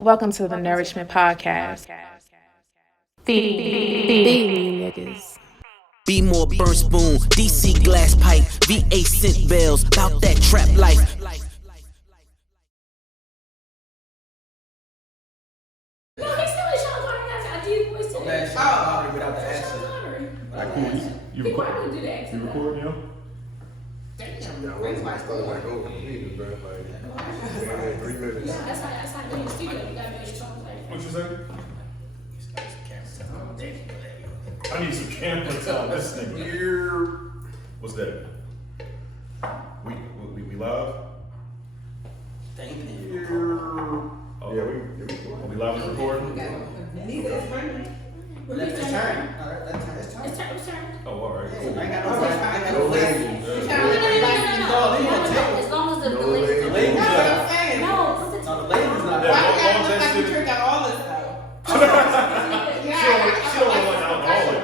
Welcome to the Nourishment Podcast. Feed me niggas. Be more burn spoon, DC glass pipe, VA scent bells, about that trap life. No, he's still in Sean Connery. I did voice it. Man, Sean Connery without the accent. Like, You he record? probably do the accent. You recording, yo? Damn. Started like over me, bro. Like 3 minutes. Yeah, that's how you in the studio. You gotta make sure like. What you say? I need some camera time. This nigga here. What's that? We live? Thank you. Here. Oh, Yeah, we live and recording? Let's turn. Alright, let's turn. It's turn. Oh, alright, cool. I ain't got no labels. No. As long as the labels. The labels are. No, No, the labels not. Yeah, Why as you long gotta as look that like you shit- drink alcoholics though? She don't look like an alcoholic.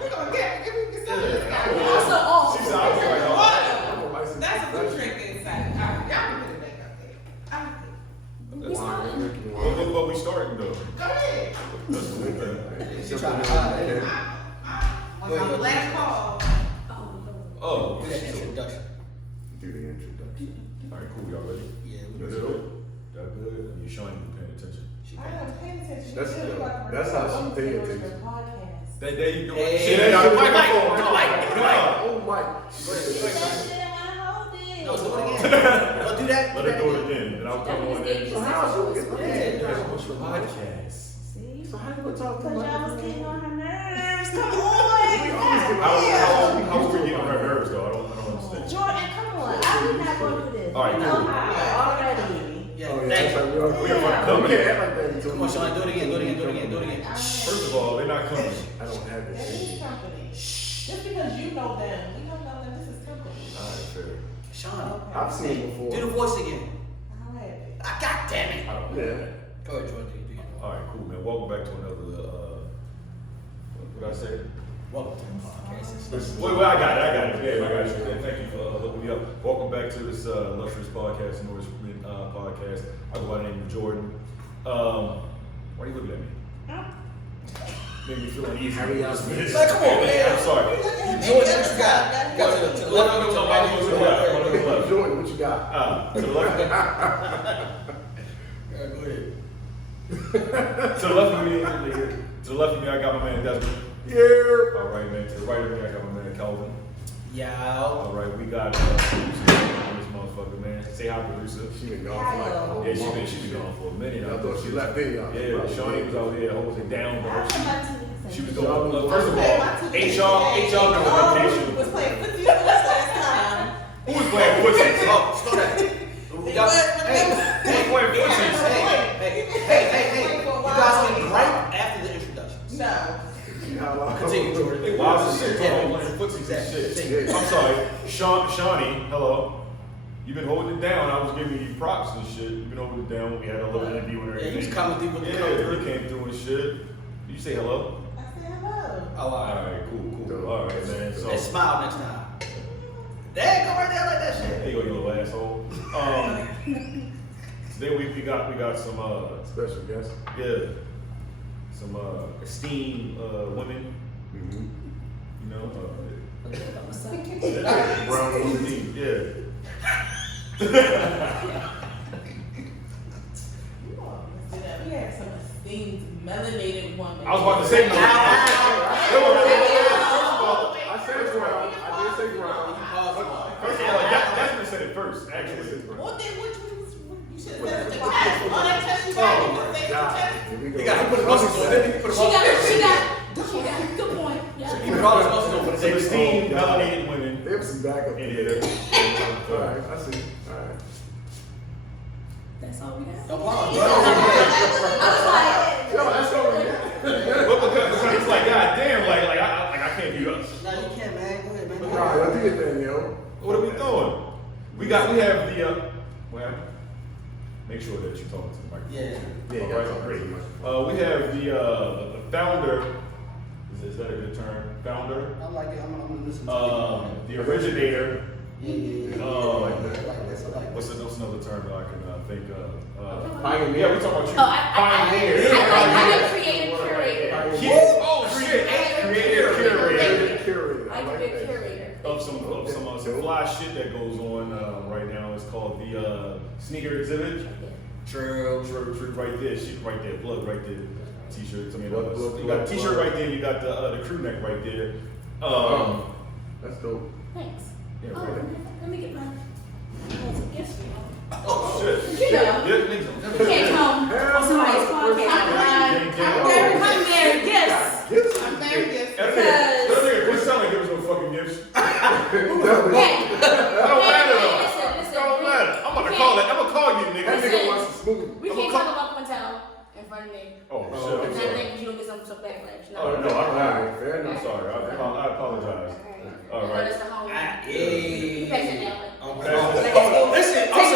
We gonna get some of this guy. also off. She said I look like an alcoholic. That's a food drink inside. Y'all can put it back up there. But we starting though. Go ahead. That's cool, man. She trying to hide it. I'm on the last call. Oh, Do that introduction. do the introduction. alright, cool. Y'all ready? Yeah, we Y'all do. good? Y'all good? You showing you paying attention? I am paying attention. That's how she pay attention. There you go. Hey, See, there you go. Mike, Oh my. No, do it again. Don't do that. Let her do it again, and I'll come on in. So how she get paid? What's your podcast? So how you gonna talk to Cause me? y'all was getting on her nerves. Come on. How was we getting on her nerves though? I don't understand. Jordan, come on. I'm not gonna do this. All right, You know cool. how already. Yeah, Oh, yeah, thank that's how you. we are. We are fucking You coming. can't act like that until Come on, Sean, do it again, do it again, do it again, do it again. First of all, they're not coming. I don't have That this. is company. Just because you know them, we don't know them. This is company. Alright, fair. Sean, I've seen it do the before. voice again. All right. God damn it. I don't know. Yeah. Go ahead, Jordan. Do it. Alright, cool, man. Welcome back to another. What did I say? Welcome to the podcast. Wait, I got it. Yeah, I got you. Yeah, thank you for looking me up. Welcome back to this luxurious podcast, Thenourishment podcast. I go by the name of Jordan. Why are you looking at me? Made me feel uneasy. Hurry up, man. Like, come on, man. I'm sorry. Jordan, what you got? You got to the left. To the left. Jordan, what you got? To the left. Go ahead. To the left of me, I got my man Desmond. Yeah. All right, man. To the right of me, I got my man Calvin. Yo. All right, we got producer on this motherfucker, man. Say hi, producer. She been gone for like a whole Yeah, month. she been gone for a minute. I thought she left there, y'all. Yeah, Shawnee was out there holding it down, I'll but come back to you. she was going. First of all, HR been on vacation. Was playing footsie last time. Who was playing footsie? Oh, slow down. Y'all, hey, Who was playing footsie? hey. You guys can gripe after the introduction. No. Continue, Jordan. Why was this shit playing footsies and shit? I'm sorry, Shawnee. Hello. You've been holding it down. I was giving you props and shit. You've been holding it down. We had a little interview and Yeah, everything. you was coming through with the Yeah, cover. you came through and shit. Did you say hello? I said hello. Oh, all All right. right, cool. All right, man. So And smile next time. Dang, go right there like that shit. there you go, you little asshole. Today we got some Special guest. some esteemed women. Mm-hmm. You know, Brown esteemed, movie. We had some esteemed melanated woman. I was about to say no. I said brown. I did say brown. First of all, Desmond said it first, actually. What then? You should have said the test. Oh, that test you got. You just say the test. Here we go. You got to put the muscles on. Then you put the She muscles got good point. Yeah. You put all the muscles on for the Some sake of esteemed, melanated women. There's some backup. In here. Alright, I see. Alright. That's all we got. Don't pause. Yo, that's over here. But because it's like, God damn, like I can't do us. No, you can't, man. Go ahead, man. Alright, y'all do your thing, yo. What are we doing? We have the well, make sure that you're talking to the microphone. Yeah. Yeah, All y'all right, talking great. too much. We have the founder. Is that a good term? Founder. I like it. I'm gonna listen to The originator What's another term that I can think of? Pioneer. Yeah, we talking about you. Oh, Pioneer. I like creative curator. Oh shit! Creative curator. I like a good curator. Of some fly shit that goes on right now. It's called the sneaker exhibit. True, right there. Shit, right there. Plug right there. T-shirt. You got a T-shirt right there. You got the crew neck right there. That's dope. Thanks. Yeah, Oh, right. let me get mine. Gifts for y'all. Oh shit! You know. Yeah, You can't come on somebody's podcast. I'm married. Yes. I'm married, yes. That nigga Chris sound like give us no fucking gifts. Hey. Don't matter though. Listen. Don't matter. I'm gonna call you, nigga. That nigga wants to smooth. We can't talk about Quintel in front of me. Oh And shit! I I'm sorry. think you don't get some backlash. Oh no, I'm Fair I'm enough. sorry. I apologize. All right. That's the home. You pass it down. Listen, I'm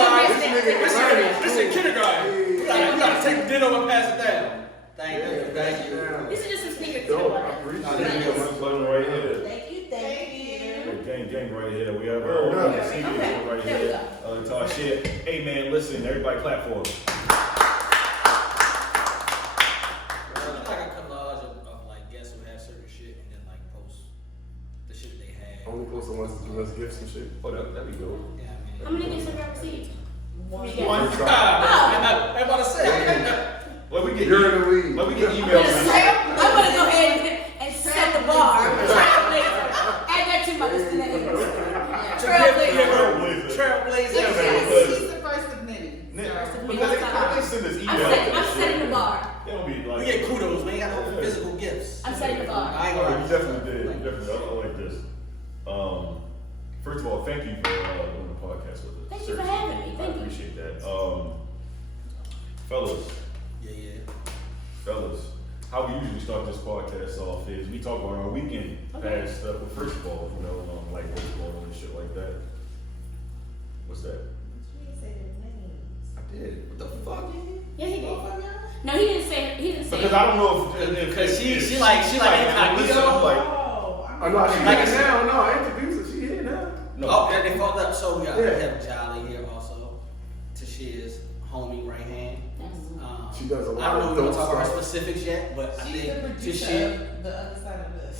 sorry. Listen, kindergarten. You gotta take the dinner and pass it down. Thank you. This is just some sneaker Dope. I tip. appreciate Button it. right here. Thank you. Gang right here. We have our own sneakers right There we here. Talk shit. Hey man, listen, everybody clap for him. Like a collage of like guests who have certain shit and then like post the shit they had. Only post the ones that give us gifts and shit. Oh, that'd be dope. Yeah, How many gifts have you received? One. I'm I'm about to say. Let me get You're in the lead. Let me get emails. gonna go ahead and set the bar. Trailblazer. Add that to my list of names. Trailblazer. Trailblazer. She's the first of many. Because they send us emails. I'm setting the bar. They don't be like. We get kudos, man. You got no physical gifts. I'm setting the bar. I ain't Oh, gonna you definitely did. You definitely. I like this. First of all, thank you for doing the podcast with us. Thank you for Seriously. having me. Thank I you. appreciate that. Fellas, how we usually start this podcast off is we talk about our weekend past stuff. But first of all, like what's going on and shit like that. What's that? She didn't say their names. I did. What the fuck? Yeah, he did. No, he didn't say. Because I don't know if Because she like incognito. Oh, Oh no, she like now. No, I introduced her. She here now. No. Oh, yeah, they fucked up. So we got Yeah. Jahli here also. Tashia's homie right hand. She does a I lot don't know of if we're gonna dope talk about stuff. specifics yet, but I she's think the producer Tashia. of the other side of this.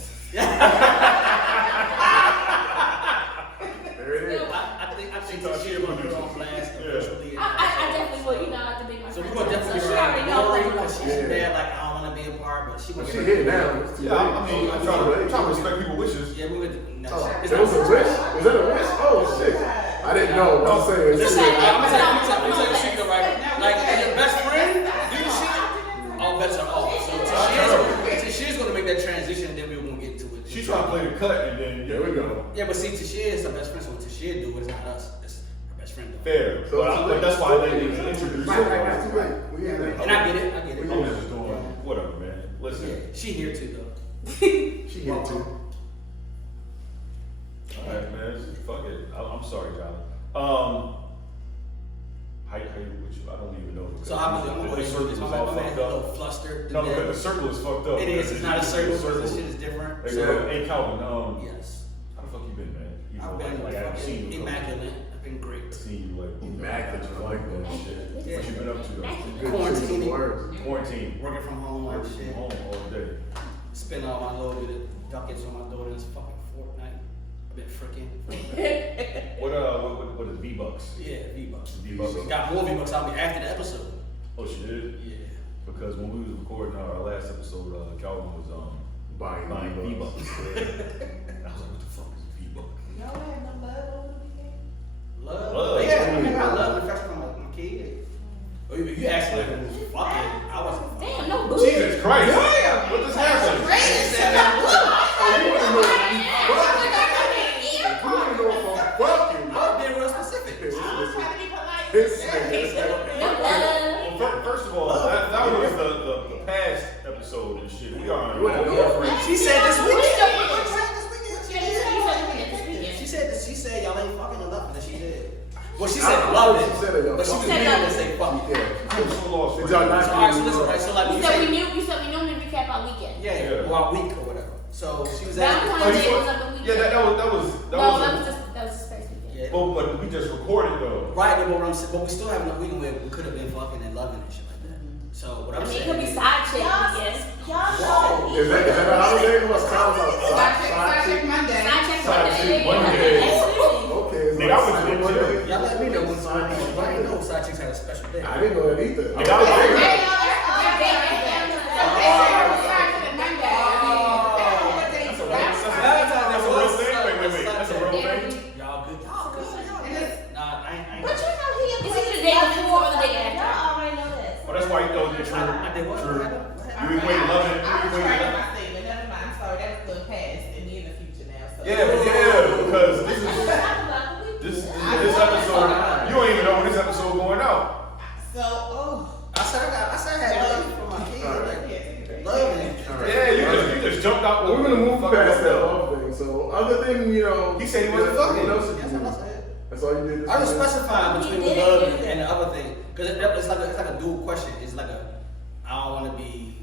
There it is. I think Tashia gonna put her on blast officially. I definitely would. You know, I have to make my So we're friends. gonna definitely So give she her already a knows. glory because she's Yeah. there. Like I don't want to be a part, but she Well, was she here now. It's too Yeah, late. I mean, I'm trying to respect people's wishes. Yeah, we would. No, Oh, it's that was a wish? Was that a wish? Oh shit. I didn't know. I'm saying. Listen, I'm gonna tell you a secret, right? Like, as your best friend, do shit, all bets are off. So Tashia's gonna make that transition, and then we're gonna get to it. She's trying to play the cut, and then There we go. Yeah, but see, Tashia is her best friend, so what Tashia do is not us. It's her best friend. Though. fair. So But that's why they need to introduce Right, her. right, too late. We in there. And I get it. I'm just doing whatever, man. Listen. Yeah, she here too, though. She here too. All right, man. Fuck it. I'm sorry, Jahli. How you, I don't even know. So I'm gonna go the ahead circle and is do this. all My fucked man a little up. flustered. No, because the circle is fucked up. It is. It's not a circle. This shit is different. Hey, So, hey, Calvin. yes. How the fuck you been, man? You I've know, been like I haven't seen you. immaculate. I've been great. I've seen you like Immaculate. you like that shit. Yeah. What you been up to? Though? Good Quarantining. words. Quarantine. Working from home like Working shit. from home all day. Spend all my loaded ducats on my daughter's fucking Fortnite. I've been freaking. What is V-Bucks? Yeah, V-Bucks. V-Bucks. Got more V-Bucks out me after the episode. Oh, she did? Yeah. Because when we was recording our last episode, Calvin was Buying buying V-Bucks. V-Bucks. I was like, what the fuck is a V-Buck? Y'all had no love over the weekend? Love. Yeah, I mean, I love the fact from my kid. Oh, you asked me if it was fucking. I wasn't fucking. Damn, no boo. Jesus Christ! What just happened? You wanna know if you fucking? You wanna know if I'm fucking? I was being real specific. This Trying to be polite. Well, first of all, that was the past episode and shit. We are on She said this weekend. She said y'all ain't fucking enough, and she did. Well, she said love it, She said it, but she was fucking. meaning to say fuck it. Yeah. I'm so lost. Did y'all not So, alright, so listen, right? So like You you said we said, knew. You said we knew to recap our weekend. yeah, or a week or whatever. So she was asking. Valentine's Day was Yeah, on the weekend. that was No, that was just first weekend. Yeah. But we just recorded though. Right, but what I'm saying, but we still have enough weekend where we could have been fucking and loving and shit like that. So what I'm I mean, it saying could be is- side chick, yes. Y'all Is that a holiday? What's sounds like Side check Monday. Side chick Side chick Monday. Monday. Absolutely. Okay, it's Nigga, I like was Cyber in Monday. jail. Y'all let me know when side chicks. I didn't know side chicks had a special day. I didn't know that either. Nigga, I was like, that's a real thing? Wait. That's a real thing? Y'all good. Nah, I ain't. But you know he It's either the day before or the day after. Y'all already know this. Oh, that's why you know you're true. I did what? True. You equate loving. You I'm equate sorry loving. my statement. Never mind. I'm sorry. That was the past and in the future now. So. Because this episode, you don't even know when this episode going out. So, I said I had love for my kids. Like, love it. Yeah, you just jumped out. We're gonna move past that love thing. So other than He said he wasn't fucking. What else did That's you what I do? said. That's all you did. I was specifying between He the did love it. and the other thing, because it's like a dual question. It's like I don't want to be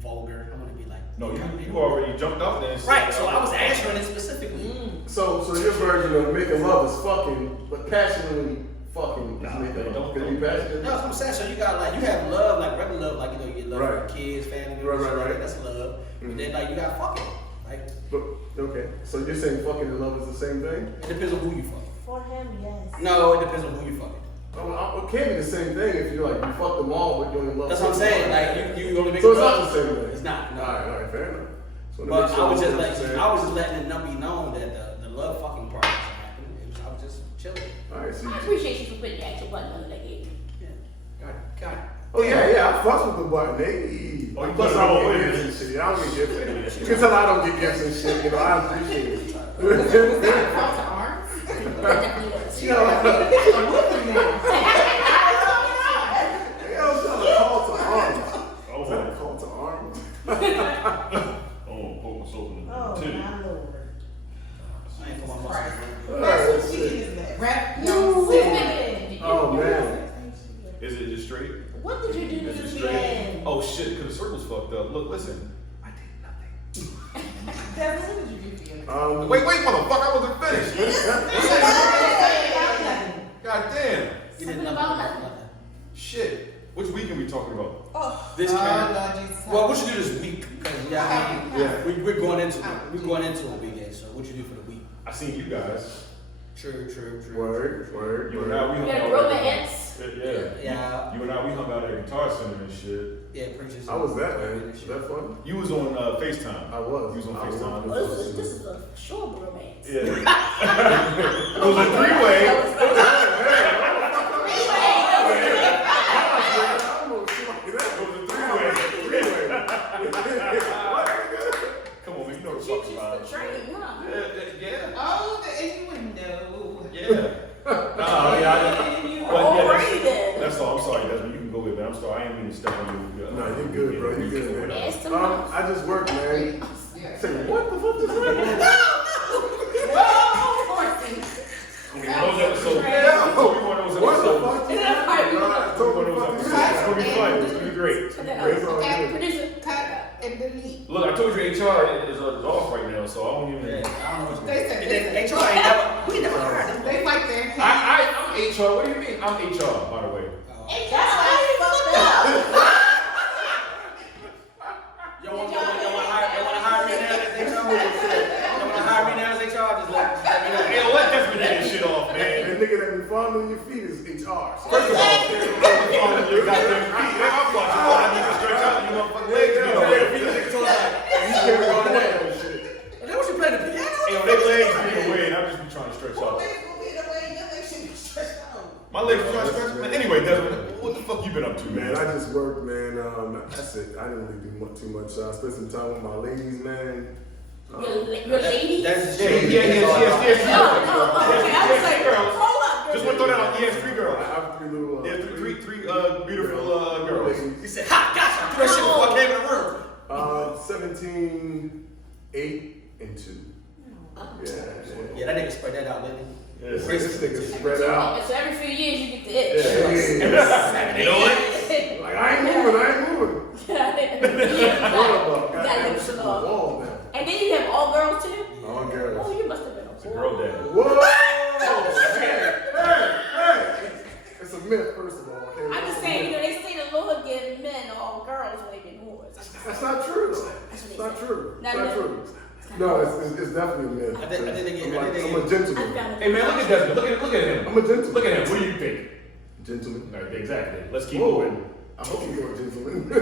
vulgar. I want to be like No, you already jumped out there. And said, right. So I was answering it specifically. So your version of making love is fucking, but passionately fucking is making love. Can you be passionate? No, that's what I'm saying. So you got like you have love, like regular love, like you love Right. for kids, family, Right. shit like that. That's love. Mhm. But then like you got fucking. Like But okay, so you're saying fucking and love is the same thing? it depends on who you fucking. for him, yes. No, it depends on who you fucking. Well, it can't be the same thing if you're like you fuck them all, but you're in love. That's what I'm saying. Like you only make So it's love. not the same thing. It's not. No. All right, fair enough. So to But make sure I was just what like, you're saying- I was just letting it be known that the love fucking part wasn't happening. I was just chilling. All right, so I appreciate you for putting the actual button under that gate. Yeah. Got it. oh yeah, I fucks with the button. They, Oh, you plus put it I all don't in. get gifts and shit. I don't get gifts. You can tell I don't get gifts and shit. You know, I appreciate it. Call to arms. That definitely was. You know, I'm whooping now. I was trying to call to arms. Oh, Was that a call to arms? oh, poke myself in the Oh, titty. my Lord. I ain't put my muscle. That's what chicken is that? Rap? No, sit. Oh man. Is it just straight? What did you do Is it to the straight? end? Oh shit, because the circle's fucked up. Look, listen. I did nothing. Devin, what did you do to him? Wait, motherfucker, I wasn't finished. God damn. You did Something nothing about about nothing. nothing. Shit. Which weekend we talking about? This Lord kind Jesus. well, what you do this week? Because Yeah. we're going into a weekend. So what you do for the week? I seen you guys. True. Word. You and I, we You hung got out. romance. Yeah. Yeah. You and I, we hung out at Guitar Center and shit. Yeah, preachers. How was that, man? Was that fun? You was on FaceTime. I was. You was on I was. FaceTime. Oh, this is a short romance. Yeah. It was a three-way. Come on, man, you know what She the fuck about it. train, huh? Yeah. Oh, the innuendo. Yeah. Nah, yeah. Alrighty then. That's all. I'm sorry, Desmond. You can go with it. I'm sorry. I ain't mean to step on you. No, you're good, bro. You're good, man. Ask them out. I just work, man. Say, what the fuck is that? Those episodes. Yeah. So we want those What the episodes. fuck? Is that right? No, I We totally want those fucking episodes. It's gonna be fun. It's gonna be great. It's gonna be great. It's all Okay, good. producer. Cut and delete. Look, I told you HR is off right now, so I don't even. Yeah, I don't know what's They going on. said, And then HR ain't never, we never heard of they like their I'm HR. What do you mean? I'm HR, by the way. That's why you fucked up. Y'all want to hire me now as HR? Y'all want to hire me now as HR? Just let me know. Hey, let Desmond get this shit off, man. The nigga that be falling on your feet is HR. First of all, you got them feet. I'm watching. I need to stretch out. You motherfucking legs. You know, You can't go on that and shit. And then what you play the piano? hey, yo, their legs be in the way, and I'm just be trying to stretch out. My legs are trying to stretch. Man, anyway, Desmond, what the fuck you been up to, Man, man? I just worked, man. That's it. I didn't really do too much. I spent some time with my ladies, man. Your lady? That's Yeah. Oh, okay. I was like, hold up. Just want to throw that out. He has three I girls. have three little. Yeah, three beautiful girls. He said, ha, gotcha. Threw that shit before I came in the room. 17, 8, and 2. Yeah. Yeah, that nigga spread that out, didn't he? Yeah. This nigga spread out. So every few years you get the itch. Yeah. You know what? Like, I ain't moving. You gotta leave it alone. Wall now. And then you have all girls too? All Oh, girls. you must have been a It's a girl dad. Whoa! That's That's not true. It's not true. It's not true. No, it's definitely a myth. I think I'm a gentleman. Hey man, look at Desmond. Look at him. I'm a gentleman. Look at him. What do you think? Gentleman. Right, exactly. Let's keep Whoa. moving. I hope you're a gentleman. Look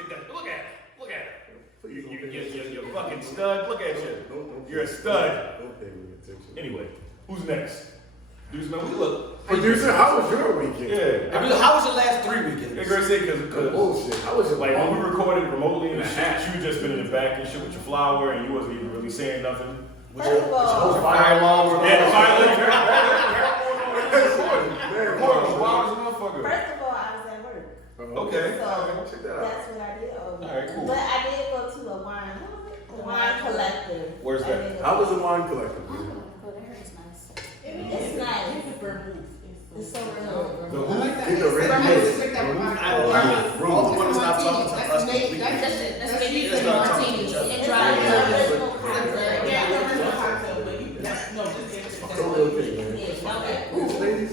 at that. Look at it. Look at it. You're fucking stud. Look at you. You're a stud. Don't pay me attention. Anyway, who's next? Dudes, man, we look. Producer, how was your weekend? Yeah. I mean, how was your last 3 weekends? Yeah, girl, say because Bullshit. How was your like when we recorded remotely and shit, you just been in the back and shit with your flower and you wasn't even really saying nothing. First of all, Fire alarm. Yeah, the fire alarm. Man, Flowers, motherfucker. first of all, I was at work. Okay. So check that out. that's what I did over All right, cool. But I did go to a wine collector. Where's that? How was the wine collector? It's nice. It's so real. The who? Get the red All the ones stop talking to us. That's maybe Let's start talking to each other. It's dry. Ladies,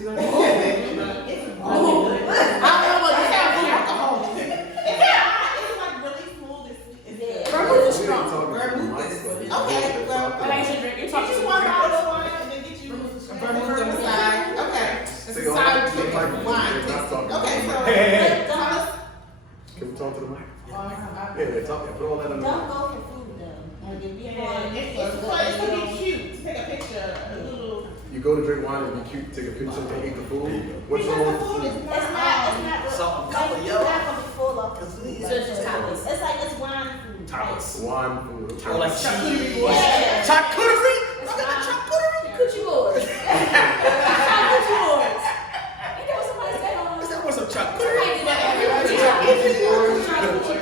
Hey. Can we talk to the mic? Yeah, talk. Put all that in the Don't mic. go for food though. Like if you want, It's gonna be cute. Take a picture. A little. You go to drink wine and be cute, take a picture and eat the food. What's wrong with the food? it's not Something like color, you're yo. not gonna be full of food. So it's just tapas. It's like it's wine food. Tapas. Wine food. Or like cheese. Yeah. Charcuterie? It's coochie boards. Coochie boards. Ain't that what somebody said on Is that what's some charcuterie?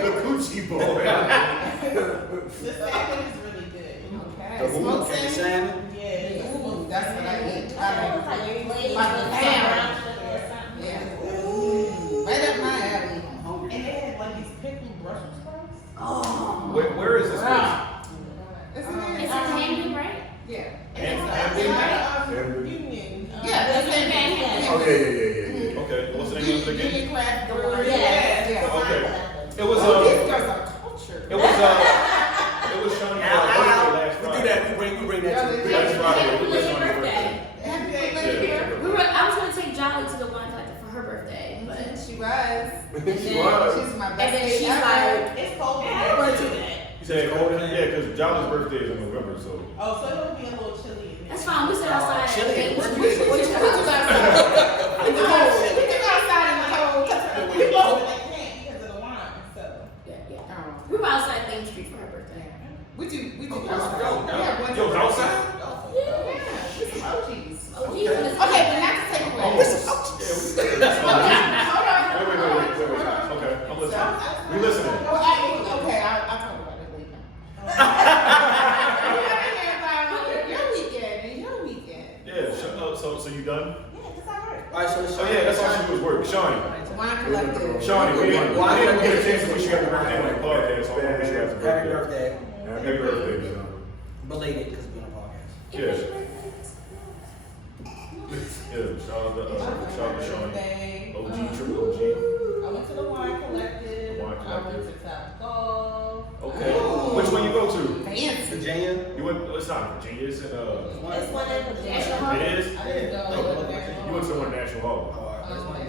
The coochie boy. The salmon is really good. The who? Smoked Okay, salmon. salmon. Yeah. Ooh, that's what I eat. Like a ham. Right up my alley. I'm hungry. And they had like these pickled Brussels sprouts. Where is this place? It's It's a Camden, right? Yeah. Camden? Union. Yeah, that's in Camden. Oh, yeah. Okay, what's the name of it again? Union Craft Brewery. Yeah. Yeah. Okay. It was These girls are cultured. it was Shawnee last We do Friday. that. We bring that to the Last Friday. It was When's your Shawnee's birthday? Happy Yeah. birthday. I was gonna take Jahli to the wine collector for her birthday, but She was. She was. She's my and best then friend she's ever. like, It's cold. I don't want to do that. You said cold? Yeah, because Jolly's birthday is in November, so. Oh, so it'll be a little chilly. in there. That's fine. We sit outside. Chili and What birthday. you We took outside in the cold. We took outside in the cold. We both like can't because of the wine. So Yeah. We were outside Thames Street for her birthday. we do. Yo, Yeah, yo, outside? Yeah, we some OGs. Oh, Jesus. Okay, but not to take away. Wait. Okay, I'm listening. We listening. Okay, I'll talk about it later. Your weekend. Yeah, so you done? Yeah, because I work. All right, so Oh yeah, that's all she was work. Shawnee. Wine collective. Shawnee, we didn't get a chance to wish you happy birthday on the podcast, so I want to wish you happy happy birthday. birthday. Happy birthday, Shawnee. Belated because we're on a podcast. Yeah. Yeah, shout out to Shawnee. Birthday. OG, triple OG. I went to the wine collective. The wine I went collective. to South Golf. Okay. Which one you go to? Fancy. Virginia. You went, it's not Virginia, it's in, It's one of the National Hall. it is? I didn't go. You went to one National Hall. That's my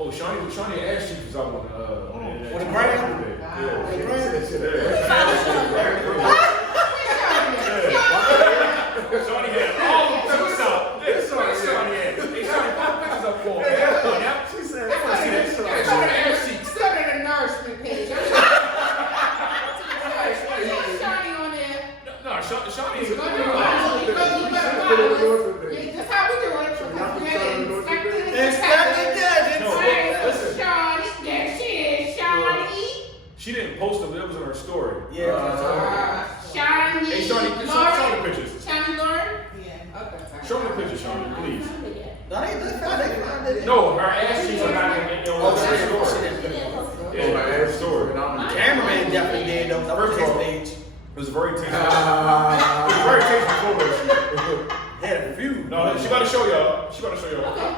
Oh, Shawnee asked you because I want, For the brand? Yeah. For the brand? Shawnee had all the pictures up. Yeah, Shawnee had. Hey, Shawnee, put the pictures up for me. Yeah. She said, I want to see that. Yeah, show me the ass cheeks. Still in the nourishment page. Shiny on there. No, Shawnee is a That's how we do it. There she is, Shiny. She didn't post them, it was in her story. Yeah. Shiny. Hey, Shawnee, show me the pictures. Shiny Lauren? Yeah. Okay. Show me the pictures, Shawnee, please. No, they No, her ass cheeks are not in Oh, her shit. story. Yeah, her story. Cameraman definitely did though. First First of all, page. it was very tasteful. It was very tasteful photo shoot. Yeah, few. No, she about to show y'all. She about to show y'all. Okay.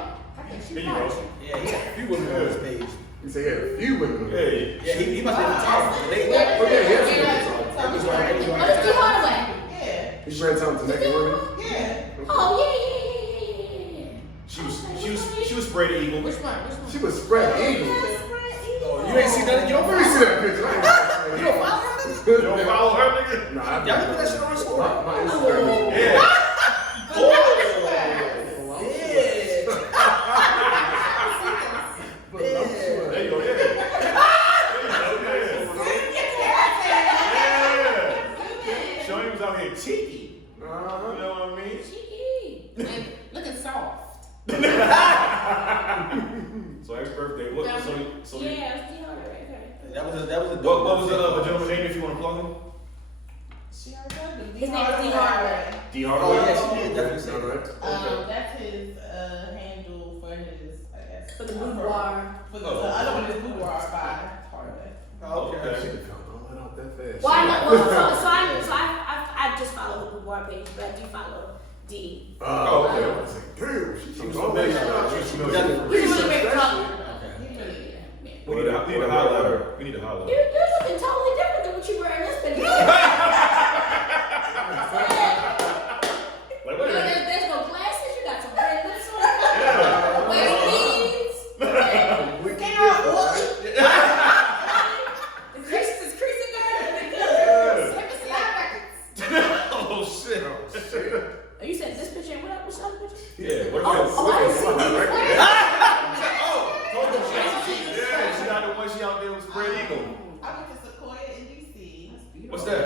Here you go. Yeah, he had a few women on his page. You say he had a few women. Hey. Yeah, he must be a photographer. Oh, yeah, he has to be. He's right. Oh, it's Steve Hardaway. Yeah. He's trying to tell him to naked women. Yeah. Oh, yeah. She was spread eagle. Which one? She was spread eagle. Oh, you ain't seen nothing? You don't Let me see that picture. You don't follow her, nigga? You don't follow her, nigga? Nah, I Y'all put that shit on her story? My Instagram is Yeah. There you go, yeah. Shorty was out here cheeky. You know what I mean? Cheeky. And looking soft. So ex birthday. What? So Yeah, it's Steve Hardaway. Okay. That was a what was the gentleman's name if you want to plug him? She already told you. His name is D. Hardaway. D. Oh, Hardaway. yeah, she did definitely say that. That's his handle for his, I guess. For the boudoir. For the other one is boudoir by Hardaway. Oh, okay. She can come on out that fast. Well, I know. So I just follow the boudoir page, but I do follow D. Oh, okay. I was like, damn, she's all that stuff. She knows. He's a really great talker. We need to highlight her. We need to highlight her. You're looking totally different than what you were in this picture. Like, wait a minute. There's no glasses. You got some red lips on. Yeah. West beads. Is creasing there? Oh shit. Oh, you said this picture and what's the other picture? Yeah. What Oh, I see. Yeah, she not the one. She out there with spread eagle. I went to Sequoia in DC. What's that?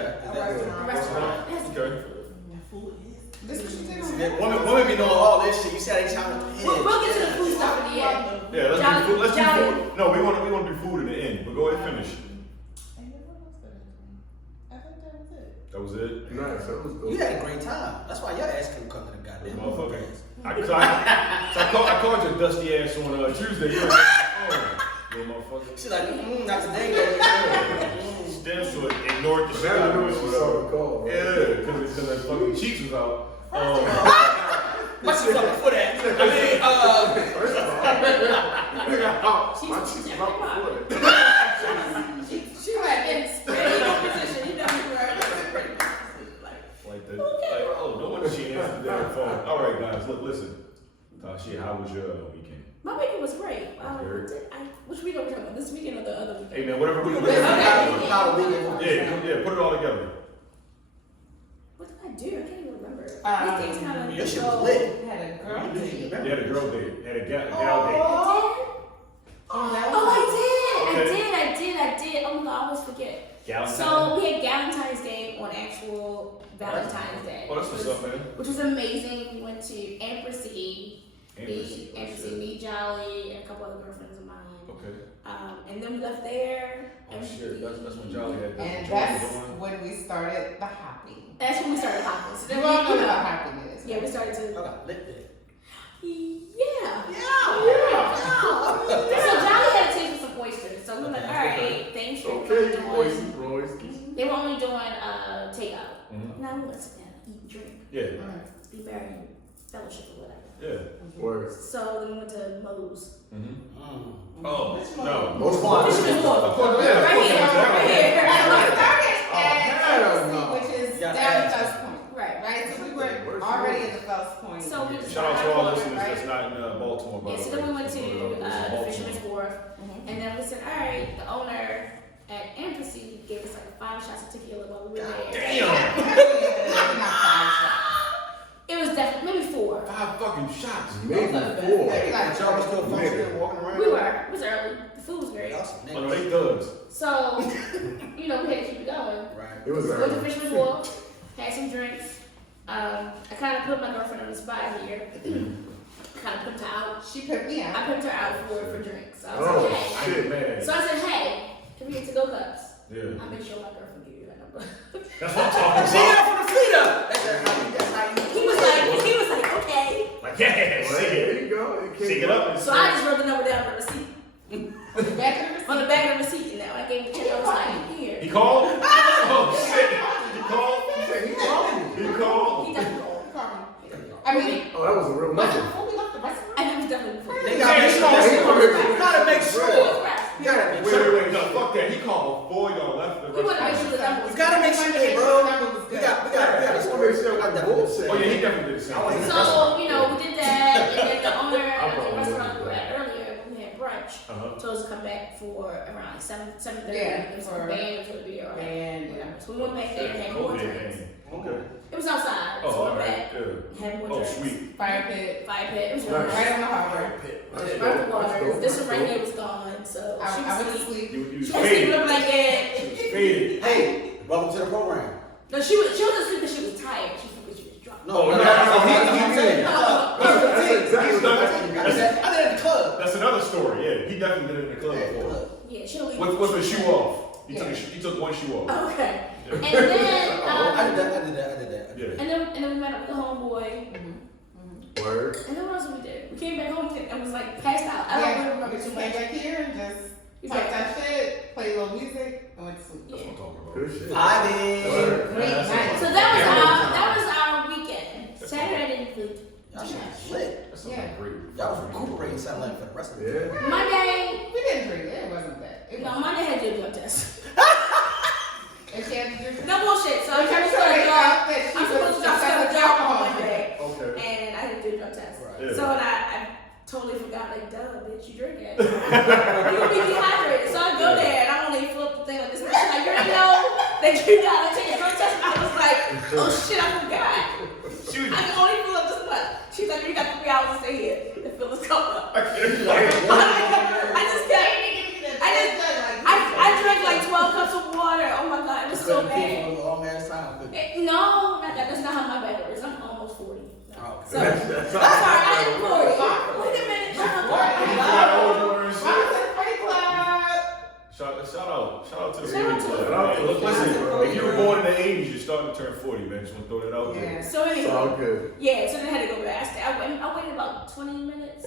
Restaurant. Okay. This is what you See, did. women be knowing all this shit. You see how they trying to We'll get to the food stuff at the end. Yeah, let's do food. Let's do Jahli. food. No, we want to do food in the end. But go ahead and finish. I think that was it. That was it. Nice, that was You good. had a great time. That's why your ass couldn't come to the goddamn Motherfucker. motherfucker. I called your dusty ass on Tuesday. You know, little motherfucker. She's like, not today, Damn sure ignored the But shit now out you know of what me. she saw the call. Right? Yeah, because the fucking cheeks was out. What's your fucking foot at? I mean, First of all, my cheeks are out before that. She was in spread eagle position. You know you were in spread eagle position. Like oh, no wonder she answered the damn phone. All right, guys, look, listen. Shit, how was your weekend? My weekend was great. Very. Which weekend are we talking about? This weekend or the other weekend? Hey man, whatever we Okay. Yeah, put it all together. What did I do? I can't even remember. These things kind of your shit was lit. Had a girl date. They had a girl date, had a gal date. I did. Oh my god, I always forget. Valentine's? So we had Valentine's Day on actual Valentine's Day. Oh, that's what's up, man. Which was amazing. We went to Embassy, me, Jahli, and a couple other girlfriends of mine. Okay. And then we left there. Oh shit, that's when Jahli had And the that's joint. when we started the hopping. That's when we started hopping. So You then all know we, what hopping is. yeah, we started to. I got lit there. Yeah. Yeah. So Jahli had to take us some oysters. So we were like, all right, thanks for Okay, doing. Royce. They were only doing takeout. Mhm. Now we went to eat and drink, Yeah, be very fellowship or whatever. yeah. Word. So then we went to Moe's. Oh, no. Most Of course, yeah. right here. hell no. Which is Yeah, down at Fells Point. Right. Right? So we were already at the Fells Point. So we just Shout out to all listeners Right. that's not in Baltimore, by Yeah, the so way. then we went to Baltimore. the Fisherman's Wharf, and then we said, all right, the owner at Embassy gave us like 5 shots of tequila while we were there. Damn! It was definitely maybe 4. 5 fucking shots. Maybe 4. Y'all was still functioning, walking around? We were. It was early. The food was great. Y'all some Oh no, niggas. they thugs. So, we had to keep it going. Right. It was Went to early. Fisherman's Wharf, had some drinks. I kind of put my girlfriend on the spot here. Kind of pimped her out. She picked me I out. pimped her out for drinks. So I was Oh, like, hey. shit. Man. So I said, hey, can we get to-go cups? Yeah. I made sure my girlfriend gave you that number. That's what I'm talking She about. got from the fleet up. That's how you. He was like, okay. Like, yeah, Well, shake there it. you go. Shake it up. So I just wrote the number down on the receipt. On the back of the receipt, and then when I gave him the check, I was like, here. He called? Oh shit. He called? He called me. He called? He definitely called. I mean, Oh, that was a real number. before we left the restaurant. I think it was definitely before. You gotta make sure. You gotta make sure. You gotta make sure. Wait, no, fuck that. He called before y'all left the He wanted to make sure the number You was gotta make sure, hey, bro. We got. I just want to make sure it wasn't bullshit. Oh yeah, he definitely did the same. So, you know, we did that, and then the owner of the restaurant we were at earlier, we had brunch, told us to come back for around 7:30. Yeah, It was for a band, it was gonna be or band, whatever. So we went back there and had more drinks. Okay. It was outside, so Oh, we went alright. back, Yeah. had more Oh, drinks. sweet. Fire pit. Fire pit, it was Nice. nice. Right on the harbor. Just burnt the water. This one right here was gone, so she I went was to asleep. sleep. You was She was asleep in faded. a blanket. She was faded. Hey, welcome to the program. No, she was asleep because she was tired. She thought she was drunk. No, Oh, no, he did. That's exactly what I did it at the club. That's another story. Yeah, he definitely did it in the club before. Yeah, she'll leave. What's the shoe off? He took one shoe off. Okay. And then, I did that. Yeah. and then we met up with the homeboy. Word. And then what else we did? We came back home and was like passed out. I don't really remember We too just came much. back here and just We talked back. that shit, played a little music, and went to sleep. That's what I'm talking about. Good shit. Vibing. Great night. So that was our weekend. Saturday I didn't really. Y'all shit was lit. That sounds like great. Y'all was recuperating something like for the rest of the day. Yeah. Monday, We didn't drink it. It wasn't that. It no, was. Monday had to do a drug test. And she had to drink. No bullshit. So I'm I'm supposed to sure start a they job. thought that she I'm supposed to was start a successful job on alcohol. Monday, Okay. and I had to do a drug test. Yeah. So I totally forgot. Like, duh, bitch, you drinking? You gonna be dehydrated. So I go there and I only flip the thing like this. She's like, you already know that you gotta take a drug test. And I was like, oh shit, I forgot. I can only fill up this much. She's like, you got 3 hours to stay here and fill this cup up. I drank like 12 cups of water. Oh my god, it was so bad. No, that's not how my bad is. I'm almost 40. No. Oh, So, I'm sorry, I am 40. Wait a minute. Shout out to the Shout out to 40 the club. 40. Listen, if you were born in the 80s, you're starting to turn 40, man. Just want to throw that out there. Yeah. So It's all anyway, good. yeah, so then I had to go back. I waited about 20 minutes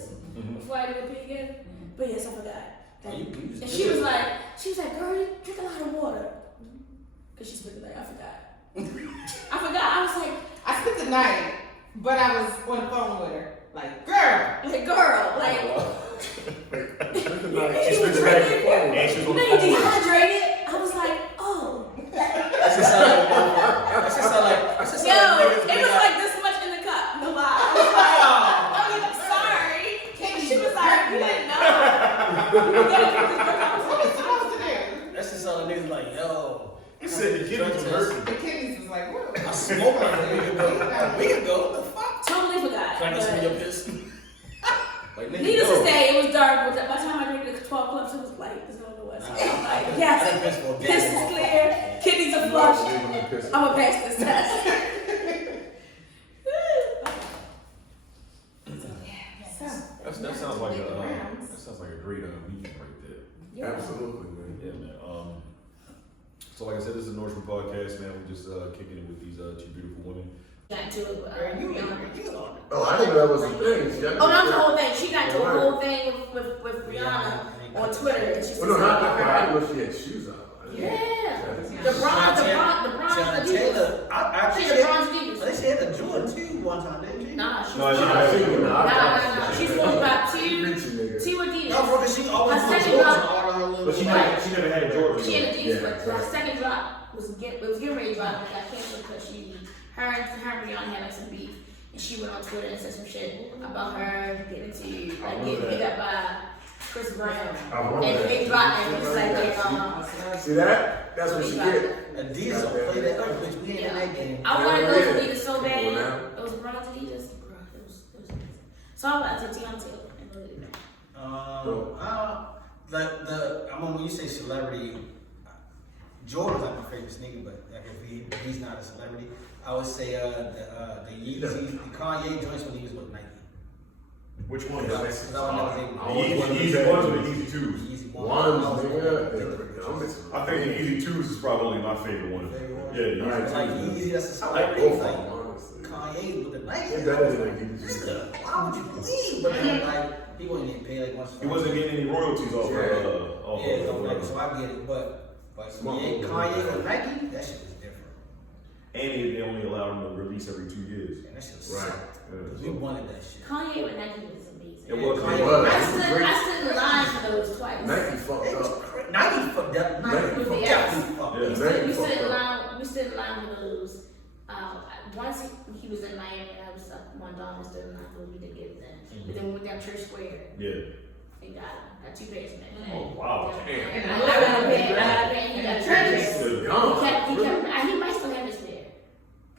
before I did a pee again. But yes, I forgot. And she was like, girl, you drink a lot of water. Cause she's been like, I forgot. I was like, I spent the night, but I was on the phone with her. Like, girl. She spent the night and she was on the you phone. dehydrated. I was like, oh. That's just sound like It was like this much in the cup. No lie. I was like, I'm sorry. And she was like, you didn't know. You gotta drink this drink. I was What like, is supposed to do? That's just all the niggas like, yo. He said the kidneys was hurting. The kidneys was like, what? I smoked like a week ago. What the fuck? totally forgot. Can I get some of your But piss? Like, nigga, needless yo. to say, it was dark. But by the time I drank the 12 clubs, it was light. There's no one. So I'm like, I done yes, pissed for a piss day. is clear. Kidneys are flushed. I'm gonna pass this test. That sounds like a great weekend right there. Absolutely, man. Yeah, man. So like I said, this is the Nourishment Podcast, man. We're just kicking it with these two beautiful women. Got into it with Rihanna. Oh, I didn't know that was a thing. Oh, not the whole thing. She got into a whole thing with Rihanna on Twitter. And she Well, no, not that part. I her. didn't know she had shoes on. Yeah. The bronze Adidas. Taylor, I She the bronze Adidas. They said the Jordan too one time, didn't she? Nah, she's No, she nah, got seen it. nah. She's supposed to got two Richie nigga. Adidas. No, bro, 'cause she always Her wore second Jordans drop- all of her little. But she never had Jordan. She had Adidas, Yeah, but her right. second drop was getting ready to drop, but got canceled because her and Rihanna had like some beef, and she went on Twitter and said some shit about her getting hit up by Chris Brown, and they dropped it. It's like they See that? That's what she get. Adidas don't play that up, bitch. We ain't in that game. I wanted those Adidas so Come on bad. now. Those bronze Adidas, bro, it was amazing. So I got to Tiana Taylor and really did that. I mean, when you say celebrity, Jordan's like my favorite sneaker, but like if he's not a celebrity, I would say the Yeezy, the Kanye joints when he was with Nike. Which one? Because I was never able The to Yeezy ones or the Yeezy twos? Yeezy Ones, ones. nigga. I think the Yeezy twos is probably my favorite one. Yeah, the It's like Yeezy twos. Yeezy, that's a I like celebrity. both of Like them, honestly. Kanye with the Nike. Yeah, that is like Yeezy. Nigga, why would you believe? But then like people didn't pay like once. He wasn't getting any royalties off of Yeah, don't like, so I get it, but Kanye with Nike, that shit was different. And they only allowed him to release every 2 years. And that shit was Right. sucked. Because we wanted that shit. Kanye with Nike was amazing. It was. I stood in line for those twice. Nike fucked up. Nike fucked up. Nike fucked up. Yeah. We stood in line for those. Once he was in Miami, and I was up one dollar stood in line for we didn't get it then. But then we went down Church Square. Yeah. And got 2 pairs of them. Oh wow. And I got a pair. He got churches. He might still have his pair.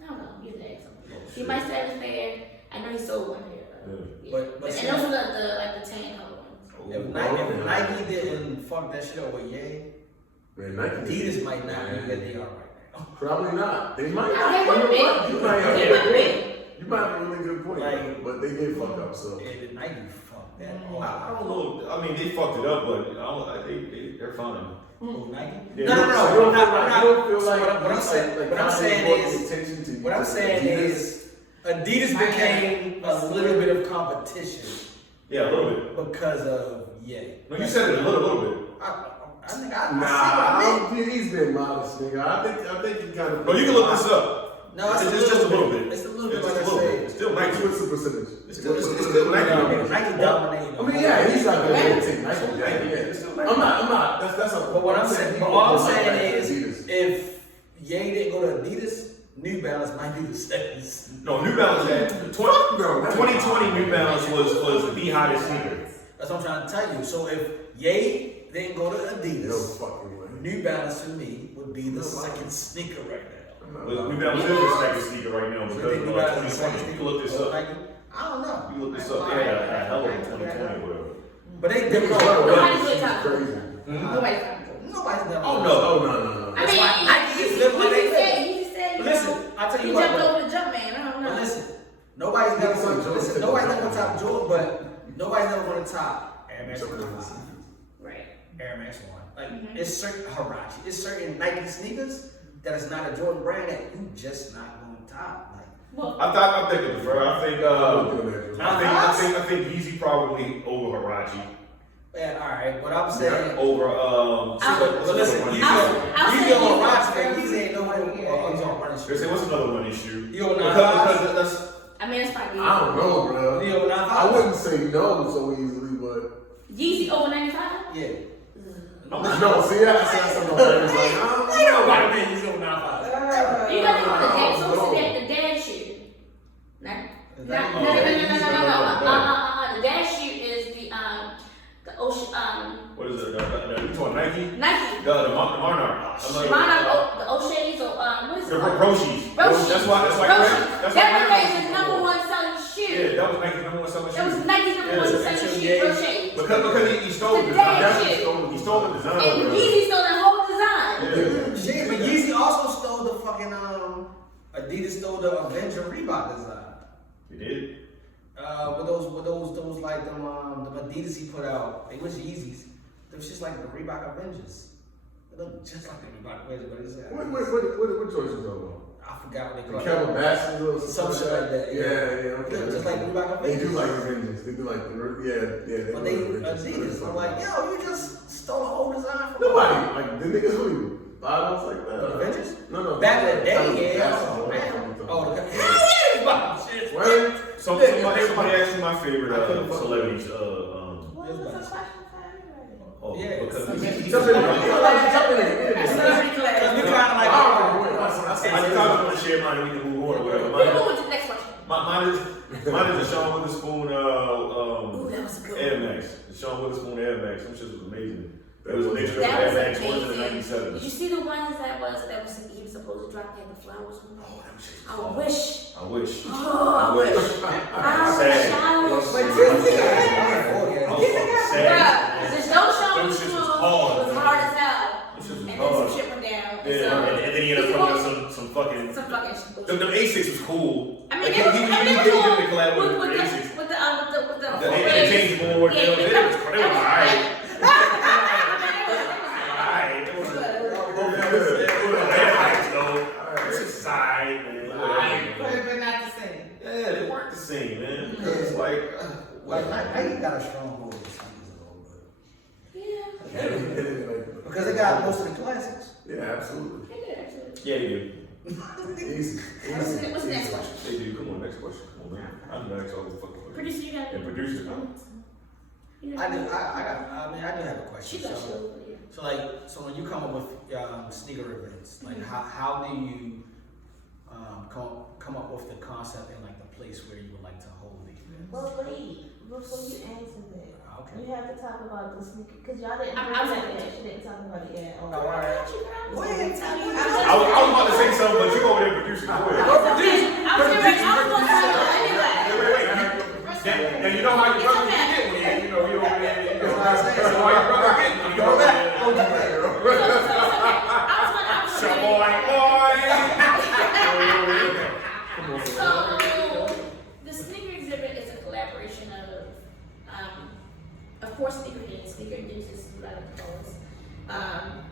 I don't know. You can ask him. He might still have his pair. I know he sold one pair. Yeah. But And those are the tan color ones. If Nike didn't fuck that shit up with Ye, Man, Nike. Adidas might not be where they are right now. Probably not. They might No, not. they wouldn't be. You might have They wouldn't be. You might have a really good point, Like- but they did fuck up. So Yeah, the Nike fucked that I up. don't know. I mean, they fucked it up, but they're fine. Who, Nike? Yeah. No. I don't feel like What I'm saying is, Adidas became a little bit of competition Yeah, a little bit. because of Ye. No, you said it a little bit. I think I Nah, see I what don't think he's been modest, nigga. I think he kind of. Bro, you can look this up. No, It's just a little bit. It's a little bit It's like just a I little bit. said. Still Nike. What's the percentage? It's still Nike. Nike dominating. I mean, yeah, he's not gonna be a team. Nike, yeah. I'm not. That's a. But what I'm saying, but all I'm saying is, Adidas. if Ye didn't go to Adidas, New Balance might be the seconds. No, New Balance had 2020 New Balance was the hottest sneaker. That's what I'm trying to tell you. So if Ye didn't go to No Adidas, fucking way. New Balance to me would be the second sneaker right now. New Balance is the second sneaker right now because New Balance is the 2020. You can look this up. Nike? I don't know. You look this up. They had a hell of a 2020 or whatever. But they Niggas different. run Nobody's away. really talking. Crazy. Nobody's talking. Nobody's never. Oh no. Oh no. I That's mean, why Nike is living like they live. he just said, Listen, I'll tell he you what. jumped though. over the jump man. I don't know. But listen, nobody's never going to top Jordan, but nobody's never going to top Air Max 1. Right. Air Max 1. Like, it's certain Huarache, it's certain Nike sneakers that is not a Jordan brand that you just not going to top. Like, Well, I think it prefer. I think Yeezy probably over Huarache. yeah, all right. What I'm saying, Over but listen, one you issue? go on Huarache, and Yeezy ain't nowhere. He's on running They say shoes. what's another one issue? You on Because that's I mean, it's probably I don't know, bro. You on I wouldn't say no so easily, but Yeezy over 95? Yeah. no. See, that's something. It's like, I know about it, he's on 95. You got to go to the dad, so it's the dad shoe. No. The dad shoe is the ocean, what is it? You talking Nike? Nike. The Monarch. The O'Shea's or what is The it? Roshis. Roshi. That's why. That was the number one selling shoe. Yeah, that was Nike's number one selling That was shoe. Nike's number one selling shoe. Roshi. Because he stole the The design. dad shit. He stole the design. And bro. Yeezy stole that whole design. Yeah. Shit, but Yeezy also stole the fucking Adidas stole the Avenger Reebok design. He did. With those like them Adidas he put out, they was Yeezys. They was just like the Reebok Avengers. They look just like the Reebok Avengers, but it's what choice is that? I forgot what they The call Campbell it. Bastards or Some shit like that. Yeah, okay. Just like Reebok They Avengers. do like Avengers. They do like yeah. But they do like Adidas. I'm like, yo, you just stole the whole design from nobody like the niggas really buy those like that. The Avengers? No. Back in the day, Campbell yeah. Bastards. Oh, the hell yeah, Reebok shit. What? Somebody asked me my favorite celebrities. What was the first question? Yeah. Because Jump in. Celebrity class. We kind of like. I just want to share mine and we can move on or whatever. We're moving to the next question. Mine is the Sean Witherspoon Ooh, that was a good Air one. Max. The Sean Witherspoon Air Max. Them shit was amazing. It was a mixture of That Air was Max 1s and the amazing. 97s. Did you see the ones that he was supposed to drop had the flowers on them? Oh, them shits. I wish. I wish. Oh, I wish. Bruh, just don't show Them me shits the was school. hard. It was hard as hell. Them shits was And then hard. some shit went down. Yeah, and then he ended up coming with some fucking. Some fucking shit. Them A6 was cool. I mean, Like, they were cool. The collab cool with the A6. with the The interchangeable. Yeah, It was alright. But not the same. Yeah, they weren't the same, man. Because like, I ain't got a strong hold with sneakers at all, but Yeah. because they got most of the classics. Yeah, absolutely. They did, actually. yeah, they do. Easy. What's the next question? They do. Come on, next question. Come on, man. I know that's all the fucking Producer, you got And producer. I do have a question. So when you come up with sneaker events, like how do you come up with the concept and like the place where you would like to hold the events? Well, wait, before you answer that, Okay. you have to talk about the sneaker, because y'all didn't. I was like, you didn't talk about it yet. Oh, all right. Go ahead, tell me. I was about to say something, but you over there producing. Go ahead. I was going to tell you anyway. Wait. Now you know how your brother get when you know you over there. You know how your brother get when you go back. So the sneaker exhibit is a collaboration of course, sneaker enthusiasts, is what I like to call us,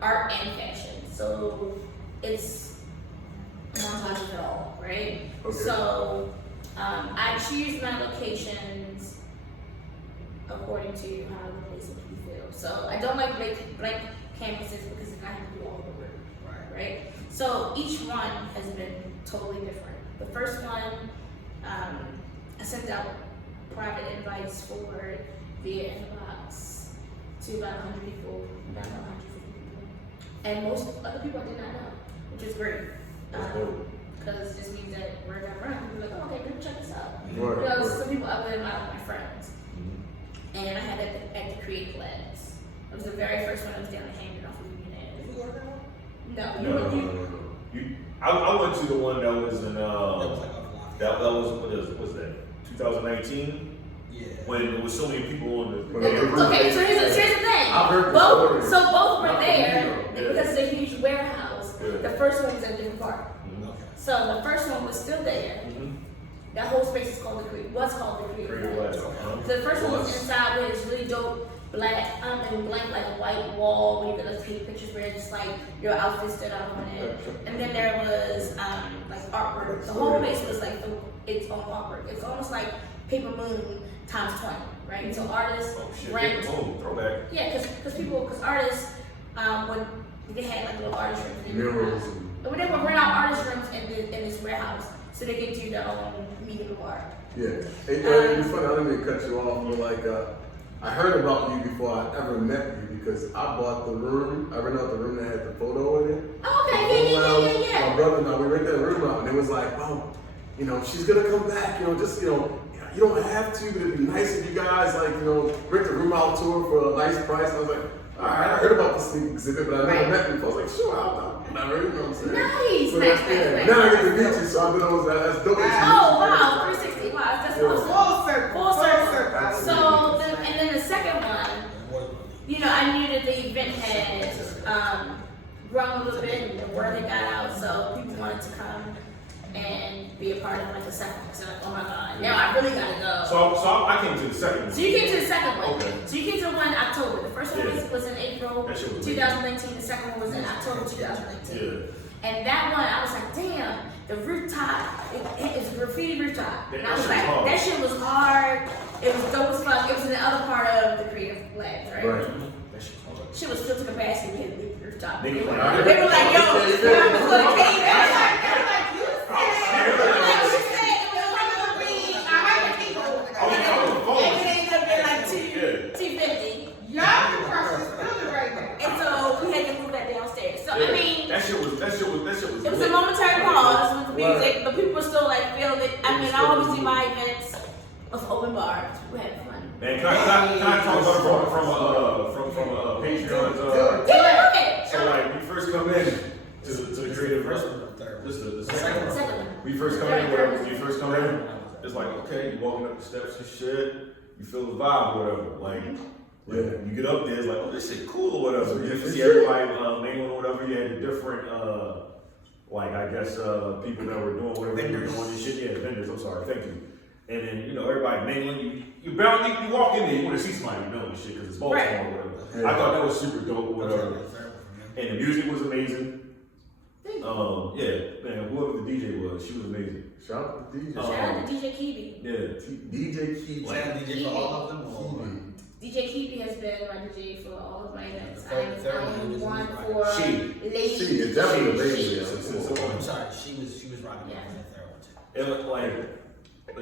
art and fashion. So it's a montage of it all, right? Okay. So I choose my locations according to how the place makes me feel. So I don't like blank canvases because I have to do all the work, right? So each one has been totally different. The first one, I sent out private invites for via inbox to about 100 people, about 150 people. And most other people I did not know, which is great. Because it just means that word got around. People were like, oh, okay, go check this out. Right. Because some people other than my friends. And I had that at the Create Labs. It was the very first one I was down to hand it off of I went to the one that was in that was what was that 2019? Yeah. When there was so many people on the. Okay, so here's the thing. I've heard Both were Not there Yeah. because it's a huge warehouse. Yeah. The first one was at a different part. Mhm. So the first one was still there. That whole space is called the Create. Was called the Create Labs. The first one was inside with this really dope black and blank like white wall where you could take pictures where it's like your outfit stood out on it. And then there was like artwork. The whole place was like its own artwork. It's almost like Paper Moon times 20, right? So artists rent. Throwback. Yeah, because artists when they had like little artist rooms. Murals. But they would rent out artist rooms in this warehouse so they could do their own medium of art. Yeah. Hey, it's funny, I didn't mean to cut you off, but like, I heard about you before I ever met you because I bought the room. I rented out the room that had the photo in it. Oh, okay, yeah. My brother and I, we rented that room out, and it was like, oh, she's gonna come back, just, you don't have to, but it'd be nice if you guys, like, rent the room out to her for a nice price. And I was like, all right, I heard about the sneak exhibit, but I never met you before. I was like, sure, I'll never, you know what I'm saying? Nice. Now I get to meet you, so I know that's dope. Oh, wow, 360, wow, that's awesome. Full circle. So, and then the second one, I knew that the event had grown a little bit and the word had got out, so people wanted to come and be a part of like the second one. So like, oh my God, now I really gotta go. So I came to the second one. So you came to the second one. Okay. So you came to the one in October. The first one was in April That shit was 2019. The second one was in October 2019. Yeah. And that one, I was like, damn, the rooftop, it's a graffiti rooftop. And I was like, that shit was hard. It was dope as fuck. It was in the other part of the Creative Labs, right? Right. That shit's hard. Shit was filled to capacity. We had to leave the rooftop. They Niggas were like, like, yo, I'm just gonna cave. It was a momentary pause with the music, but people were still like feeling it. I mean, I always do my events of open bar. We had fun. Man, can I talk about from Patreon? Yeah, So like we first come in to the creative. First one or third? This the okay. second one. We first come in. When you first come in, it's like okay, you walking up the steps and shit. You feel the vibe or whatever. Like you get up there, it's like oh this shit cool or whatever. You see everybody mingling or whatever. You had the different. Like I guess people that were doing whatever they were doing this shit. Yeah, vendors. I'm sorry. Thank you. And then everybody mingling. You walk in there. You want to see somebody doing this shit because it's Baltimore or whatever. Yeah. I thought that was super dope or whatever. And the music was amazing. Yeah, man. Whoever the DJ was, she was amazing. Shout out to DJ. Shout out to DJ Kibi. Yeah. DJ Key. DJ for all of them? DJ Kibi has been my DJ for all of my events. The third one I'm is one rocking. for She is definitely a lady. I'm sorry, she was rocking Yeah. that third one too. It was like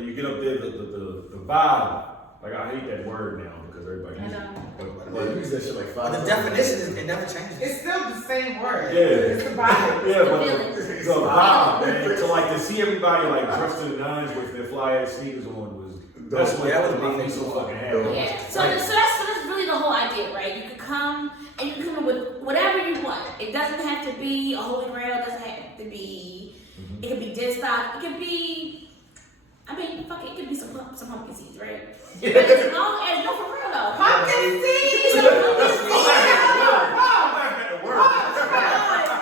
you get up there, the vibe. Like I hate that word now because everybody uses it. But use that shit like 5 The times. definition is it never changes. It's still the same word. Yeah. It's the vibe. Yeah, but it's a vibe, man. So like to see everybody like dressed to the nines with their fly ass sneakers on was that's what that was made me so fucking happy. Yeah. So that's really the whole idea, right? You could come and you can come with whatever you want. It doesn't have to be a holy grail. It doesn't have to be. It could be dead stock. It could be. I mean, fuck it. It could be some pumpkin seeds, right? But as long as no, for real though. Pumpkin seeds. Some pumpkin seeds. I'm laughing at the word.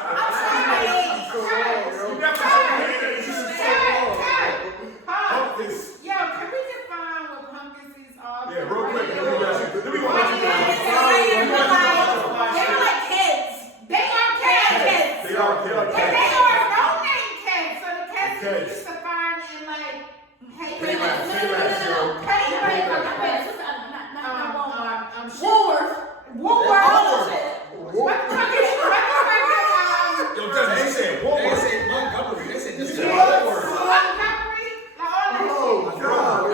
Yo, can we define what pumpkin seeds are? Yeah, real quick. Let me let you go. They're like kids. They are cats. They are And kids. they are no-name cats. So the cats we Cats. used to find in like Yo, they said They Walmart. said Montgomery. They said just Oh, God.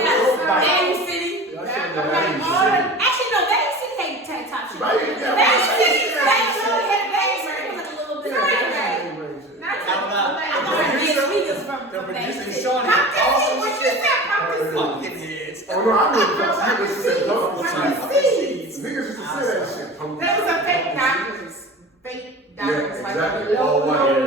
Actually, no, Bay City had top shit. Right, yeah. Bay City was like a little bit. The producing Sean awesome shit. Pumpkin heads. Oh, no, I mean, niggas used to say pumpkin Pumpkin seeds. seeds. Niggas used to say that shit. Pumpkin That was a seeds. fake doctors. Fake doctors. Yeah, Like exactly. low budget.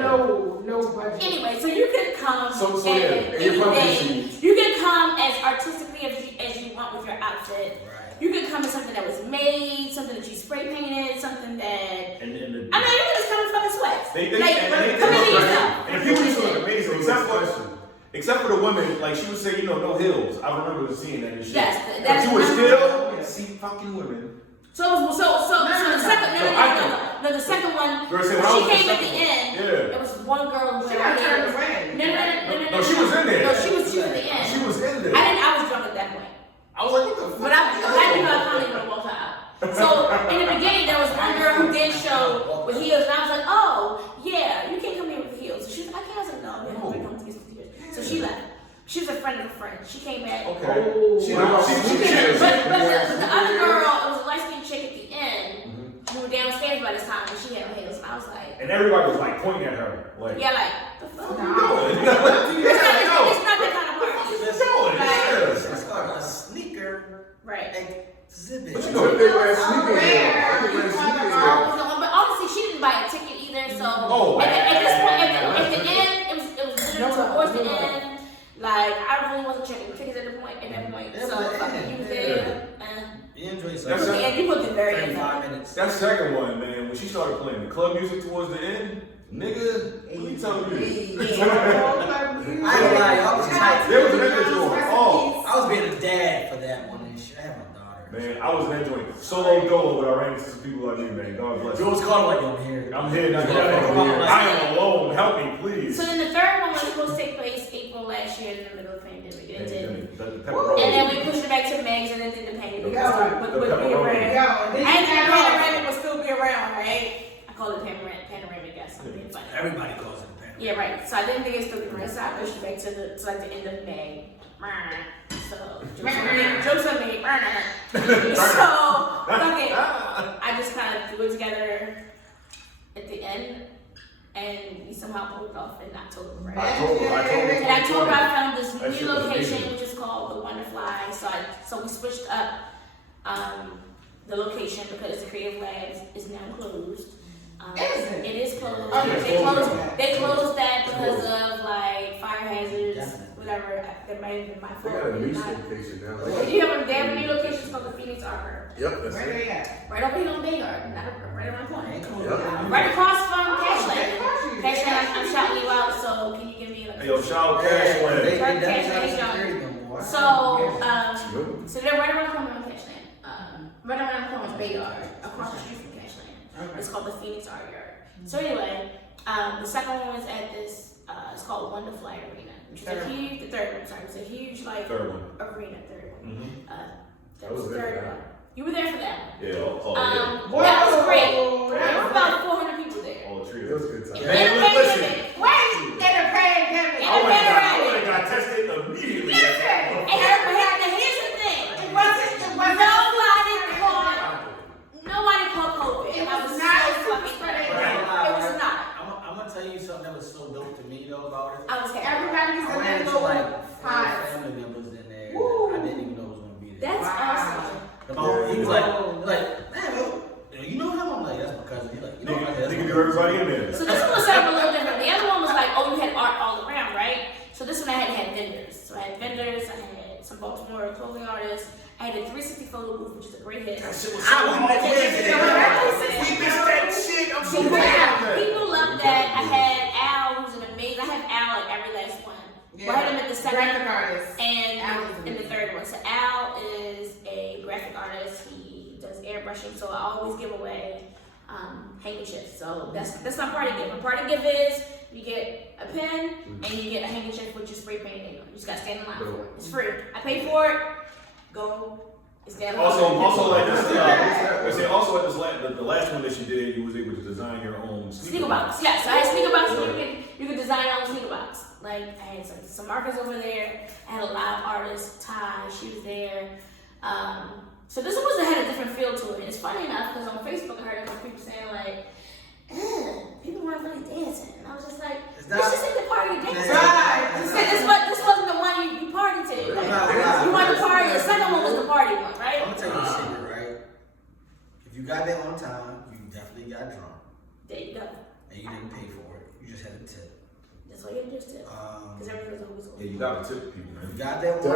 Anyway, so you can come So yeah, and your pumpkin anything. seeds. You can come as artistically as you want with your outfit. You can come in something that was made, something that you spray painted, something that. And I mean, you can just come in fucking sweats. they Like, come come in up, yourself. and people used to look amazing, except for the women. Like she would say, no heels. I remember seeing that and shit. Yes, But that's you would not- still see fucking women. So the second no, the second one. Girl, say, when I She was came the at the second end. Yeah. It was one girl who She had got her turned heels. away. No, No, she was in there. No, she was at the end. She was in there. I was drunk at that point. I was like, what the fuck? But I finally would have walked out. So in the beginning, there was one girl who did show with heels, and I was like, oh yeah, you can't come here with heels. So she was like, I can't. I was like, no, I'm gonna come to get some heels. So she left. She was a friend of a friend. She came back. Okay. But the other girl, it was a light skinned chick at the end. We were downstairs by this time, and she had her heels, and I was like, And everybody was like pointing at her, like, yeah, like the fuck. what you doing? It's not that kind of party. Let's start a sneaker Right. exhibit. But you know, if they wear sneakers, they wear sneakers. But obviously she didn't buy a ticket either, so Oh, at this point, at the end, it was literally towards the end. Like I really wasn't checking tickets at that point. So fucking you was there. You enjoy That's yourself. And you put the very end. 35 minutes. That second one, man, when she started playing the club music towards the end, nigga, what you telling me? I ain't gonna lie, I was tight. There was an nigga going off. I was being a dad for that one and shit. I had my daughter. Man, I was in that joint solo dolo, but I ran into some people like you, man. God bless you. George Carter like, I'm here. I'm here, not here. I am alone. Help me, please. So then the third one was supposed to take place April last year in the middle of the pandemic. It didn't. The pepperoni. And then we pushed it back to May, and then did the pandemic. The Would be pepperoni. around. Yo, And the panoramic will still be around, right? I call it panoramic, guys. I'm being funny. Everybody calls it a pandemic. Yeah, right. So I didn't think it still be around, so I pushed it back to like the end of May. So jokes on me. So fuck it. I just kind of threw it together at the end, and we somehow pulled it off in October, right? In October, I found this That new shit was location, amazing. which is called the Wonderfly. So we switched up the location because the Creative Labs is now closed. It is closed. Oh, yeah, They closed that because of like fire hazards, whatever. That might have been my They fault. got a new Not- location now. They have a new location called the Phoenix Arbor. Yep, that's Where it. they at? Right over here on Bayard, right around the corner. Ain't cool. Yep. Right across from Cashland. Cashland. Cashland, I'm shouting you out, so can you give me like Hey, yo, shout out They Cashland. definitely got security no more. So they're right around the corner on Cashland. Right around the corner is Bayard, across the street from Cashland. It's called the Phoenix Art Yard. So anyway, the second one was at this, it's called Wonderfly Arena, which is a huge, the third one, sorry, it's a huge like Third one. arena, third one. Mhm. That I was was the there third for that. one. You were there for that one. Yeah, yeah. That was great. There were about 400 people there. All the It trio. was a good time. In Man, the listen. pandemic. Wait, in a pandemic. In I the would've pandemic. got tested immediately. Listen, former clothing artist. I had a 360 photo booth, which is a great hit. That shit was so hard. We missed that shit. I'm so mad. People love that. I had Al, who's an amazing. I have Al at every last one. Yeah. Well, I had him at the second Graphic artist. and in the third one. So Al is a graphic artist. He does airbrushing. So I always give away handkerchiefs. So that's my party gift. My party gift is you get a pen and you get a handkerchief with your spray paint in it. You just gotta stand in line for it. It's free. I pay for it. Go. It's down. Also like this. Also at this the last one that she did, you was able to design your own sneaker box. Yes, I had sneaker box. You can design your own sneaker box. Like I had some markers over there. I had a live artist, Ty. She was there. So this one had a different feel to it. It's funny enough because on Facebook I heard people saying like, people weren't really dancing, and I was just like, this just ain't the party you're dancing. Right. This wasn't the one you partied to. Like, you wanted to party. The second one was the party one, right? I'm gonna tell you a secret, right? If you got there on time, you definitely got drunk. There you go. And you didn't pay for it. You just had a tip. That's why you just tip. Because everything was always on. Yeah, you got to tip people, man. You got there on time.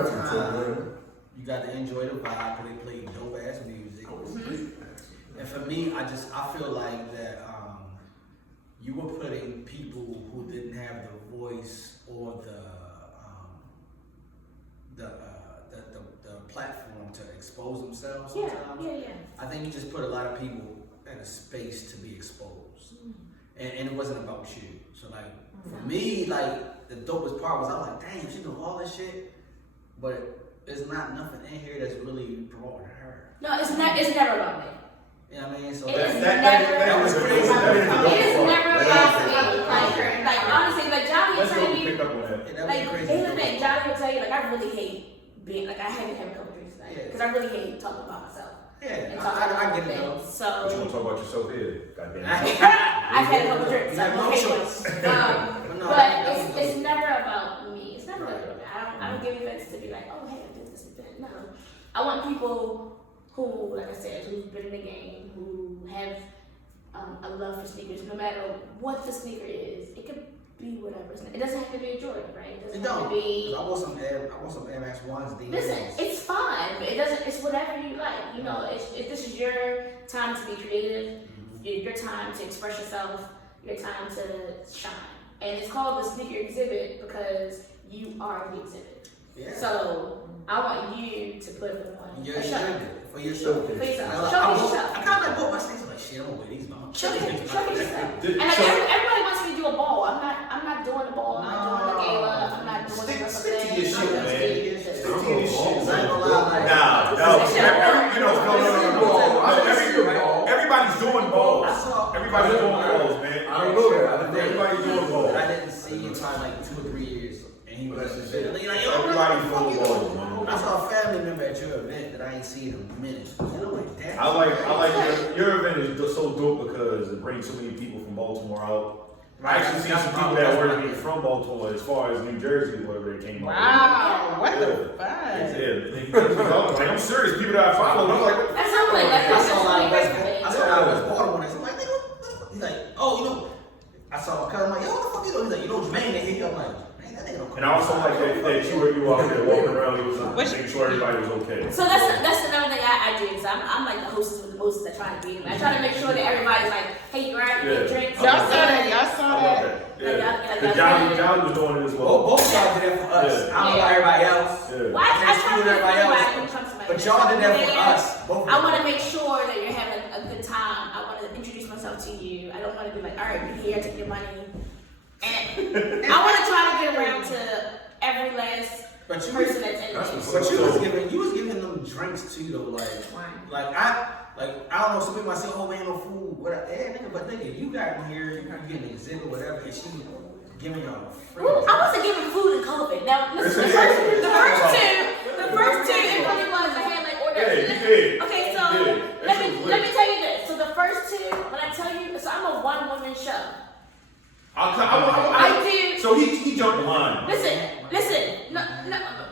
You got to enjoy the vibe because they played dope ass music. And for me, I feel like that you were putting people who didn't have the voice or the platform to expose themselves sometimes. Yeah. I think you just put a lot of people in a space to be exposed. And it wasn't about you. So like for me, like the dopest part was I was like, damn, she doing all this shit, but there's not nothing in here that's really promoting her. No, it's never about me. You know what I mean? So that was crazy. It is never about me. Like honestly, like Jahli will tell you, like here's the thing, Jahli will tell you, like I really hate being, like I haven't had a couple drinks tonight because I really hate talking about myself. Yeah, I get it though. So you want to talk about yourself here? Goddamn. I've had a couple drinks. You have no choice. But it's never about me. It's never about me. I don't give events to be like, oh hey, I did this event. No, I want people who, like I said, who've been in the game, who have a love for sneakers, no matter what the sneaker is. It could be whatever. It doesn't have to be a Jordan, right? It doesn't have to be. I want some Air Max 1s. Listen, it's fine, but it doesn't. It's whatever you like. You know, if this is your time to be creative, your time to express yourself, your time to shine, and it's called the sneaker exhibit because you are the exhibit. Yeah. So I want you to put on You're a show. For yourself. For yourself. I yourself. kind of like bought my sneakers. I'm like, shit, I'm gonna wear these. Showcase yourself. And like everybody wants me to do a ball. I'm not doing the ball. I'm not doing the gala. I'm not doing the Stick to your shit, man. Stick to your shit. No. Everybody's doing balls. Everybody's doing balls, man. I don't know that. Everybody's doing balls. I didn't see him in like 2 or 3 years. And he was just like, everybody's doing balls, man. I saw a family member at your event that I ain't seen in a minute. And I'm like, damn. I like your event is just so dope because it brings so many people from Baltimore out. I actually see some people that were from Baltimore as far as New Jersey, wherever they came out. Wow, what the fuck? Like, I'm serious, people that I follow, I'm like, that's something. I saw I was Baltimore. I'm like, nigga, he's like, oh, you know, I saw my cousin. I'm like, yo, what the fuck you know? He's like, you know, Jermaine that hit you. I'm like, man, that nigga don't come. and I also like that you were out there walking around, you was making sure everybody was okay. So that's another thing I do. So I'm like the hostess with the mostest. I try to be. I try to make sure that everybody's like, hey, you're right, you get drinks. Y'all saw that. Jahli was doing it as well. Both y'all did it for us. I don't know about everybody else. Well, I try to do everybody else. But y'all did that for us. I want to make sure that you're having a good time. I want to introduce myself to you. I don't want to be like, all right, you're here, take your money. And I want to try to get around to every last person that's in there. But you was giving them drinks too though, like I don't know, some people might say, oh man, no food, whatever. Yeah, nigga, but nigga, you got in here, you getting an exhibit, whatever, and she giving y'all free. I wasn't giving food and COVID. Now listen, the first two, it really was. I had like orders. Okay, so let me tell you this. So the first two, when I tell you, so I'm a one-woman show. I do. So he jumped the line. Listen. No.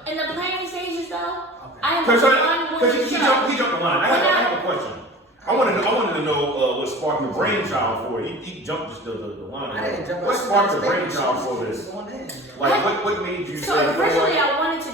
In the planning stages though, I am a He one-woman show. jumped the line. I have a question. I wanted to know what sparked the brainchild for it. He jumped just the line. I didn't jump. What sparked the brainchild for this? Like what made you say? So originally I wanted to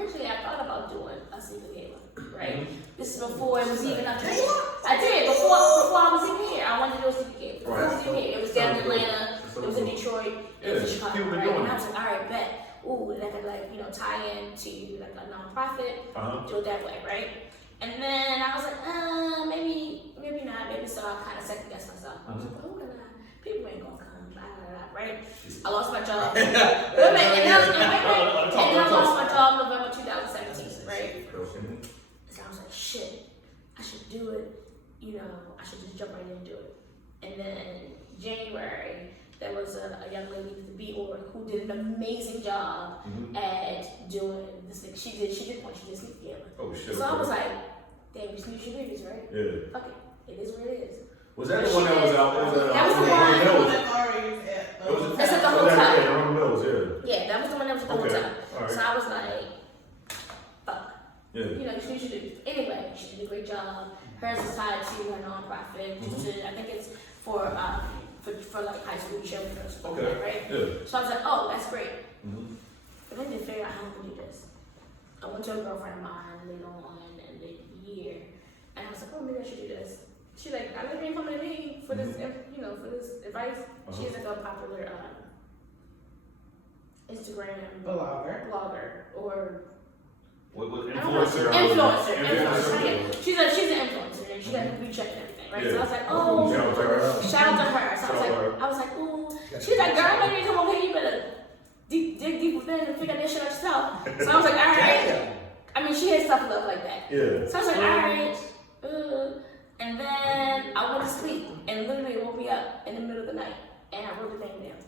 originally I thought about doing a sneaker gala, right? This is before it was even up. I did before I was even here. I wanted to do a sneaker gala. Before I was even here, it was down in Atlanta. It was in Detroit. It was in Chicago. People been Right? doing And I it. was like, all right, bet. Ooh, that could tie into like a nonprofit. Do it that way, right? And then I was like, maybe not. Maybe so. I kind of second guessed myself. I was like, oh, people ain't gonna come, blah, blah, blah, right? I lost my job. And then I lost my job November 2017, right? So I was like, shit, I should do it. I should just jump right in and do it. And then January, there was a young lady at the B-Org who did an amazing job at doing this thing. She did sneaker gala. Oh shit. So I was like, damn, you should do this, right? Yeah. Fuck it. It is what it is. Was that the one that was out there? That was the one. That's at the hotel. Yeah, Roman Mills, yeah. Yeah, that was the one that was at the hotel. Alright. So I was like, fuck. Yeah. You should do. Anyway, she did a great job. Hers is tied to her nonprofit. I think it's for like high school children or something, right? Yeah. So I was like, oh, that's great. But then to figure out how to do this, I went to a girlfriend of mine later on in the year, and I was like, oh, maybe I should do this. She's like, I know you're coming to me for this, for this advice. She's like a popular Instagram blogger or influencer. Influencer. She's an influencer and she got a blue check and everything, right? So I was like, oh, shout out to her. So I was like, ooh. She's like, girl, I know you come over here, you better dig deep within and figure this shit out yourself. So I was like, all right. I mean, she had stuff love like that. Yeah. So I was like, all right. And then I went to sleep and literally woke me up in the middle of the night and I wrote the thing down.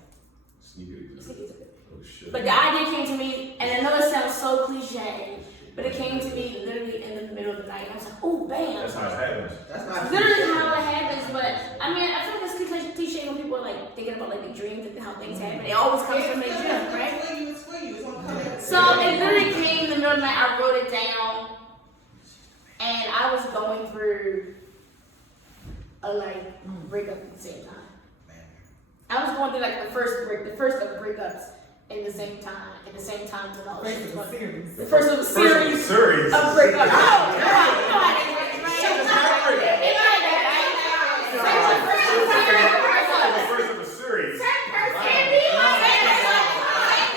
Sneakers. Oh shit. But the idea came to me, and I know it sounds so cliche, but it came to me literally in the middle of the night. I was like, oh, bam. That's how it happens. That's not Literally how it happens, but I mean, I feel like it's cliche when people are like thinking about like the dreams and how things happen. It always comes from their dreams, right? It's for you. It's gonna come out. So it literally came in the middle of the night. I wrote it down, and I was going through a breakup at the same time. I was going through like the first of breakups at the same time when I was the first of a series of breakups.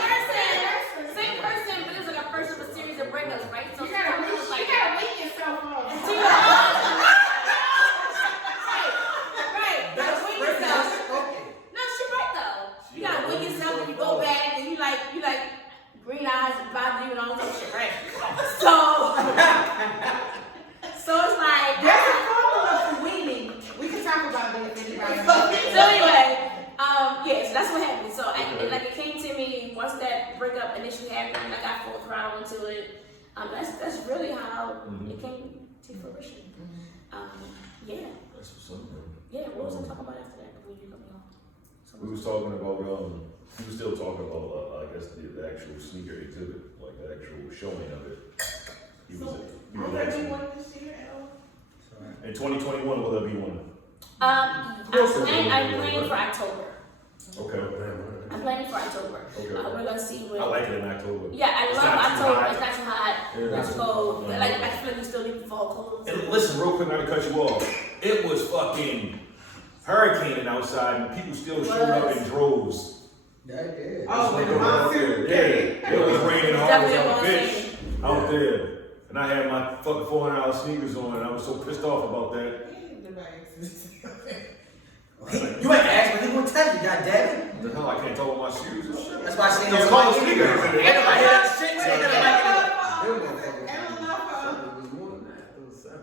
Same person, but it was like a first of a series of breakups, right? So You gotta wake yourself up. You gotta wake yourself and you go back and you like green eyes and body and all that shit, right? So it's like There's a formula for weaning. We can talk about that if anybody knows. so anyway, so that's what happened. So it came to me once that breakup initially happened. I got full throttle into it. That's really how it came to fruition. That's what's up, man. Yeah. What was I talking about after that? When you cut me off? We was talking about, we was still talking about, I guess, the actual sneaker exhibit, like the actual showing of it. He was asking. In 2021, will there be one? I'm planning for October. Okay. I'm planning for October. Okay. We're gonna see what. I like it in October. Yeah, I It's love not too October. hot. It's not too hot. Yeah. It's cold. Yeah. Like I feel like we still need the fall clothes. And listen, real quick, not to cut you off. It was fucking hurricaning outside, and people still showed up in droves. Oh, when the monsoon came. It was raining hard as Definitely a bitch monsoon. out there. And I had my fucking $400 sneakers on, and I was so pissed off about that. You ain't asked me, he gonna tell you, goddammit. What the hell, I can't talk about my shoes and shit. That's why I say It's called sneakers. Ain't nobody hear that shit. Ain't nobody hear that. It was more than that. It was 7.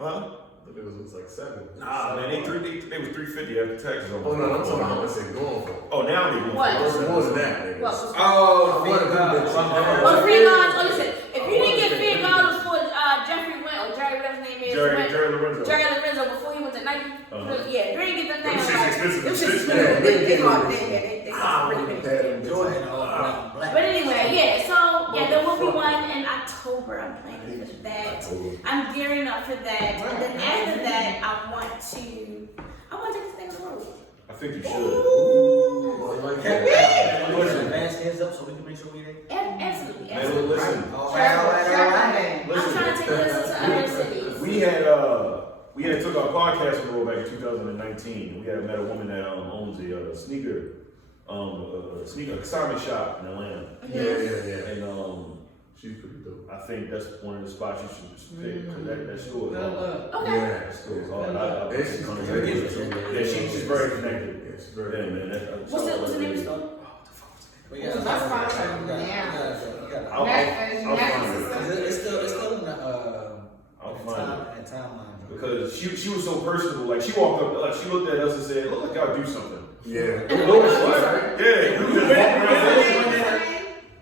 Huh? It was like 7. Nah, man, they was $350 after taxes. Oh no, I'm talking about how much they going for. Oh, now they going What? It was more than that, nigga. What? Oh, Well, free guns. Oh, listen. If you didn't get free guns for Jeffrey Went or Jerry, whatever his name is, Jerry Lorenzo. Jerry Lorenzo before he went to Nike. Yeah, you didn't get them things. Them shit's expensive. Them shit's Yeah, expensive. They hard. They Ah, pretty look at big. that. Jordan, black. But anyway, yeah. So yeah, there will be one in October. I'm planning for that. I'm gearing up for that. And then after that, I want to take this thing on the road. I think you should. Ooh, I like that. Push the advanced hands up so we can make sure we there. Absolutely. Man, listen. All right. I'm trying to take a listen to other cities. We had took our podcast on the road back in 2019. We had met a woman that owns a sneaker consignment shop in Atlanta. Yeah. And she's pretty dope. I think that's one of the spots you should pick because that store is hard. Okay. Yeah. That store is hard. Yeah, she's very connected. Yeah, she's very Yeah, man. What's the name of the store? We got That's fine. I'll find her. It's still in the I'll find her. timeline. Because she was so personable. Like she walked up, like she looked at us and said, "Look like y'all do something." Yeah. Yeah, we was just walking around.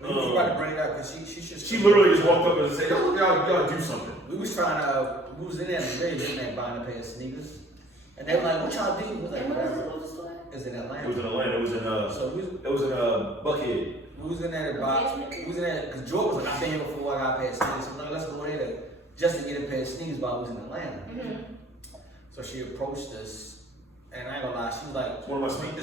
We about to bring it up because she should. She literally just walked up and said, "Yo, look, y'all do something." We was trying to. We was in there and really looking at buying a pair of sneakers, and they were like, "What y'all do?" We was like, And "Whatever." what was the store? It's in Atlanta. It was in Atlanta. It was in So Buckhead. we was in there to buy. We was in there because George was like, "I've been here before. I got a pair of sneakers." So I'm like, let's go in there just to get a pair of sneakers while we was in Atlanta. So she approached us, and I ain't gonna lie, she was like, It's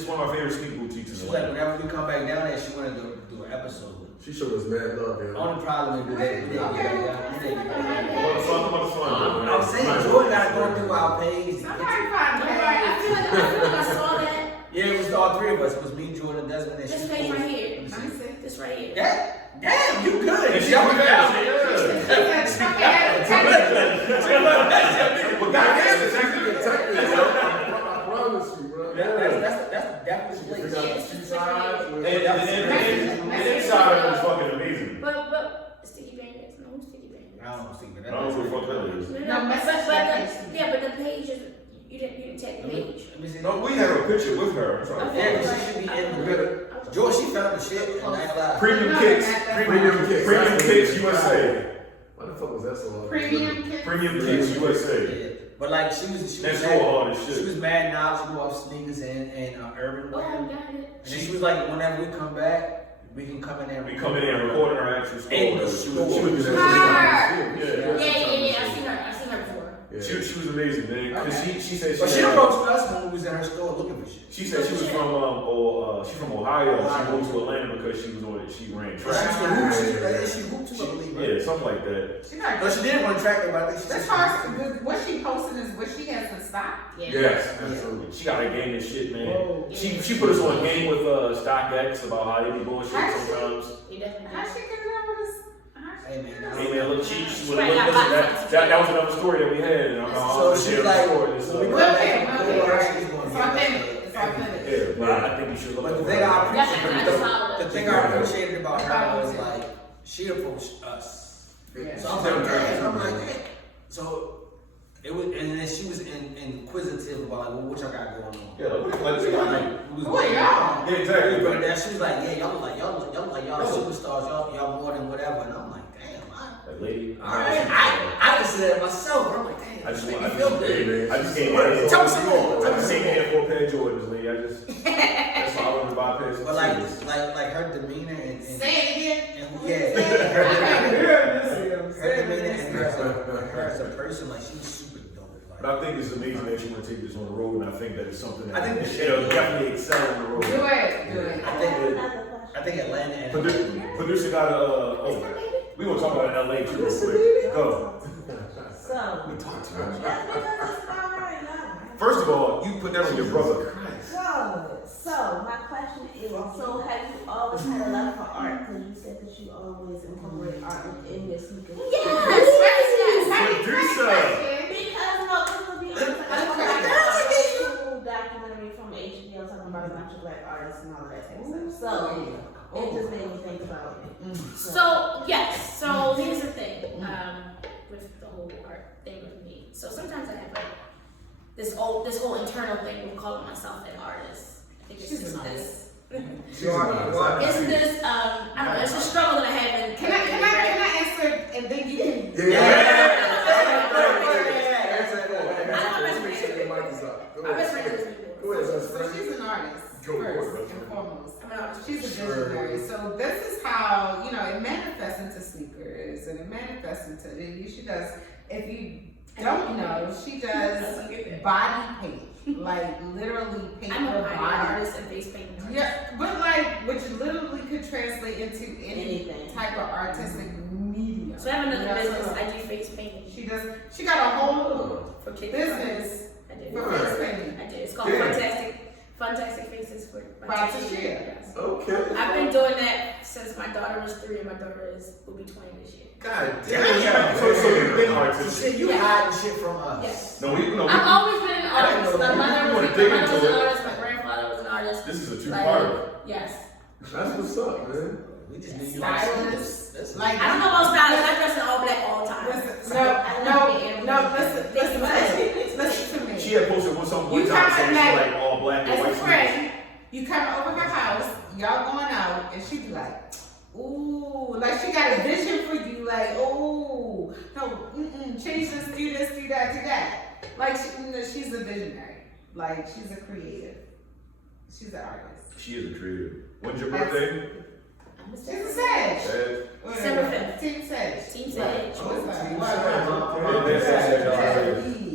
one of my favorite sneaker boutiques in she was like, Atlanta. whenever we come back down there, she wanted to do an episode. She showed us mad love, yo. Only problem is that we didn't get it. I'm saying Jordan gotta go through our page. Somebody find I feel like I saw that. Yeah, it was all three of us. It was me, Jordan, Desmond, and This she. page right here. Let me see. This right here. Damn, you good. And she went down. But goddamn, it's actually Protected, yo. I promise you, bro. That's definitely We the got place. two sides. And the inside of it is fucking amazing. But sticky bandits. No sticky bandits. I don't see I don't know who the fuck that is. But the page is you didn't take the page. Let me see. No, we have a picture with her. I'm sorry. Yeah, because she should be in the George, she found the shit and I ain't lied. Premium Kicks USA. Why the fuck was that so hard? Premium Kicks USA. Yeah. But like she was That's mad, so hard as shit. she was mad knowledgeable of sneakers and urban Oh, wear. got it. And she was like, whenever we come back, we can come in there. We come in there and record in our actual store. And the She store. was She would do that. Yeah. I seen her before. Yeah. She was amazing, man. Cause she said But she approached us when we was in her store looking for shit. She said she was from she's from Ohio. She moved to Atlanta because she ran She track. hooped too, I believe. Yeah, something like that. No, she didn't run track, but I think she As far as what she posted is what she has in stock. Yes, absolutely. She got a game and shit, man. She put us on a game with StockX about how they be bullshit sometimes. You definitely How she get it over this? Hey man, Hey man, look, that was another story that we had, and so she like, when we come back from Okay. door, she's going It's to authentic. It's authentic. Yeah, but I think we should look But at the thing Definitely. the thing I appreciated about her was like, she approached us. Yeah. So I'm like, damn. I'm like, hey. So it was, and then she was inquisitive about like, well, what y'all got going on. Yeah, like, Who are y'all? yeah, exactly. But then she was like, yeah, y'all superstars, y'all more than whatever. And I'm like, damn, Like, lady, alright. I consider it myself, but I'm like, damn, I just make came me feel good. in. Tell me some more. I just came in for a pair of Jordans, lady. That's why I wanted to buy a pair of But like her demeanor and Say it again. her demeanor and her as a person, like she's super dope. Like, But I think it's amazing that you want to take this on the road, and I think that it's something that I think it'll definitely excel on the road. Do it. I think Atlanta and Producer got we gonna talk about LA too real quick. Go. So, We talk too that's much. because it's not right now. First of all, you put that on your brother. So my question is, so have you always had a love for art? Because you said that you always incorporate art within your sneakers. Producer. Because to be honest, I watched a cool documentary from HBO talking about a bunch of black artists and all that type of stuff. So it just made me think about it. So yes, so here's the thing with the whole art thing with me. So sometimes I have like this whole internal thing of calling myself an artist. I think it's just this. It's this I don't know. It's a struggle that I have. In Can I answer and then you can? So she's an artist first and foremost. She's a visionary. So this is how it manifests into sneakers and it manifests into she does. If you don't know, she does body paint. like literally paint I'm her a body body. artist and face painting artist. Yeah, but like, which literally could translate into any type of artistic medium. So I have another You know, business. so I do face painting. She got a whole For kids. business I do. for face painting. I do. It's called Fantastic Faces for Proud to Fantastic share. Yes. Okay. I've been doing that since my daughter was 3 and my daughter will be 20 this year. God Damn. So you've been artist. Shit, you hiding shit from us. Yes. No, I've always been an artist. My mother was dig an into it. artist. My grandfather was an artist. This is a Like, two-parter. yes. That's what's up, man. We just need you Stylist. Like, I don't know about stylists. I dress in all black all the time. Listen to me. She had posted one song one You time kinda saying she like all black and As white a sneakers. friend, you come over her house, y'all going out, and she be like, ooh, like she got a vision for you, like, ooh, no, change this, do this, do that, do that. Like, she's a visionary. Like, she's a creative. She's an artist. She is a creative. When's your birthday? She's a Sag. Sag. December 5th. Team Sag. Team Sag.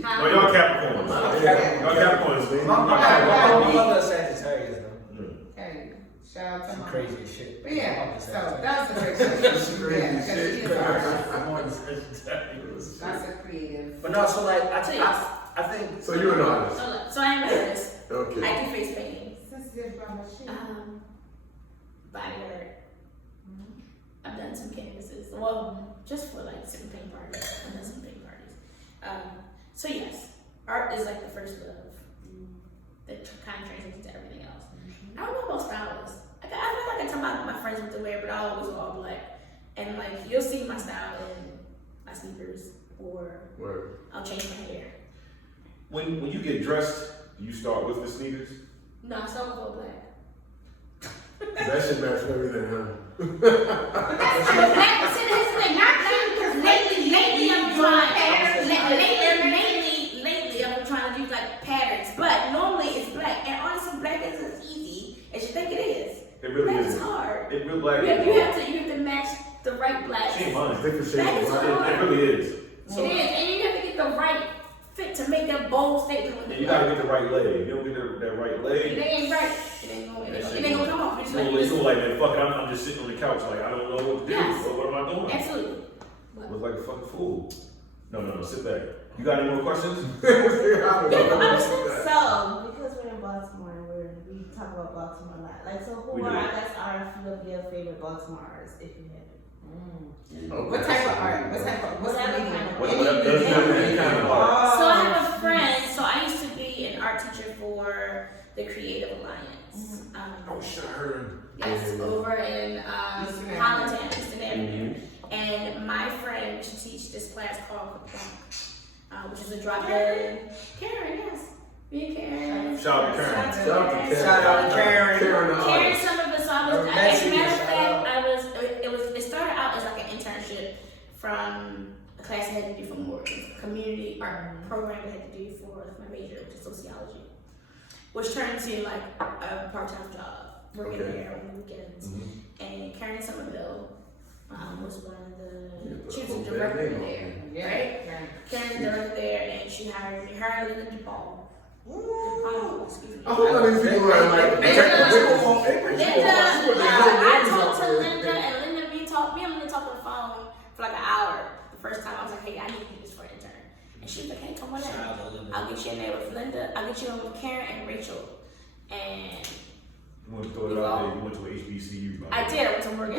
No, y'all Capricorns. Y'all Capricorns. My mother is Sagittarius though. Okay, shout out to Some Mom. crazy as shit. But yeah, so that was a great show. Yeah, because she is an artist. I'm on Sagittarius. That's a creative. But no, so like I think. So you're an artist. So I am an artist. Okay. I do face painting. Sensitive about my shit. Body art. I've done some canvases. Well, just for like some paint parties. I've done some paint parties. So yes, art is like the first love that kind of translates into everything else. I don't know about stylists. I feel like I tell my friends what to wear, but I always wear all black. And like you'll see my style in my sneakers, or I'll change my hair. When you get dressed, do you start with the sneakers? No, I start with all black. That should match everything, huh? Lately, I've been trying to do like patterns, but normally it's black. And honestly, black isn't as easy as you think it is. It really black is. is hard. It really black You is. have to match the right black. She ain't mine. Different shades Black of is black. hard. It really is. It is, and you have to get the right fit to make that bold statement with And the you gotta get the right leg. If you don't get that right It leg, ain't right. It ain't gonna come off. It's like you go like, man, fuck it, I'm just sitting on the couch, like, I don't know what to do. Yes. What am I doing? Absolutely. Look like a fucking fool. No, sit back. You got any more questions? So, because we're in Baltimore and we talk about Baltimore a lot, like, so who are, I guess, are a few of your favorite Baltimoreans, if you have it? What type of art? What's the medium? Any kind of art. So I have a friend. So I used to be an art teacher for the Creative Alliance. Oh, shit, I heard. Yes, over in Hollandtown, Eastern Avenue. And my friend used to teach this class called The Plunk, which is a drop-in. Karen, yes. Me and Karen. Shout out to Karen. Shout out to Karen. Karen, some of us. So I was, Her as a message, matter of shout fact, it started out as like an internship from a class I had to do for more community art program I had to do for my major, which is sociology, which turned into like a part-time job, working there on the weekends. And Karen Somerville was one of she was a director there, right? Karen director there, and she hired me, her and Linda DePaul. Excuse me. I hope none of these people are like, I talked to Linda, and Linda me and Linda talked on the phone for like an hour. The first time I was like, hey, I need to do this for an intern. And she was like, hey, come on in. I'll get you in there with Linda. I'll get you in with Karen and Rachel. And You want to throw it out there? You went to HBCU. I did. I went to Morgan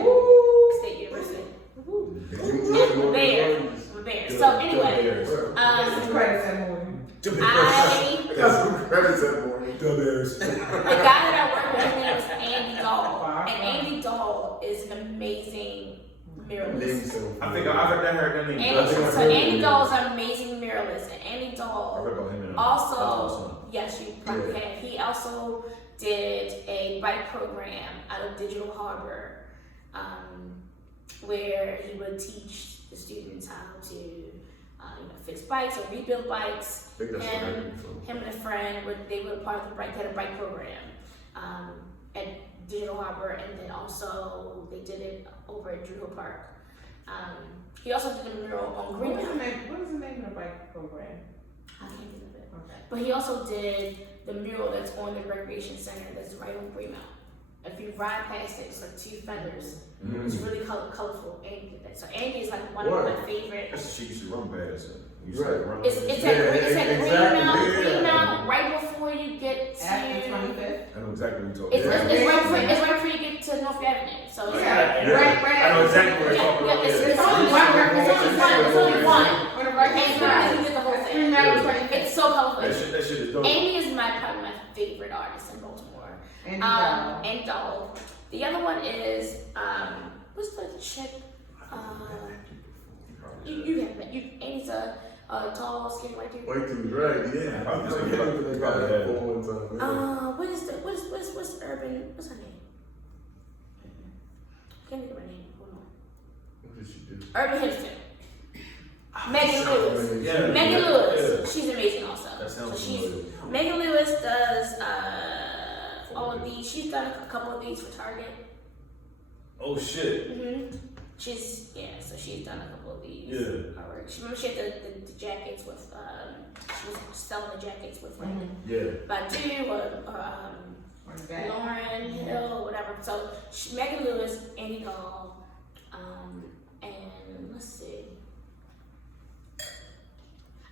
State University. We're there. So anyway, Got some credits at morning. the guy that I work with, his name is Andy Dahl. And Andy Dahl is an amazing muralist. I think I heard that name. So Andy Dahl is an amazing muralist. And Andy I Dahl read about him in also, yes, you probably have. He also did a bike program out of Digital Harbor, where he would teach the students how to fix bikes or rebuild bikes. Him and a friend they were part of the bike program at Digital Harbor, and then also they did it over at Drew Hill Park. He also did a mural on Greenwood. What is the name of the bike program? I can't think of it. Okay. But he also did the mural that's on the recreation center that's right on Greenmount. If you ride past it, it's like two feathers. It's really colorful. Andy did that. So Andy is like one of my favorite. That's the shit you should run past. It's at Greenmount, right before you get to. After 25th. I know exactly what you're talking It's right before you get to North Avenue. So it's right. I know exactly what you're talking about. It's only one. On the right And side. you get the whole thing. It's so colorful. That shit is dope. Amy is probably my favorite artist in Baltimore. And Dog. The other one is what's the chick? You have it. Amy's a tall, skinny white dude. White dude, right? Yeah. I'm just thinking about that. What's urban? What's her name? Can't think of her name. Hold on. What did she do? Urban Hipster. Megan Lewis. Yeah. Megan Lewis. She's amazing also. That sounds she's familiar. Megan Lewis does all of these. She's done a couple of these for Target. Oh shit. So she's done a couple of these. Yeah. Remember she had the jackets with she was selling the jackets with like Badu or Lauren Hill, whatever. So Megan Lewis, Andy Gall, and let's see.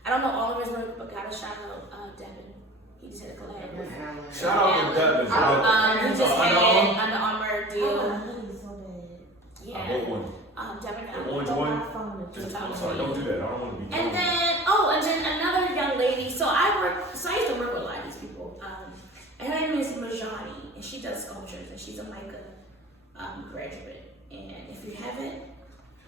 I don't know all of his work, but gotta shout out Devin. He just had a collab with Shout out to Devin. he just had Under Armour deal. I bought one. Devin got The orange one? I'm sorry, don't do that. I don't want to be And then another young lady. So I used to work with a lot of these people. And her name is Majani, and she does sculptures, and she's a MICA graduate. And if you haven't,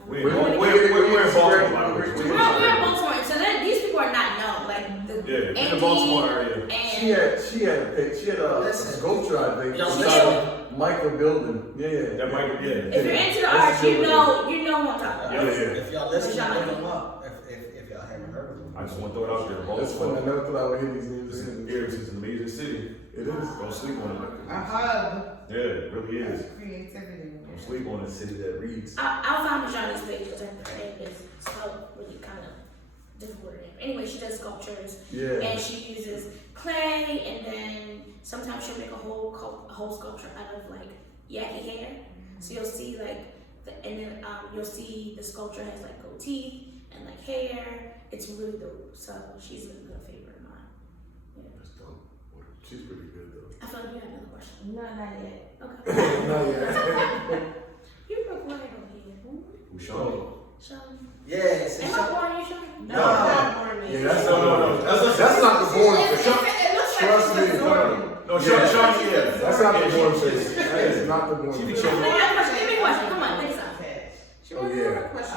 we're in Baltimore. we're in Baltimore. So these people are not known. Like in the Baltimore area. And She had a sculpture, I think. Michael building. Yeah. That might be if you're into the art, you know who I'm talking about. If y'all listen, look them up. If y'all haven't heard of them. I just want to throw it out there. That's funny. I never thought I would hear these names. It's an amazing city. It is. Don't sleep on it. A hub. Yeah, it really is. Creativity. Don't sleep on a city that reads. I'll find Majani's page because her name is spelled really kind of difficult name. Anyway, she does sculptures. Yeah. And she uses clay, and then sometimes she'll make a whole sculpture out of like yaki hair. So you'll see you'll see the sculpture has like gold teeth and like hair. It's really dope. So she's a good favorite of mine. Yeah. That's dope. She's pretty good though. I feel like you had another question. No, not yet. Okay. Not yet. You were quiet over here. Who's Sean? Sean. Yes. Am I boring you, Sean? No, not more me. Yeah, that's No. That's not the boring It face. looks Trust like me. she's No, Sean, yeah. That's not the boring face. That is not the boring She be face. chilling. Give me a question. Come on, think so. She Oh, wants yeah. a question.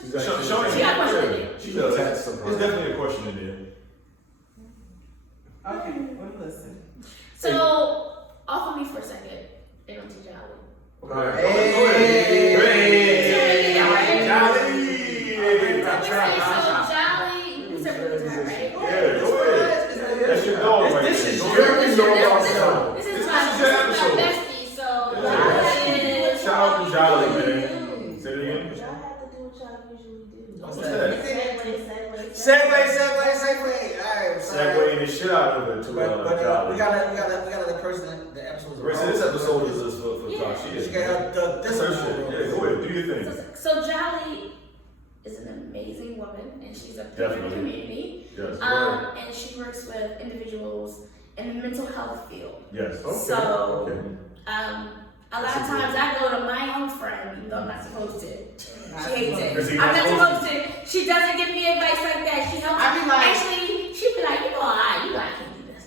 She's Sean, She got a question in there. She does. That's surprising. There's definitely a question in there. Okay, we'll listen. So, off of me for a second. They don't teach Jahli. Alright. Hey, Jahli, you said really to her, right? Yeah, go ahead. That's your dog right This is there. Jeremy know about Sean. This This is is my your episode. bestie, so Yeah. Jahli. Shout out to Jahli, man. Say it again. Y'all have to do what y'all usually do. What's that? Segue. Alright, Segwaying the shit out of it to But Jahli. we got the person. The episode. The rest of this episode is for Josh. She got That's her shit. Yeah, go ahead. Do your thing. So Jahli is an amazing woman, and she's a part of the community. Yes. And she works with individuals in the mental health field. Yes. So, Okay. a lot of times I go to my own friend, even though I'm not supposed to. She hates Is it. he I'm not not supposed to. She doesn't give me advice like that. She helps. I be like- Actually, she'll be like, I can't do this.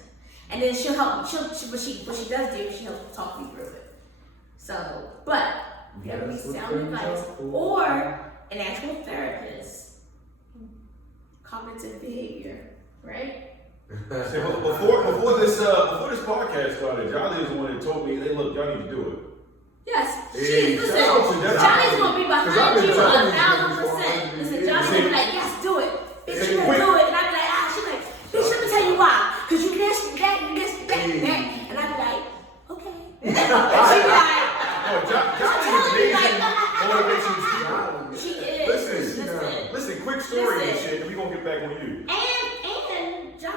And then she'll help. What she does do, she helps talk me through it. So, but you have to be sound advice or an actual therapist, cognitive behavior, right? See, before this podcast started, Jahli is the one that told me, "Hey, look, y'all need to do it." Yes, Hey, listen, shout out to that. Johnny's gonna be Cause I've behind been you telling these 1,000%. niggas Listen, for Johnny's gonna be like, yes, do it. Bitch, Say you quick. gonna do it. And I'd be like, she's like, bitch, let me tell you why. Cause you this, that, and this, that, and that. And I'd be like, okay. And she'd be like, No, Jahli is amazing motivation speaker. she is. Listen, quick story and shit, and we gonna get back on you. And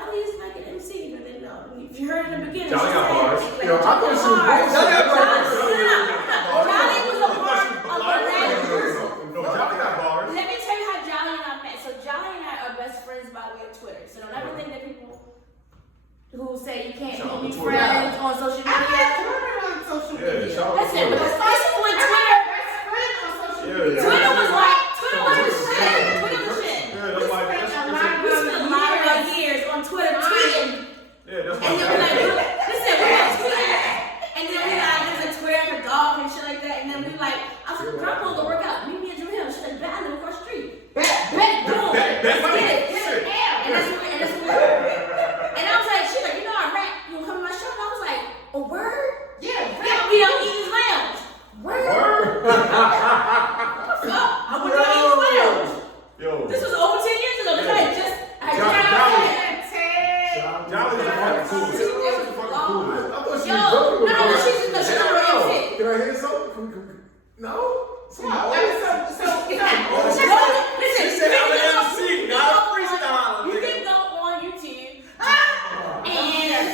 Jahli is like an MC, but then no. If you heard in the beginning, Jahli got bars. Yo, I thought she was Jahli was a part of the rap group. No, Jahli got bars. Let me tell you how Jahli and I met. So Jahli and I are best friends by way of Twitter. So don't ever think that people who say you can't be friends on social media. I met Twitter on social media. Listen, but the first one, Twitter. Twitter was like, Twitter was the shit. Twitter was shit. Yeah, that's like, We spent a lot of our years on Twitter tweeting. yeah, that's And then we're like, listen, we got Twitter. And then we like, there's a Twitter for golf and shit like that. And then we like, I was like, girl, I'm gonna go work out. Meet me at Jim Hill. She's like, bet I live across the street. Bet, boom. Bet, Let's get it. And that's what we And I was like, she's like, you know I rap. You wanna come to my show? And I was like, a word? Yeah. We don't eat his lounge. Word? I went to Eden's Lounge. Yo. This was over 10 years ago. This I just Jahli's the fucking coolest. It was I thought she Yo, was joking. no, she's Can I hear something? No? Listen, you can go on YouTube and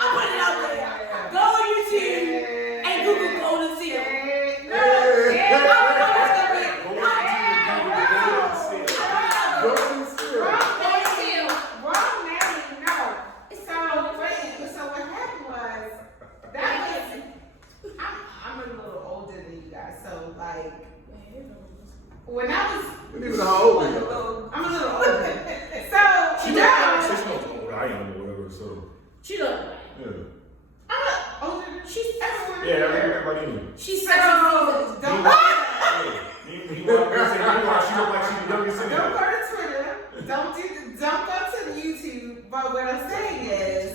I put it out there. Go on YouTube and Google Golden Seal. So what happened was I'm a little older than you guys. So like when I was You don't even know how old we are. I'm a little older. So She's old. I am or whatever, so. She look. Yeah. I'm older. She's everyone. Yeah, everybody knew. She's So sexy. don't She look like she's the youngest in Don't there. go to Twitter. Don't go to the YouTube. But what I'm saying is,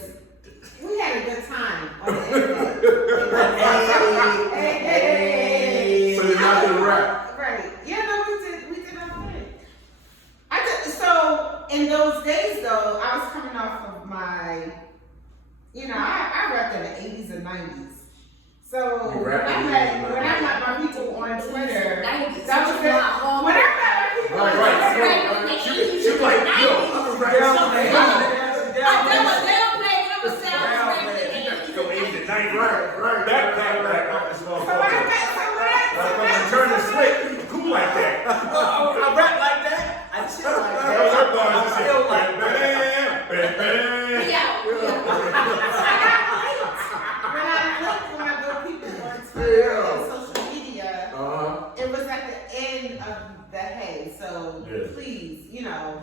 we had a good time on the internet. So you're not gonna rap. Right. Yeah, no, we did our thing. So in those days though, I was coming off of my, I rapped in the 80s and 90s. So when I met my people on Twitter, that was it. When I met my people on Twitter, She's like, yo, I'm a rapper. Right. Back, this motherfucker. Turn the slick, cool like that. I rap like that. I chill like that. That was her bars. I feel like Bam. when I go people on Twitter and social media, it was at the end of the hay. So please, you die.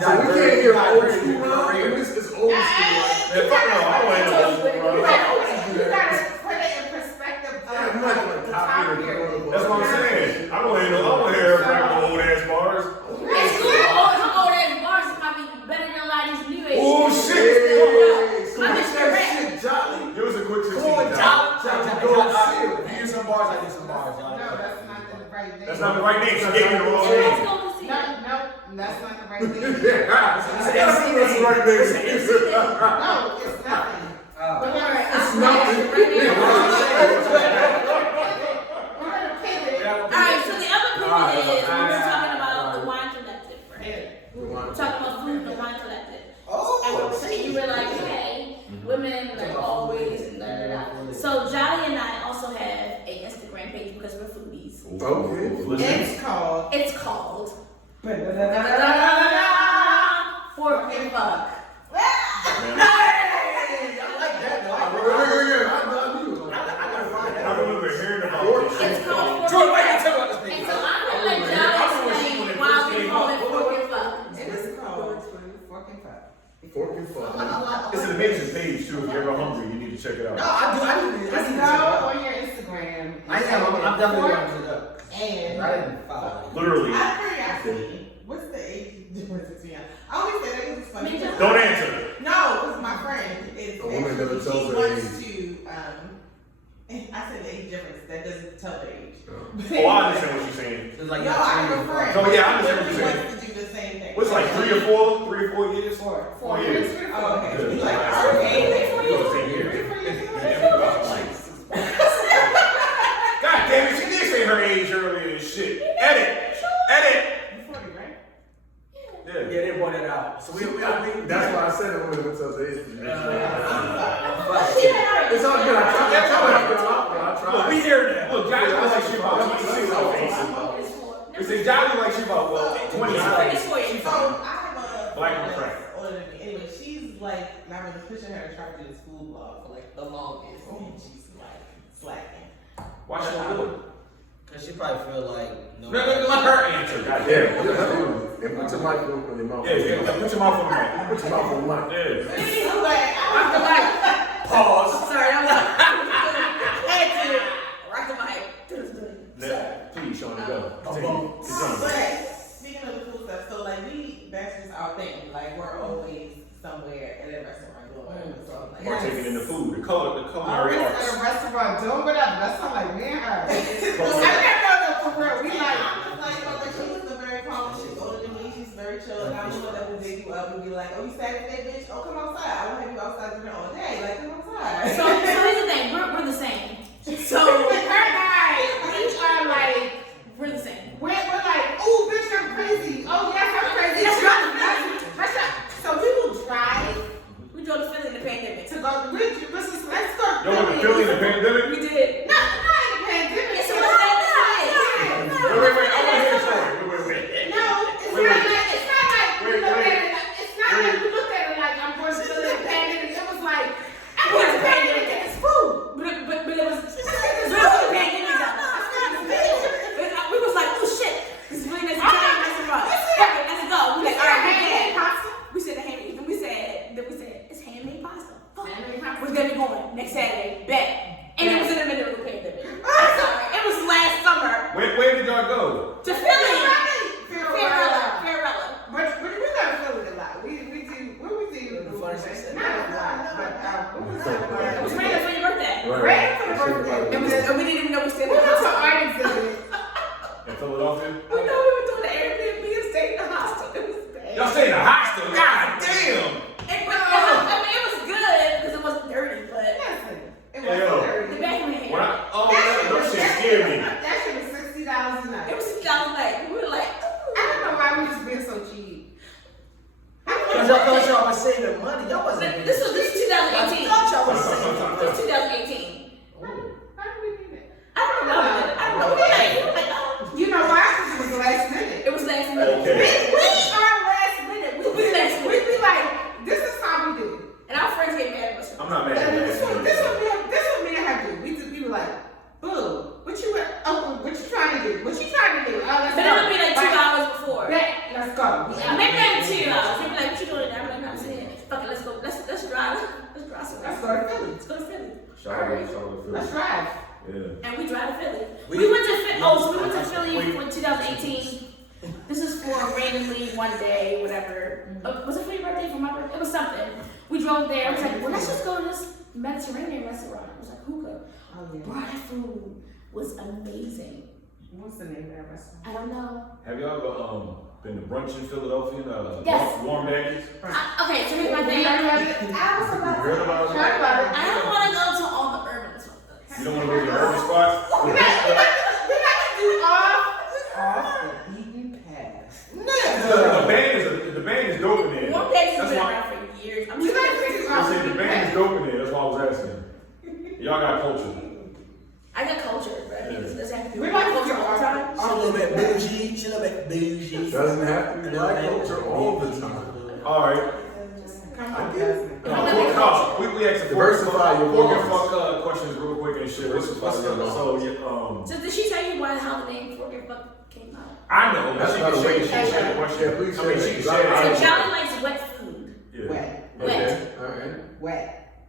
So we can't hear old school now. This is old school. Yeah, fuck no, I don't want to know old school, bro. You gotta put it in perspective of I'm not gonna copy it. That's what I'm saying. I don't want to hear old ass bars. It's cool. Her old ass bars might be better than a lot of these new age. Oh shit! I'm just correct. Jahli. Give us a quick 16. You use some bars, I use some bars. No, that's not the right name. That's not the right name. She gave me the wrong name. Let's go to see. No, that's not the right name. That's the right name. No, it's nothing. It's nothing. We're gonna pivot. Alright, so the other pivot is we were talking about the wine collective, right? We're talking about food, the wine collective. And we were saying, you were like, hey, women like always and da da da. So Jahli and I also have a Instagram page because we're foodies. Okay. It's called Fork and Fuck. I remember hearing about this. It's called Jordan, Fork why you and tell me Fuck. about this And thing? so I'm gonna let Jahli explain why we call it Fork and Fuck. It is called Fork and Fuck. Fork and fuck. It's an amazing page too. If you're ever hungry, you need to check it out. No, I do. Just go on your Instagram. I'm definitely going to look it up. And I didn't follow it. Literally. out of curiosity, what's the age difference between y'all? I always say that because it's funny. Don't answer. No, because my friend is A woman never actually, tells she her wants age. to, I said the age difference, that doesn't tell the age. Oh, I understand what you're saying. It's like No, I have a friend. So, yeah, I understand what who you're saying. wants to do the same thing. What's it like 3 or 4 years? 4 years. years. Oh, okay. Good. You like, Okay. okay. 4 years. 3 years. God damn it, she did say her age earlier and shit. Edit. You're 40, right? they brought that out. So we that's why I said it when we went to the history. She had It's all good. I tried. Look, we hear that. Look, Jahli looks like she about 26 on Facebook. We say Jahli like she about 20. So I have a Black and friend crack. that's older than me. Anyway, she's like, I've been pushing her to try to do this food blog for like the longest, and she's like slacking. Why she don't do it? Cause she probably feel like No, let her answer. Goddamn. Yeah, and put your mic on your mouth. Yeah, put your mouth on the mic. Put your mouth on the mic. Yeah. Rock the mic. Pause. Sorry, I'm like, rock the mic. Please, Shawnee, go. But speaking of the food stuff, so like we, that's just our thing. Like we're always somewhere at a restaurant doing whatever. So like, Partaking in the food, the culinary Always arts. at a restaurant doing whatever. That sounds like me and her. I never for real. We like. She was very calm. She's older than me. She's very chill. And I know that will big you up and be like, oh, you sad today, bitch? Oh, come outside. I want to have you outside dinner all day. Like, come outside. So here's the thing, we're the same. So With her and I, we are like, we're the same. we're like, oh, bitch, I'm crazy. Oh, yes, I'm crazy. So we will drive We drove to Philly in the pandemic. to go. Let's go. Y'all went to Philly in the pandemic? We did. Not in the pandemic. It's It a was lot of like time. that. Wait, I want to hear the story. Wait. No, it's not like we looked at it. It's not like we looked at it like I'm going to Philly in the pandemic. It was like I'm going to pandemic and it's food. But it was the pandemic though. We was like, oh shit, this is really nice Italian restaurant. Let's go. We like, all right, handmade pasta. we said the handmade. Then we said it's handmade pasta. We're gonna be going next Saturday. Bet. And it was in the middle of the pandemic. Sorry, it was last summer Where did y'all go? to Philly. Farewell. But we gotta Philly a lot. We do. What we do? Funny she said Not a lot, but It was random for your birthday. right for the birthday. And we didn't even know we stayed in We the went to hospital. art exhibit. In Philadelphia? We know we were doing the Airbnb and stayed in the hostel. It was bad. Y'all stayed in a hostel? God damn! It was good because it wasn't dirty, but It Hey, yo. was the bathroom had When hair. that shit scared me. That shit was $60 a night. It was $60 like we were like, I don't know why we just being so cheap. Cause y'all thought y'all was saving money. Y'all wasn't. this was 2018. I thought y'all was This saving. was 2018. How do we do that? I don't know. You know why? Because it was last minute. It was last minute. Okay. We are last minute. We last We minute. be like, this is how we do it. And our friends get mad at us. I'm not mad at This that. what me and her do. We were like, boo, what you trying to do? What you trying to do? Oh, let's But go. it would be like 2 hours before. Bet, let's go. Maybe not 2 hours. They'd be like, what you doing now? I'm like, I'm saying, fuck it, let's go. Let's drive. Let's drive somewhere. Let's go to Philly. Let's go to Philly. Charlotte, Let's Philly. drive. Yeah. And we drive to Philly. We We went to Philly. Oh, so we went to Philly Wait. for 2018. This is for randomly one day, whatever. Was it for your birthday? For my birthday? It was something. We drove there. I was like, well, let's just go to this Mediterranean restaurant. It was like hookah. Oh, yeah. Bro, that food was amazing. What's the name of that restaurant? I don't know. Have y'all ever been to brunch in Philadelphia? Yes. Warm Baggies? Okay, so here's my thing. I was about You heard about it? Heard about it. I don't want to go to all the urban spots. You don't want to go to the urban spots? We got to do off the beaten path. The band is dope in there. Warm Baggies has That's been why around for years. I'm We just got gonna to figure do I off said the the beaten band is path. dope in there. That's why I was asking. Y'all got culture. I got culture, but does have to be We like culture all the time. She a little bit bougie. She a little bit bougie. Doesn't have to be black culture all the time. All right. Come on, cousin. We asked the Diversify your fork and wants. fuck questions real quick and shit. What's Diversify your so wants. yeah, So did she tell you how the name Fork and Fuck came out? I know. That's She not a can way share to the question. Yeah, please I mean, share she it. can So share it. Jahli likes wet food. Yeah. Wet. Okay, alright. Wet.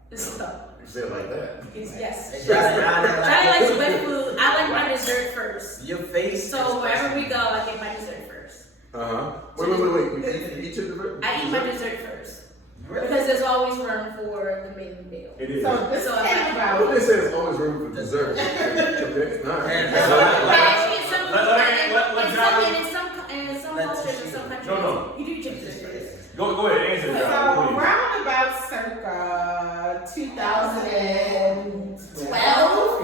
This is stuff. You say it like that. Yes. Jahli Jahli likes wet food. I like my dessert first. Your face. So wherever we go, I get my dessert first. Wait. You eat your dessert? I eat my dessert first. Because there's always room for the main meal. It is. So this So is I- Well, about they say there's always room for dessert. Okay, alright. But actually, in some Let Jahli- cultures, in some countries, No. you do your dessert first. Go ahead, answer so that, please. around about circa 2012.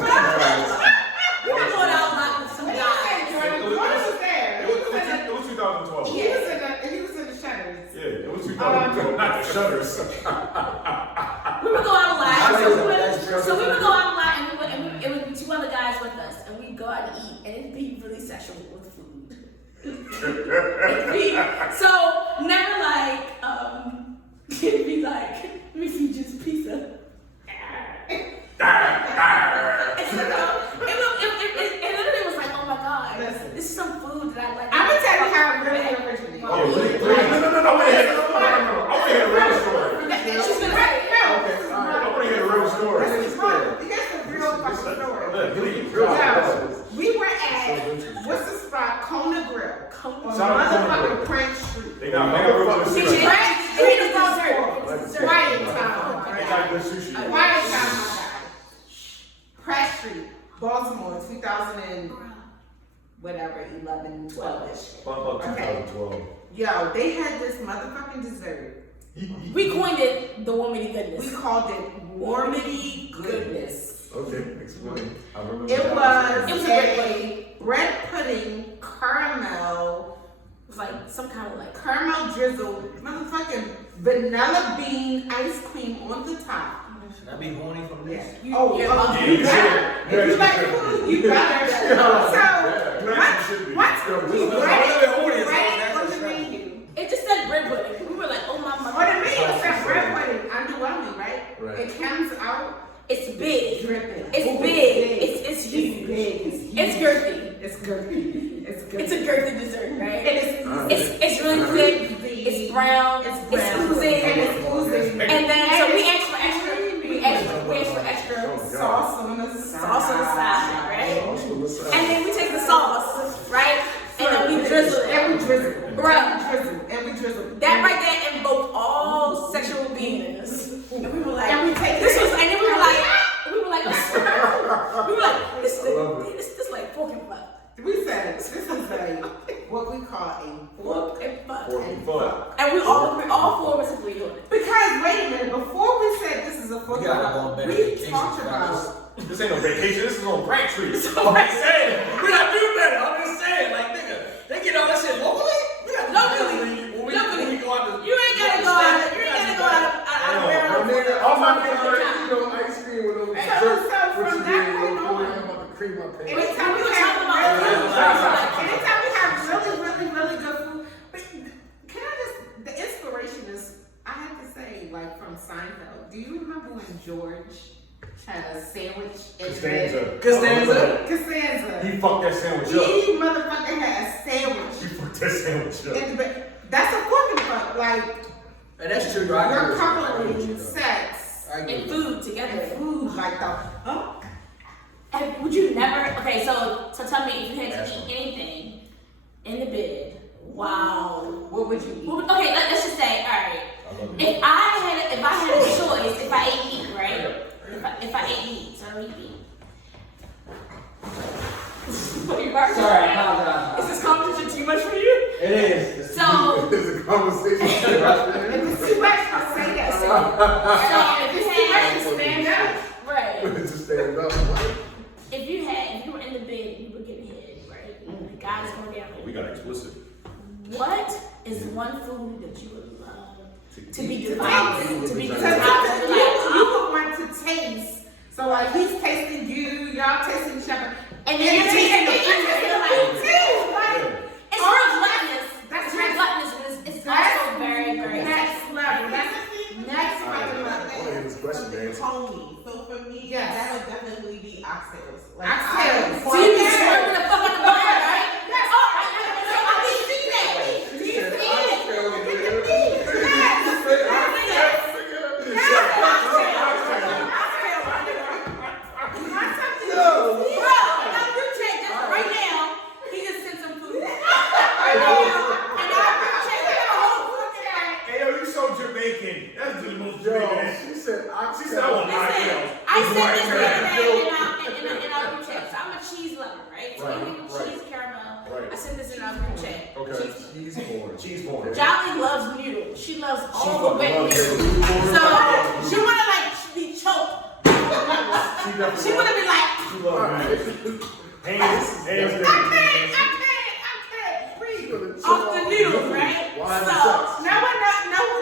We were going out like with some guys. Jordan was there. It was 2012. He was in the shutter. Not the shutters. We would go out a lot. So we would go out a lot, and it would be 2 other guys with us, and we'd go out and eat, and it'd be really sexual with food. So never like, it'd be like, let me feed you this pizza. It literally was like, oh my god, this is some food that I like. I'm gonna tell you how it really originated. No, I want to hear the real story. She's gonna say, I want to hear the real story. This is the real fucking story. We were at, what's the spot? Kona Grill. On motherfucking Prince Street. They got mega Street is dessert. Quiet time. They got good sushi. Quiet time, my guy. Pratt Street, Baltimore, 2000 and whatever, 11, 12-ish. About 2012. Yo, they had this motherfucking dessert. We coined it the Warmity Goodness. We called it Warmity Goodness. Okay, explain. I remember It was a bread pudding, caramel, It was like some kind of like caramel drizzle, motherfucking vanilla bean ice cream on the top. Should I be horny from this? You you better. If you like food, you better. So once we read it on the menu. It just said bread pudding. We were like, oh my mother. On the menu it said bread pudding, underwhelming, right? It comes out. It's big. Dripping. It's big. It's huge. It's girthy. It's girthy. It's a girthy dessert, right? It's really thick. It's brown. It's oozing. And then so we asked for extra. We asked for extra sauce on the side, right? And then we take the sauce, right? And then we drizzle it. And we drizzle. Bruh. And we drizzle. That right there invoked all sexual beingness. And we were like, and we take this was, and then we were like, this like fork and fuck. We said this is what we call a Fork and fuck. Fuck. And we all 4 of us agreed on it. Because wait a minute, before we said this is a fork and fuck, we talked about. This ain't no vacation. This is on Prank Street. So I'm saying, we gotta do better. I'm just saying, like nigga, they get all that shit locally. We gotta Locally. when we go out to. You ain't gotta go out. You ain't gotta go out. I'm not getting ice cream with those dessert. So from that point on, I'm about to cream my pants. anytime we have really good food. But can I just, the inspiration is, I have to say, like from Seinfeld. Do you remember when George had a sandwich and Costanza? He fucked that sandwich up. He motherfucker had a sandwich. He fucked that sandwich up. That's a fucking fuck. Like, And that's true, you're right? coupling sex And food together. and food like the And would you never? Okay, so tell me if you had to eat anything in the bed. Wow. What would you eat? Okay, let's just say, all right. If I had a choice, if I ate meat, right? If I ate meat, so I eat meat. Sorry, I apologize. Is this competition too much for you? It is. So There's a conversation. If it's too much, I'll say that. so If it's too much, stand up. right. Just stand up. If you were in the bed, you were getting hit, right? The guy's going down. We got explicit. What is one food that you would love to be To devoured? To be Because devoured? you would want to taste. So like he's tasting you, y'all tasting each other, And then you're tasting the food. It's real gluttonous. That's It's real gluttonous, but it's also very, very next level. That's next fucking I want to hear level. this question, man. Tony. So for me, Yes. that would definitely be oxtails. Like Oxtails. So you be slurping the fuck on the bone, right? Yes. Oh, I didn't see that. Do you see it? Cheese corn. Jahli loves noodles. She loves all the wet loves noodles. noodles. So she wanna like be choked. She wanna be like. She loves noodles. Hands I can't breathe. Off the noodles, right? So No one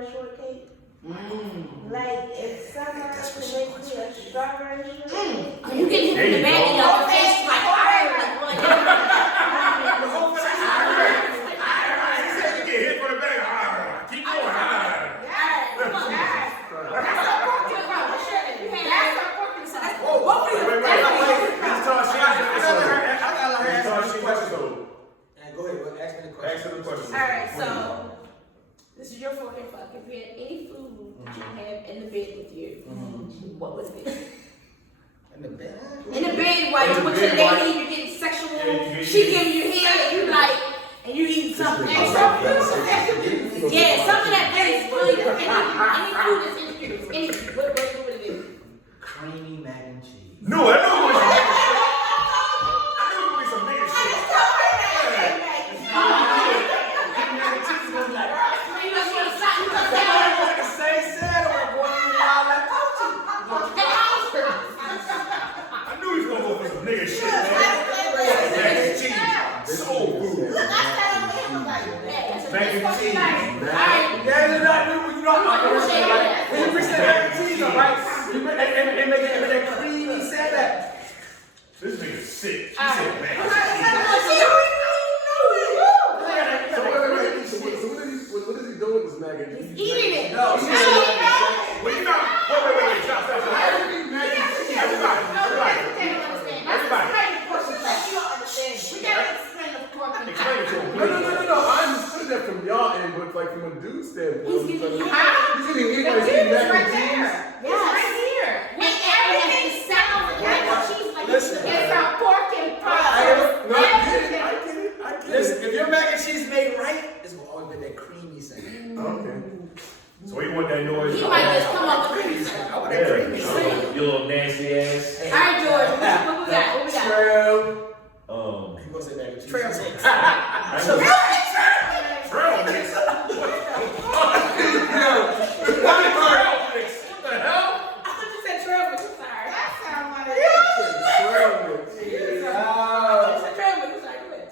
strawberry shortcake? Like if someone can make me a strawberry shortcake. You get hit in the back of your face like iron. She said you get hit from the back. Keep going. Go ahead, ask me the question. Ask her the question. Alright, so this is your fork and fuck. If you had any food that you have in the bed with you, what would it be? In the bed? In the bed while you're with your lady, you're getting sexual, she giving you head, and you like, and you eating something. Yeah, something that is really, any food that's introduced. Any food, what would it be? Creamy mac and cheese. No, I know it was some nigga shit. I knew he was gonna go for some nigga shit, man. Mac and cheese. Soul food. Mac and cheese. When you mix that mac and cheese up, right? And make it that creamy salad. This nigga's sick. She said mac and So what is he doing with this mac and cheese? He's eating it. No, cheese. Wait, stop. Wait. Stop. Explain it to him. No. I understood that from y'all end, but like from a dude standpoint. He's getting he's getting mac and cheese. right here. And everything sounds like mac and cheese. Like it's our pork and fries. I get it. Listen, if your mac and cheese made right, it's gonna always be that creamy sound. Okay. So he want that noise. He might just come up with creamy sound. I want that creamy sound. You little nasty ass. All right, George. What we got? Trail. He gonna say mac and cheese. Trail mix. Trail mix. What the hell? I thought you said trail mix. Sorry. That sounds like a Trail mix. You said trail mix. Sorry. Go ahead.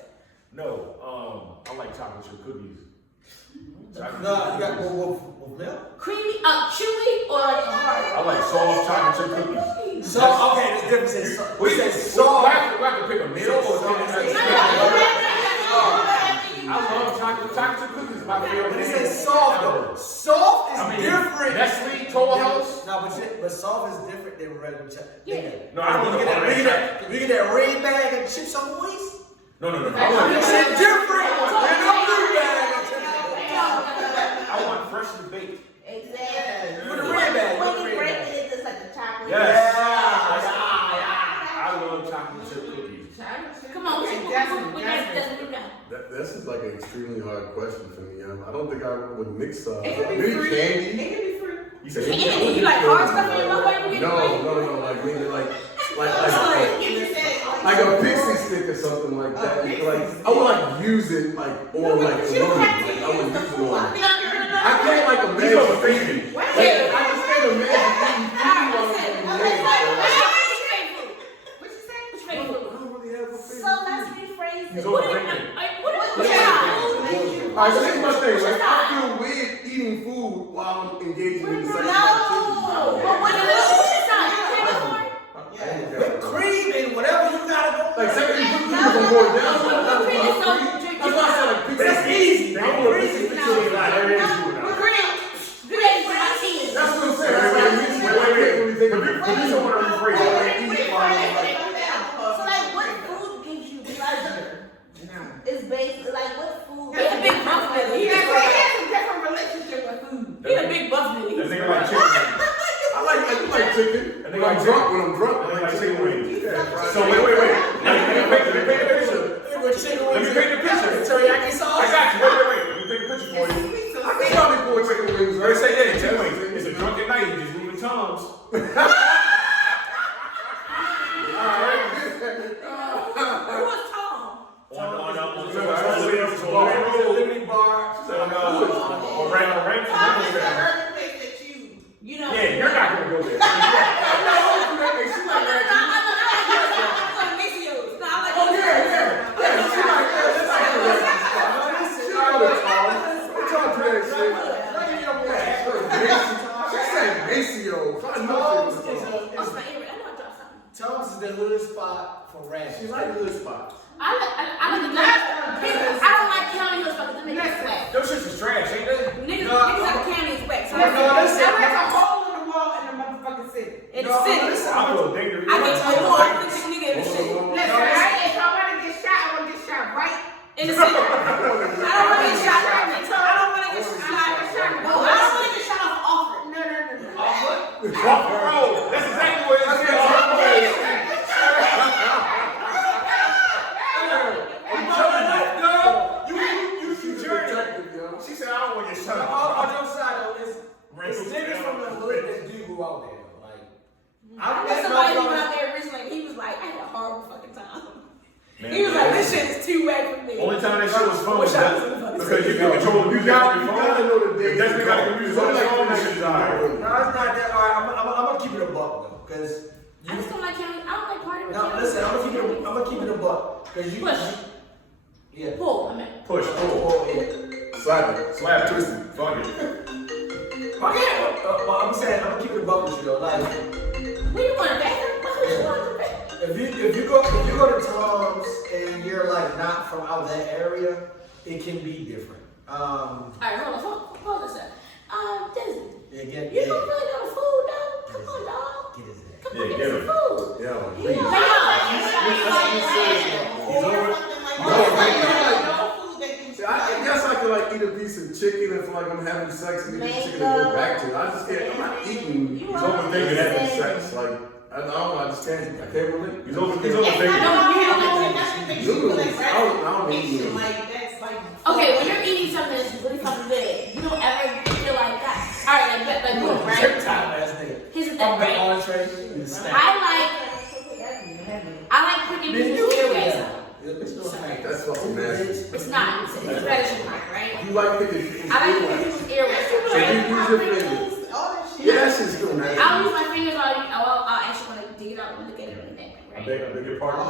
No, I like chocolate chip cookies. No, you got with milk? Creamy, chewy, or like a hard? I like soft chocolate chip cookies. So, okay, there's difference in We said soft. We have to pick a meal or I love chocolate chip cookies. My favorite. But it says soft though. Soft is different. Nestle, Toll House. No, but soft is different than regular chocolate. Yeah. No, I don't We get that red bag of chips on waist. No. It's different than a blue bag of chips. I want freshly baked. Exactly. With the red bag. When you break it, it's just like the chocolate. Yes. I love chocolate chip cookies. Come on, This is like an extremely hard question for me. I don't think I would mix It could be maybe fruit. candy. It could be fruit. You said You like hard stuff in your mouth? No, like maybe like a pixie stick or something like that. Like I would like use it like on like a woman. Like I would use it on. I can't like imagine. You know baby. Like, I just can't imagine eating food while I'm eating What you say? I don't really have a favorite. So let's rephrase He's it. over drinking. Alright, so here's my thing. Like, I feel weird eating food while I'm engaging in the sexual With cream and whatever you gotta go. like second cookies are going down. That's why I said like pizza. That's easy. They don't want to pizza now. There is food now. That's what I'm saying. That's why Producer want to rephrase it. So like, what food gives you pleasure? It's basically like what food. He's a big buff nigga. He has a different relationship with food. He's a big buff That nigga. nigga like chicken. I like chicken. And they When like I'm drunk, I They like like chicken chicken wings. wings. Yeah, So wait. Let me paint the picture. Let me paint the picture. Teriyaki sauce. I got you. Wait. Let me paint the picture for you. I can probably pull chicken wings. They say, yeah, chicken wings. It's a drunken night. You just moving tongues. Who was Tom? Liberty bar. You know. Yeah, you're not gonna go there. She's like hood spots. I like the I don't like county hood spots because them niggas whack. Those shits is trash, ain't they? Niggas out the county is whack. So Listen, there is a hole in the wall in the motherfucking city. in the city. I feel dangerous. I get told more I think nigga in the city. Listen, if I want to get shot, I want to get shot right In the city. I don't want to get shot right next. I don't want to get shot. I don't want to get shot off offering. No. Off the road. That's exactly what it's saying. She said, I don't want to get shot. On your side, though, it's niggas from the hood that do go out there, though. Like, I met somebody who went out there recently and he was like, I had a horrible fucking time. He was like, this shit is too wet for me. Only time that shit was fun was because you can control the music. You gotta know the day. That's got the music on the phone. That shit's alright. No, it's not that. Alright, I'm gonna keep it a buck though, because I just don't like county. I don't like party with no, county. listen, I'm gonna keep it a buck, because you Push. Yeah. Pull. I mean. Push. Pull. Slap. Twist it. Fuck it. Okay. I'm saying I'm gonna keep it a buck with you though. Like, What you want to back? if you go to Tom's and you're like not from out that area, it can be different. Alright, hold on. Pause this up. Dizzy. Yeah, You don't really know the food, though? Come on, dog. Get his ass. Come on, get some food. I guess I could like eat a piece of chicken and feel like I'm having sex and eat chicken and go back to it. I just can't. I'm not eating. He's overthinking having sex. Like I don't know. I just can't. I can't relate. He's overthinking. I don't eat it. Okay, when you're eating something that's really fucking good, you don't ever feel like that. Alright, like boom, right? Here's the thing, right? I like picking people's earways up. That's fucking nasty. It's not. It's fetish part, right? You like picking I like picking people's earways up. So you use your fingers. Yeah, that shit's still nasty. I'll use my fingers. I'll actually want to dig it out and look at it in the neck, right? I beg your pardon.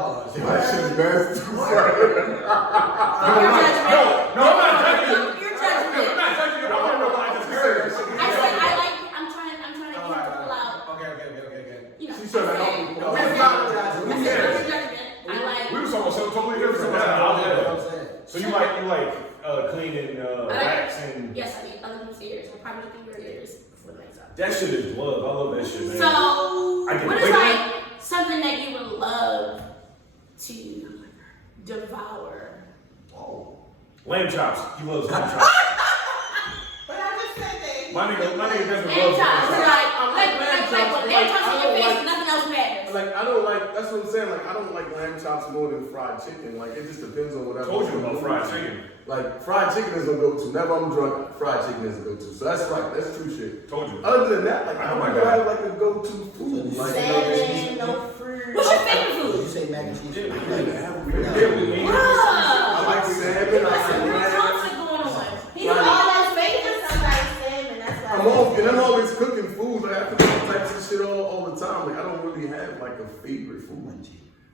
That shit's nasty. No, I'm not judging you. You're judging me. I'm not judging you. I want to know what I just heard. I said I like. I'm trying to get the pull out. Okay. You know. She's trying to help you. I like. We was talking about something totally different. So you like cleaning racks and. Yes, I mean other people's ears. I'll probably clean your ears before the next time. That shit is love. I love that shit, man. So, what is like something that you would love to devour? Oh. Lamb chops. He loves lamb chops. But I just said that. My nigga doesn't Lamb love chops. lamb chops. Like when lamb chops in your face, nothing else matters. Like I don't like. That's what I'm saying. Like I don't like lamb chops more than fried chicken. Like it just depends on whatever. Told you about fried chicken. Like fried chicken is a go-to. Whenever I'm drunk, fried chicken is a go-to. So that's right. That's true shit. Told you. Other than that, like I don't have like a go-to food. Like Salmon, no fruit. What's your favorite food? You say mac and cheese. I like salmon. What's going on? He's always making somebody salmon. That's why. I'm always cooking food. Like I cook all types of shit all the time. Like I don't really have like a favorite food.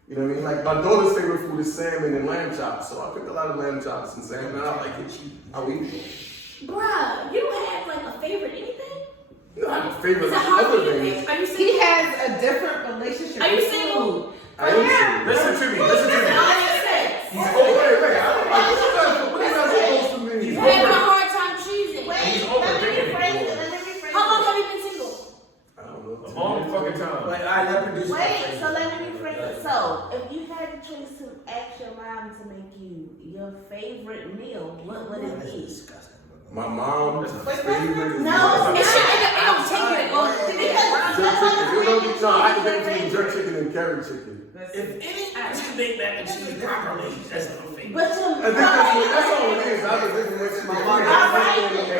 You know what I mean? Like my daughter's favorite food is salmon and lamb chops. So I cook a lot of lamb chops and salmon. I like it. I eat it. Bruh, you don't have like a favorite anything? No, I have a favorite Is it hard other for you? things. Are you single? He has a different relationship. Are you with single? food. I am single. Listen to me. Listen to me. Oh, wait. I don't like what is that supposed to mean? You're having a hard time choosing. Wait, let me rephrase it. How long have you been single? I don't know. A long fucking time. Wait, I let produce. Wait, so let me rephrase it. So, if you had the choice to ask your mom to make you your favorite meal, what would it be? My mom's favorite is No, It don't take you to go. jerk chicken. No, I can make between jerk chicken and carrot chicken. If any can make mac and cheese properly, that's not a favorite. But I think that's all it is. I just think it makes my mom.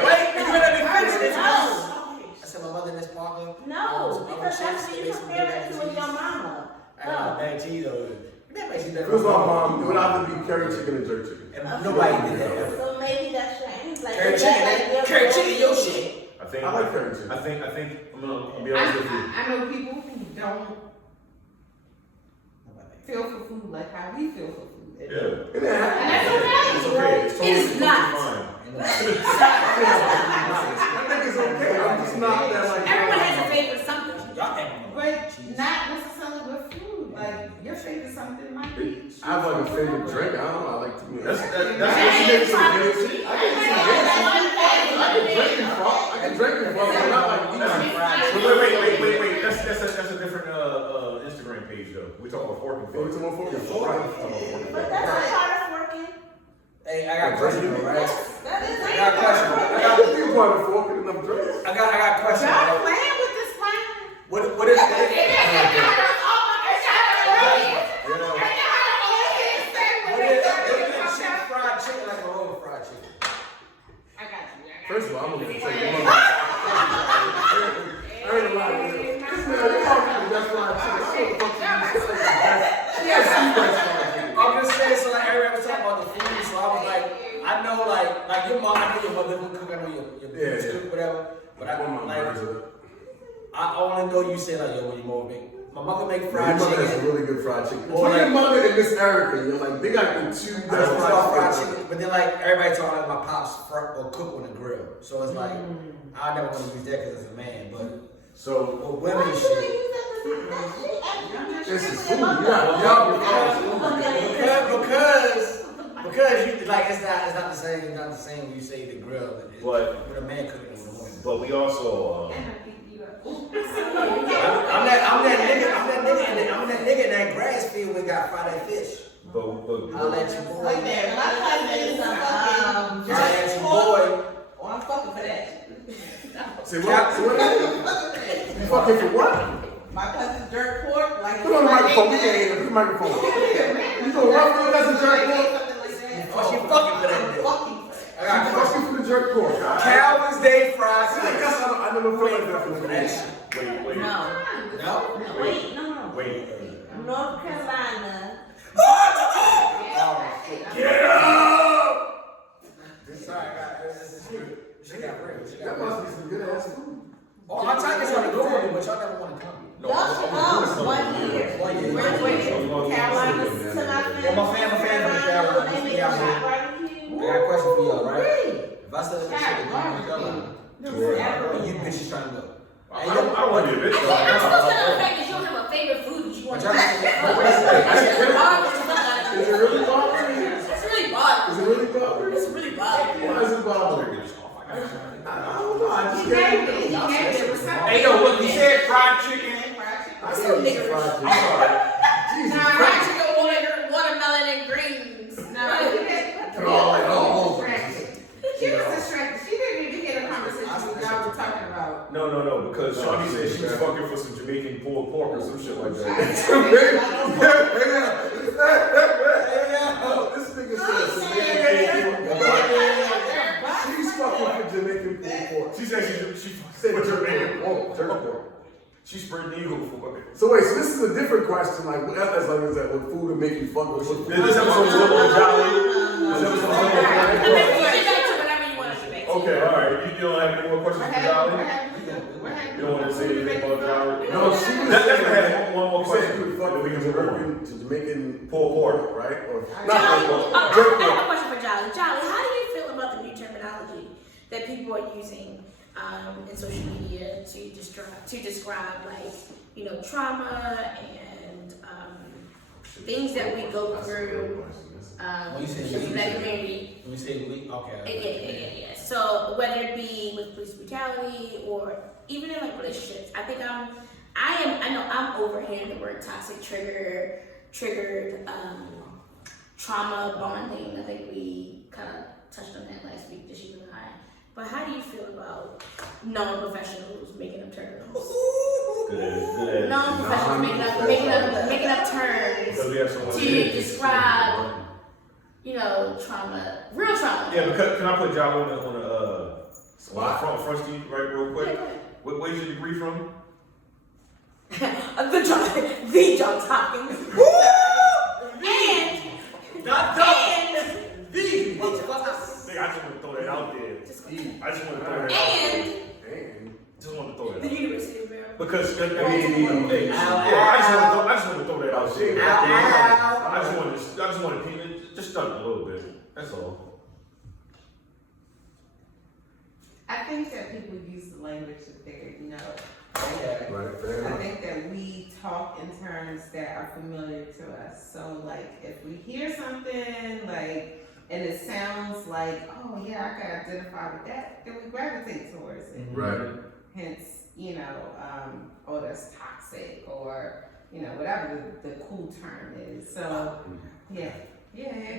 Wait, you better be finished. I said my mother in this parker. no, because that's what you compare it to with your mama. I got mac and cheese though. If it was my mom, it would either be carrot chicken and jerk chicken. And nobody did that ever. So maybe that's your answer. Like, Carrot chicken, your shit. I like carrot chicken. I think I'm gonna be honest with you. I know people who don't feel for food like how we feel for food. Yeah. And That's okay. It's okay. It's totally, It's not. fine. I think it's okay. I'm just not that like. Everyone has a favorite something. But not necessarily with food. Like your favorite something might Beach. I have like a favorite drink. I don't know. I like to be. That's I can drink it, but I'm not like Wait. That's a different Instagram page though. We talking about forking. We're talking about forking. But that's not part of forking. Hey, I got a question, right? That is I got a question. You part of forking enough drinks. I got a question. Y'all playing with this plan? What is fried chicken like a whole fried chicken? I got you. First of all, I'm gonna say your mother. I ain't gonna lie to you. This man, you're talking to that's fried chicken. I don't know what the fuck you said. I'm just saying, so like everybody was talking about the food, so I was like, I know like your mom, I know your mother would cook, I know your parents cook, whatever. But I only know you say like, yo, when your mom make. My mother make fried chicken. Your mother has really good fried chicken. Between your mother and Miss Erica, you're like, they got the two best fried chicken. But then like everybody talking like my pops or cook on the grill. So it's like, I never want to use that because it's a man, but so women and shit. This is food. Because you like it's not the same. It's not the same when you say the grill. With a man cooking on the woman. But we also. I'm that nigga in that grass field we got fried fish. But I'll let you boy. Wait there, my cousin is a fucking boy. Oh, I'm fucking for that. Say what? You fucking for what? My cousin's dirt pork, like put on the microphone. We can't hear. Put the microphone. You go run for your cousin's dirt pork? Oh, she fucking for that. I got fucking for the jerk pork. Calvin's Day fried chicken. I never felt like that for the that. Wait. No. Wait. North Carolina. Get up! Sorry, she got real. That must be some good ass food. Oh, I'm trying to go with me, but y'all never want to come. No, 1 year. Carolina to my family. My family from Carolina. They make a hot barbecue. I got a question for y'all, right? If I said this shit in Carolina, and you bitches trying to go. I don't want to be a bitch. I'm still the fact that you don't have a favorite food that you want to try. Is it really bothering you? It's really bothering. Is it really bothering you? It's really bothering. Why is it bothering you? I don't know. I just can't. Hey, yo, look, you said fried chicken. I still need fried chicken. Jesus Fried Christ. chicken, watermelon, and greens. She was distracted. She didn't even get a conversation with y'all were talking about. No, because Shawnee said she was fucking for some Jamaican pulled pork or some shit like that. This nigga said Jamaican pulled pork. She's fucking for Jamaican pulled pork. She said she said Jamaican pork. She spread the eagle for it. So wait, so this is a different question. Like, that's like, is that what food would make you fuck with? This episode is about Jahli. Okay, all right. You don't have any more questions for Jahli? You don't want to say anything about Jahli? No, she was Definitely have one more question. You would fuck with Jamaican pulled pork, right? Or I have a question for Jahli. Jahli, how do you feel about the new terminology that people are using in social media to describe like, you know, trauma and things that we go through in the black community? When you say we, okay. Yeah. So whether it be with police brutality or even in like relationships, I think I know I'm overhearing the word toxic triggered trauma bonding. I think we kind of touched on that last week, just you and I. But how do you feel about non-professionals making up terms? Good. Non-professionals making up terms to describe, you know, trauma, real trauma. Yeah, because can I put Jahli on the front street right real quick? Yeah, Where's your degree from? the Johns Hopkins. I just want to throw that out there. Just want to throw that out there. The University of Maryland. Because I just want to throw that out there. I just want to just stuck a little bit. That's all. I think that people use the language that they're, Okay. Right, fair I enough. think that we talk in terms that are familiar to us. So like if we hear something like, and it sounds like, oh yeah, I can identify with that, then we gravitate towards it. Right. Hence, oh, that's toxic, or whatever the cool term is. So yeah.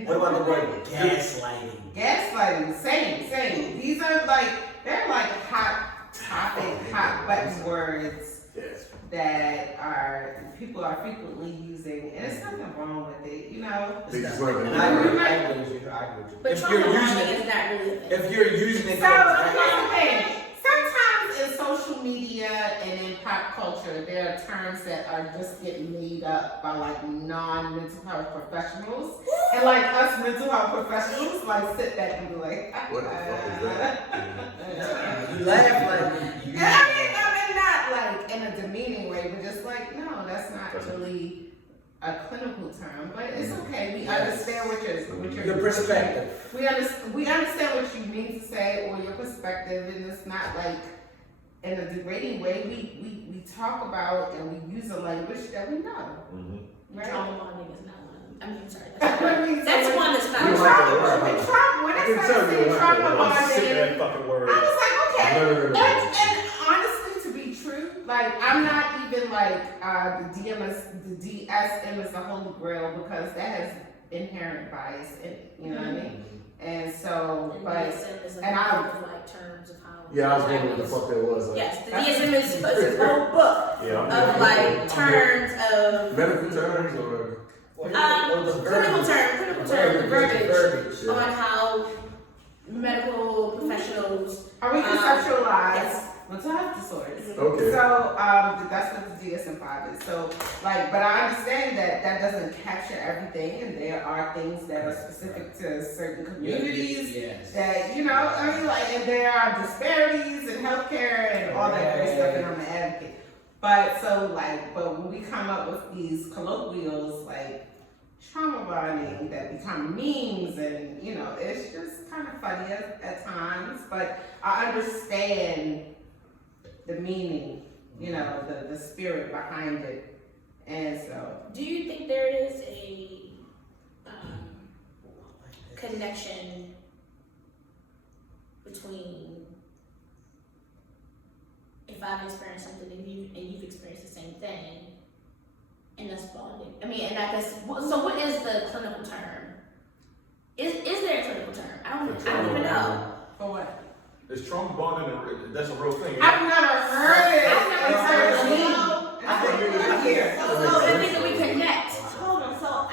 What about the word gaslighting? Gaslighting, same. These are they're like hot topic, hot button words Yes. that people are frequently using, and there's nothing wrong with it, They just learn And to I do agree it. with you. But If trauma you're using bonding it, is not really a thing. if you're using it, So here's the thing. Sometimes in social media and in pop culture, there are terms that are just getting made up by non-mental health professionals, and us mental health professionals sit back and be like, What the fuck is that? you laugh you. I mean, not in a demeaning way, but just no, that's not really a clinical term, but it's okay. We understand what you're Your perspective. We understand what you mean to say or your perspective, and it's not in a degrading way. We talk about and we use a language that we know. Right? Trauma bonding is not one. I mean, sorry. I mean, That's one that's You not. like Trauma. it, right? when I I can started tell you saying like trauma it. I'm sick of bonding, that fucking word. I was like, okay. No. And honestly, to be true, I'm not even the DSM is the holy grail, because that has inherent bias in it, you know what I mean? And so, And but DSM is and I- terms of how. Yeah, I was wondering what the fuck that was. Yes, the DSM is a whole book Yeah. of terms of Medical terms or clinical terms, the verbiage Yeah. on how medical professionals. how we conceptualize Yes. mental health disorders. okay. So that's what the DSM-5 is. So but I understand that doesn't capture everything, and there are things that are specific to certain communities. Yes. That and there are disparities in healthcare and all that great stuff, and I'm an advocate. But but when we come up with these colloquials trauma bonding that become memes, and it's just kind of funny at times, but I understand the meaning, the spirit behind it, and so. Do you think there is a connection between if I've experienced something and you've experienced the same thing, and us bonding? I mean, and I guess so. What is the clinical term? Is there a clinical term? I don't even know. For what? Is trauma bonding that's a real thing? I've never heard it. I've never heard it. I think you're here. I think that we connect. Hold on, so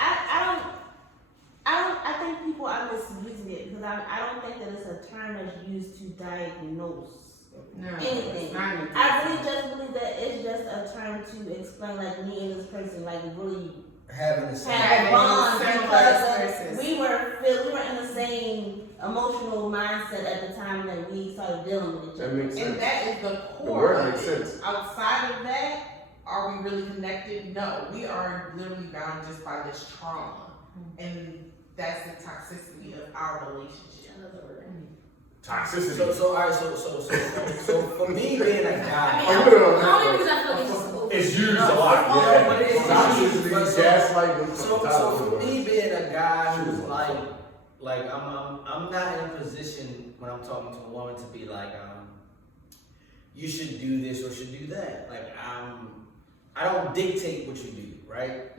I think people are misusing it, because I don't think that it's a term that's used to diagnose No, anything. it's not even- I really just believe that it's just a term to explain me and this person really Having the same. had a bond, similar because experiences. we were in the same emotional mindset at the time that we started dealing with each That other. makes And sense. that is the The core word of makes it. sense. Outside of that, are we really connected? No, we are literally bound just by this trauma, and that's the toxicity of our relationship. Toxicity. So all right. So for me being a guy, I'm good on The that. only reason I feel like It's used a lot. No, but it's Toxicity, gaslighting. So for me being a guy who's I'm not in a position when I'm talking to a woman to be you should do this or should do that. I don't dictate what you do, right?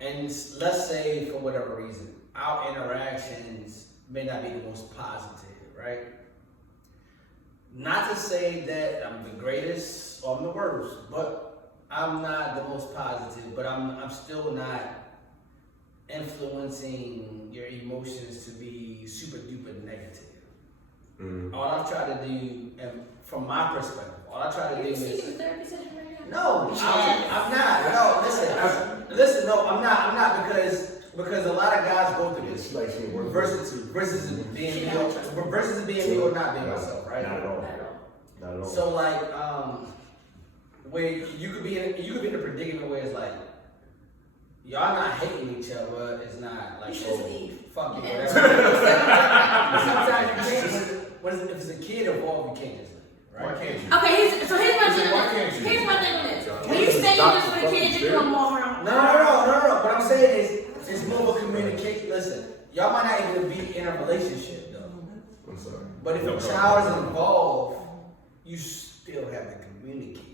And let's say for whatever reason, our interactions may not be the most positive, right? Not to say that I'm the greatest or I'm the worst, but I'm not the most positive, but I'm still not influencing your emotions to be super duper negative. All I've tried to do, and from my perspective, all I try to do is therapy session right now. no, I'm not. No, listen. No, I'm not because a lot of guys go through this. Versus being me or not being myself, right? Not at all. So where you could be in a predicament where it's y'all not hating each other. It's not You should just leave. fuck you, Yeah. whatever. Sometimes you can't. if it's a kid involved, you can't just leave, right? Why can't you? Okay, here's my thing Why on can't this. you? Here's my thing on this. When you say you just for the kids, you become more harm. No. What I'm saying is, it's more of a communication. Listen, y'all might not even be in a relationship though. I'm sorry. But if a child is involved, you still have to communicate.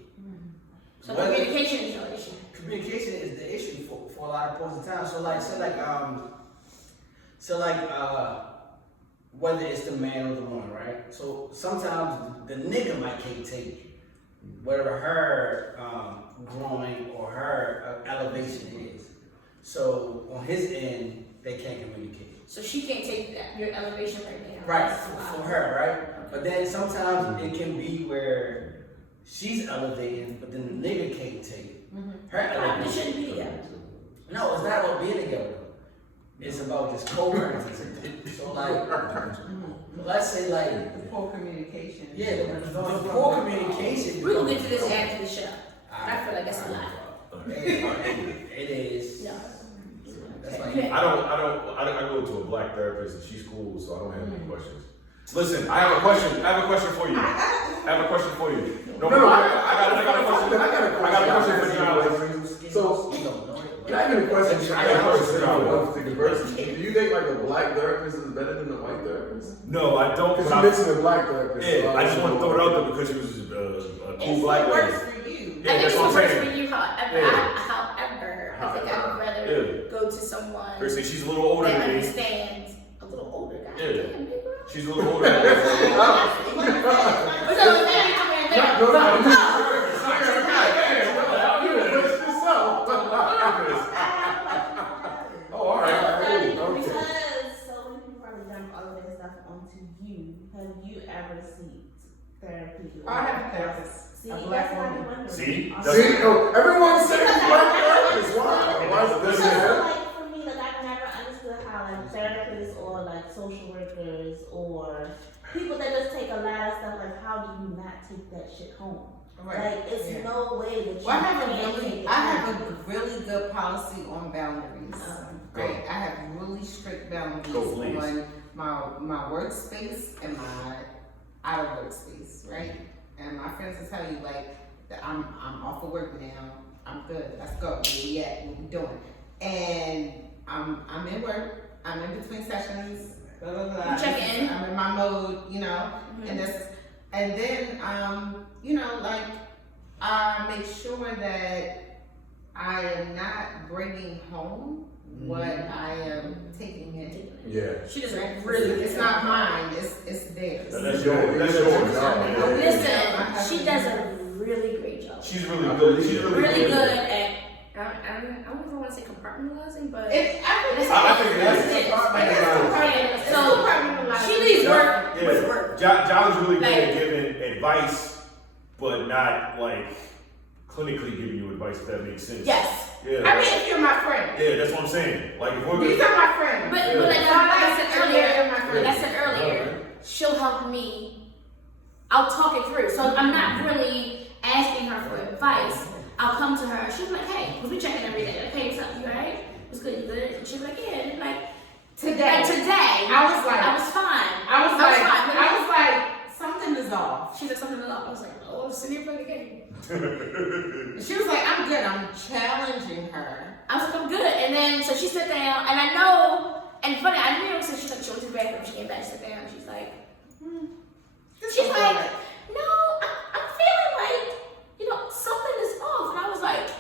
So communication is your issue. Communication is the issue for a lot of points in time. So whether it's the man or the woman, right? So sometimes the nigga might can't take whatever her growing or her elevation is. So on his end, they can't communicate. So she can't take that, your elevation right now. Right, for her, right? But then sometimes it can be where she's elevating, but then the nigga can't take her They elevation. shouldn't be together. No, it's not about being together. It's about just co-parenting. So like, let's say like, The poor communication. yeah, the poor communication. We're gonna get to this after the show. I feel like that's a lot. It is. No. That's like, I go to a black therapist and she's cool, so I don't have any questions. Listen, I have a question for you. No, I got a question for you. So, I have a question. I got a question for one particular person. Do you think like a black therapist is better than a white therapist? No, I don't. Because you mentioned a black therapist. Yeah, I just want to throw it out there because she was a cool black It lady. works for you. Yeah, I think that's it what I'm works saying. for you, however, I think I would rather go to someone Chrissy, she's a little older that than me. understands a little older guy. Yeah. Damn, nigga. She's a little older than me. But no, then you come in there. Oh, all right. Because so many people probably dump all of that stuff onto you. Have you ever seen therapy? I have a therapist. See, A that's black what I'm woman. wondering. See? See, everyone's saying black therapist. Why? Why is Because this? like for me, like I've never understood how like therapists or like social workers or people that just take a lot of stuff, like how do you not take that shit home? Right. Like it's no way that you Well, I can't take it have a home. really good policy on boundaries. Right, I have really strict boundaries Go, please. on my workspace and my out of workspace, right? And my friends will tell you like that I'm off of work now. I'm good. Let's go. Where we at? What we doing? And I'm in work. I'm in between sessions. Blah blah blah. You check in. I'm in my mode, you know, and then like I make sure that I am not bringing home what I am taking in. Yeah. She doesn't really. It's not mine. It's theirs. That's yours. Listen, she does a really great job. She's really good. She's Really good at. I don't know if I want to say compartmentalizing, but I think it is. So she leaves work with work. Jahli's really good at giving advice, but not like clinically giving you advice, if that makes sense. Yes. Yeah. I mean, if you're my friend. Yeah, that's what I'm saying. Like if we're These are my friends. But like I said earlier, she'll help me. I'll talk it through. So I'm not really asking her for advice. I'll come to her. She'll be like, "Hey, because we check in every day. Hey, what's up? You alright? What's good? You good?" And she'll be like, "Yeah." And like today, I was fine. I was like, something is off. She said something is off. I was like, "Oh, sit here play the game." She was like, "I'm good." I'm challenging her. I was like, "I'm good." And then so she sat down, and I know, and funny, I knew since she went to the bathroom, she came back, sat down, and she's like, "No, I'm feeling like, something is off." And I was like,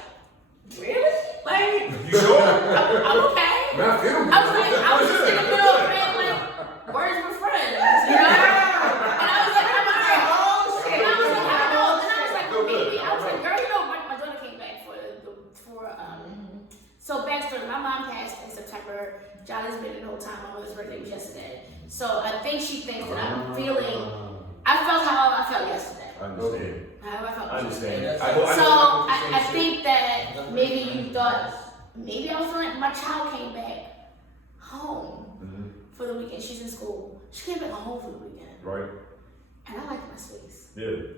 "Really? Like, you sure? I'm okay." I was just in the middle of being like, words with friends, And I was like, I'm alright. And I was like, I don't know. Then I was like, well, maybe. I was like, girl, my daughter came back so backstory, my mom passed in September. Jahli's been the whole time. My mother's birthday was yesterday. So I think she thinks that I'm feeling, I felt how I felt yesterday. I understand. How I felt I understand. yesterday. So I think that maybe you thought, maybe I was feeling like my child came back home for the weekend. She's in school. She came back home for the weekend. Right. And I like my space. Yeah. And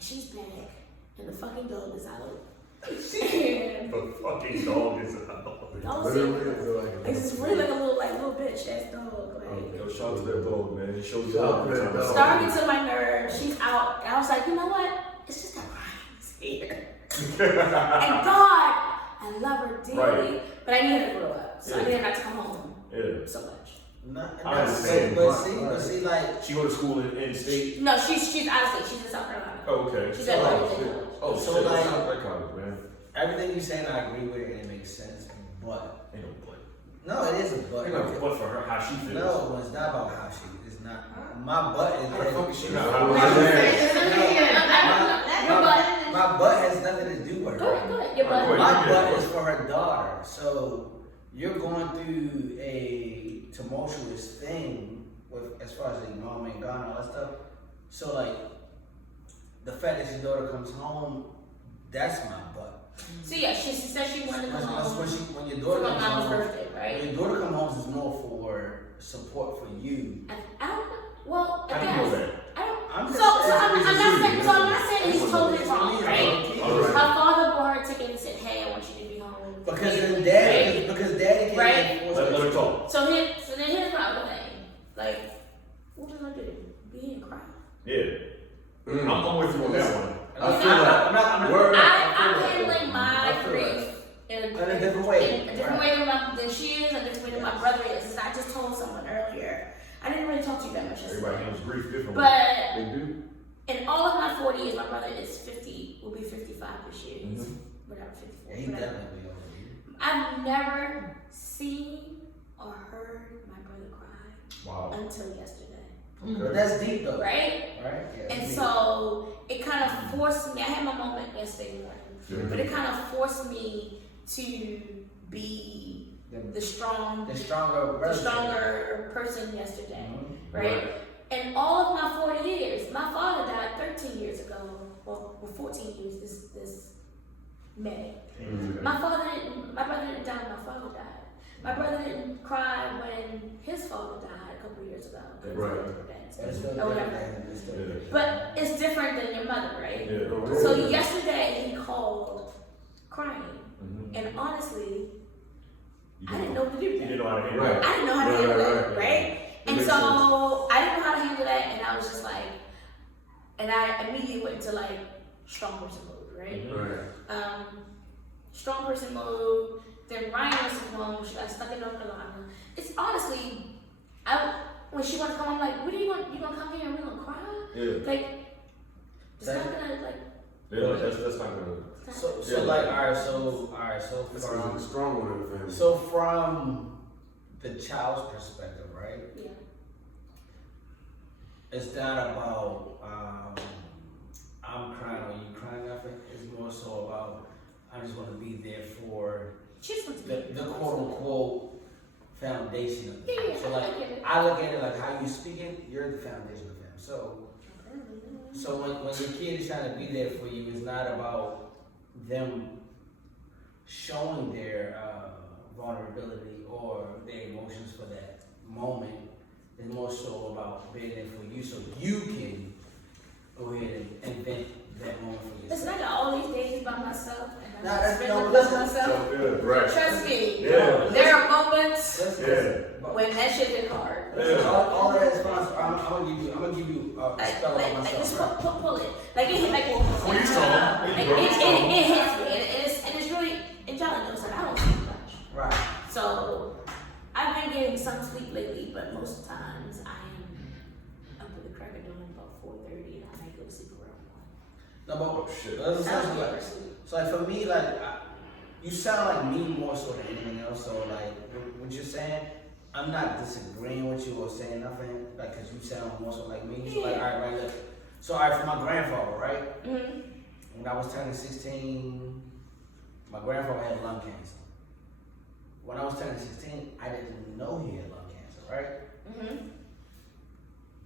she's back, and the fucking dog is out. The fucking dog is out. It's really like a little bitch ass dog. Like, Yo, shout out to that dog, man. He shows you Shout out up. to that dog. starting to my nerves. She's out. And I was like, you know what? It's just that Ryan's here. And God, I love her dearly. Right. But I need her to grow up. So I Yeah. need her not to come home Yeah. so much. I understand. But see, like, She go to school in state. No, she's out of state. She's in South Carolina. Oh, okay. She's at Ryan State shit. College. Oh, So, shit. like- That's not that college, man. everything you're saying, I agree with, and it makes sense. But Ain't no butt. no, it is a but. Ain't no butt for her, how she feels. No, it's not about how she. It's not. My butt is. How the fuck is she not? Your butt. My butt has nothing to do with Go her. ahead. Your Go butt. ahead. My butt is for her daughter. So you're going through a tumultuous thing with as far as like mom and God and all that stuff. So like the fact that your daughter comes home, that's my butt. So yeah, she said she wanted to come That's home when your for daughter my comes mom's home. birthday, right? When your daughter comes home, is more for support for you. I don't. Well, How do you know again, that? I don't. I'm So, just I'm not saying he's totally wrong, Alright. right? Her father bought her a ticket and said, "Hey, I want you to be home." Because then Right? daddy can't Right. enforce Let it. her talk. So then here's my other thing. Like, what was I do? Be and cry. Yeah. I'm with you on that one. I feel that. Word. I'm handling my I feel grief in a different way. In a different way than she is, a different way than my brother is. I just told someone earlier. I didn't really talk to you that much yesterday. Everybody handles grief differently. But They do. in all of my 40 years, my brother is 50, will be 55 this year. He's whatever, 54. Yeah, he whatever. definitely be over you. I've never seen or heard my brother cry Wow. until yesterday. But that's deep though. Right? Right? Yeah, And it's so it kind of forced me, I had my moment yesterday morning, but it kind of forced me to be deep. the stronger person yesterday, right? And all of my 40 years, my father died 13 years ago, well 14 years this May. My brother didn't die when my father died. My brother didn't cry when his father died a couple of years ago. Right. It's still Or whatever. different. It's still different. But it's different than your mother, right? Yeah. So yesterday he called crying, and honestly, I didn't know what to do with You that. didn't know how to handle Right. it. I didn't know how to handle that, Right. right? And makes so I didn't know how to handle that, and I was just like, and I immediately went into like strong person mode, right? Right. Strong person mode. Then Ryan was home. She got stuck in North Carolina. It's honestly, when she wants to come, I'm like, what do you want? You gonna come here and we're gonna cry? Yeah. Like, it's not gonna like. Yeah, like that's not gonna. So like, all right, so This is the strong one in the family. so from the child's perspective, right? Yeah. It's not about I'm crying or you crying nothing. It's more so about I just want to be there for She just wants to be. the quote unquote foundation of the family. Yeah, So like I get it. I look at it like how you speaking, you're the foundation of the family. So when your kid is trying to be there for you, it's not about them showing their vulnerability or their emotions for that moment. It's more so about being there for you so you can go ahead and invent that moment for yourself. Listen, I got all these days by myself, and Nah, I'm that's- spending no, by listen. myself. So good, right? Trust me, Yeah. there are moments But when that shit hit hard. all of that is fine. So I'm gonna give you a Like, spell like, on like just myself. pull it. Like it hit, like What are you talking? it hits me, and it's really, and Jahli knows that I don't sleep much. Right. So I've been getting some sleep lately, but most times I am up with the crack of dawn about 4:30, and I might go to sleep around 1. No, but shit. let's I don't say ever like, sleep. so like for me, like you sound like me more so than anything else. So like what you're saying, I'm not disagreeing with you or saying nothing, like because you sound more so like me. So like, all right, look. So all right, for my grandfather, right? Mm-hmm. When I was turning 16, my grandfather had lung cancer. When I was turning 16, I didn't know he had lung cancer, right? Mm-hmm.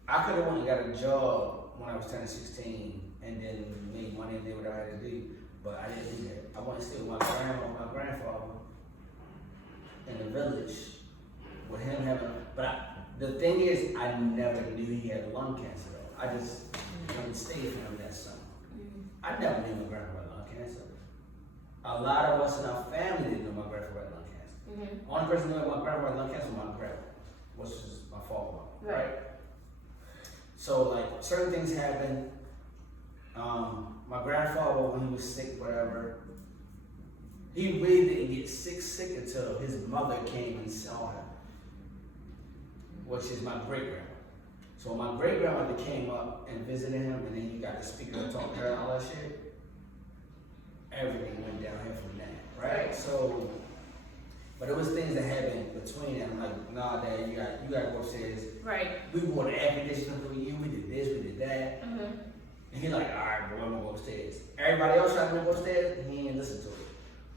I could have went and got a job when I was turning 16 and then made money and did what I had to do, but I didn't do that. I went to stay with my grandfather in the village with him having, the thing is, I never knew he had lung cancer though. I just went and stayed for him that summer. I never knew my grandfather had lung cancer. a lot of us in our family didn't know my grandfather had lung cancer. Only person who knew my grandfather had lung cancer was my grandma, which is my father. Right. So like certain things happen. My grandfather, when he was sick, whatever, he really didn't get sick until his mother came and saw him, which is my great grandma. So my great grandmother came up and visited him, and then he got the speaker to talk to her and all that shit. Everything went downhill from that, right? So, but it was things that happened between them. Like, nah, Dad, you got to go upstairs. Right. We bought an air conditioner for you. We did this, we did that. And he like, all right, bro, I'm gonna go upstairs. Everybody else tried to go upstairs, he didn't listen to it.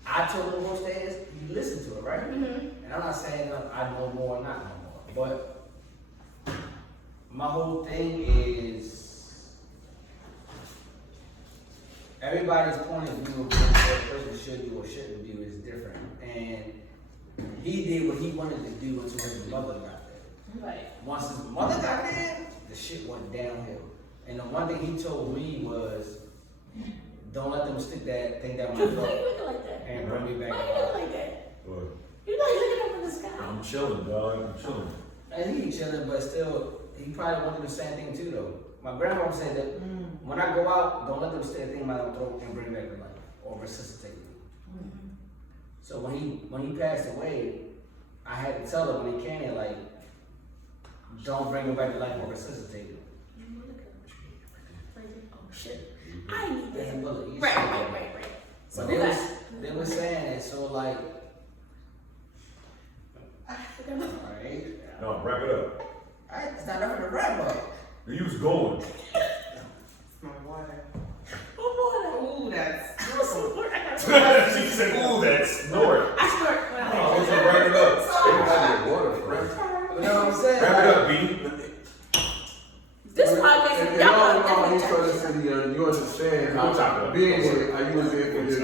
I told him to go upstairs, he listened to it, right? And I'm not saying I know more or not know more, but my whole thing is everybody's point of view of what a person should do or shouldn't do is different. And he did what he wanted to do until his mother got there. Right. Once his mother got there, the shit went downhill. And the one thing he told me was, don't let them stick that thing down my throat. Why you looking like that? And bring me back. Why you looking like that? What? You're like looking up in the sky. I'm chilling, dog. I'm chilling. And he chilling, but still, he probably wanted the same thing too, though. My grandma said that when I go out, don't let them stick a thing in my throat and bring me back to life or resuscitate me. So when he passed away, I had to tell him when he came here, like, don't bring him back to life or resuscitate him. Oh shit. I need that. Right. So they were saying that, so like, alright. No, wrap it up. Alright, it's not up to wrap up. You was going. My water. Oh, Ooh, that's. She said, ooh, that snort. I snort. Oh, let's wrap it up. You know what I'm saying? Wrap it up, B. This podcast is He's trying to say, you understand how being here, how you was there for you.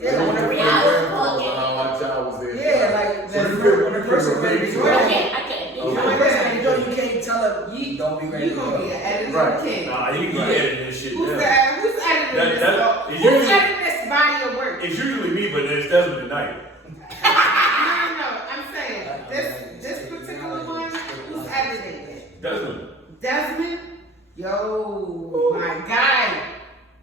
Yeah, when the reality how our child was there. Yeah, like So when you the feel person ready to go. I can't. When the person ready to go, you can't tell her, don't be ready You to go. gonna be an editor Right. king. Nah, you can edit this shit Who's down. editing this? It's Who's usually, editing this body of work? it's usually me, but it's Desmond tonight. No. I'm saying this particular one. Who's editing it? Desmond. Desmond. Yo, my guy.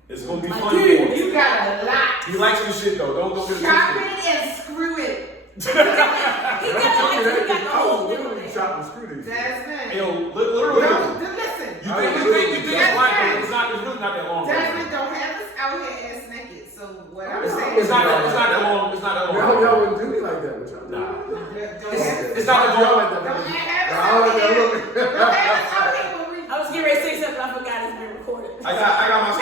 It's gonna be My fun for dude, him. you got a lot. He likes this shit though. Don't get it Chop twisted. it and screw it. He got the whole thing. Chop and screw these. Desmond. Yo, literally. Listen. You think it's like, but it's really not that long. Desmond, don't have us out here ass naked. So what I'm saying It's not that long. It's not that long. Y'all wouldn't do me like that with y'all. Nah. It's not that long. Don't have us Nah, out I here. look- Don't have us out here when we. I was getting ready to say something, I forgot it's been recorded. I got my. No,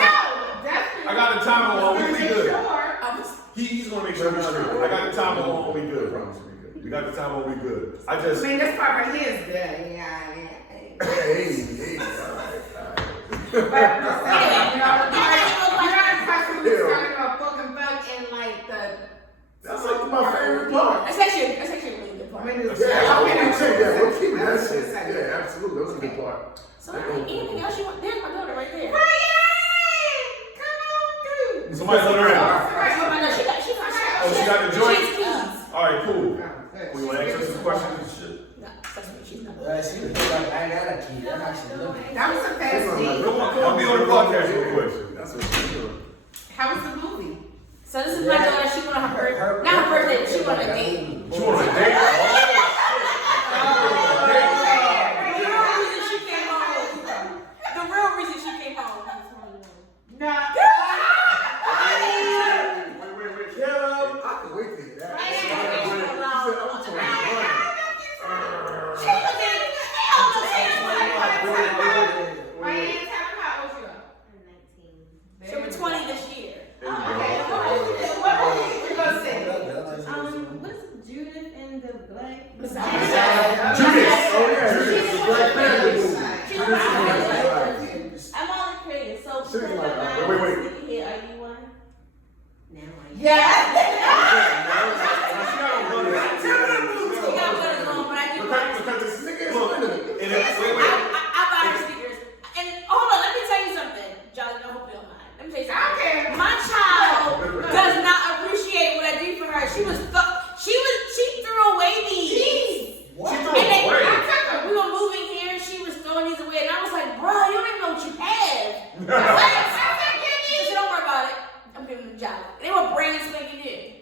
Desmond. I got the timer on. We good. Sure. I was, He's gonna make sure we're straight. I got the timer on. We good. We got the timer on. We good. I I just. mean, this part right here is good. Yeah. Hey, all right. But I'm just saying, you know the question we was talking about fucking bug and like the. That's like my favorite part. that's actually a really good I part. mean, it's Yeah, I okay, want to take that. We'll keep that that's shit. just like- Yeah, absolutely. That was a good part. So, anything else you want? There's my daughter right there. Ryan, come on through. Somebody let her in. Oh my God, she got Oh, she got the joint? She's keys. All right, cool. Oh, good. We want to ask her some questions and shit. No, that's me. She's not. She was like, I got a key. That's actually looking. That was a fast date. Come on, be on the podcast real quick. That's what she's doing. How was the movie? So this is my daughter. She went on her birthday. Not her birthday, but she went on a date. She want a date? The real reason she came home. No. Wait. Caleb. I can wait to hear that. Ryan, tell them how old you are. 19. She'll be 20 this year. Okay. What movie we gonna say? What's Judith and the Black? Judas. Oh yeah, Judas. The Black Panther movie. I'm all creative, so She's like, wait. Here, are you one? Now I am. Yeah. I buy her speakers. And hold on, let me tell you something. Jahli, I hope you don't mind. Let me tell you something. Okay. My child does not appreciate She said, don't worry about it. I'm giving them Jahli. They were brand spanking new.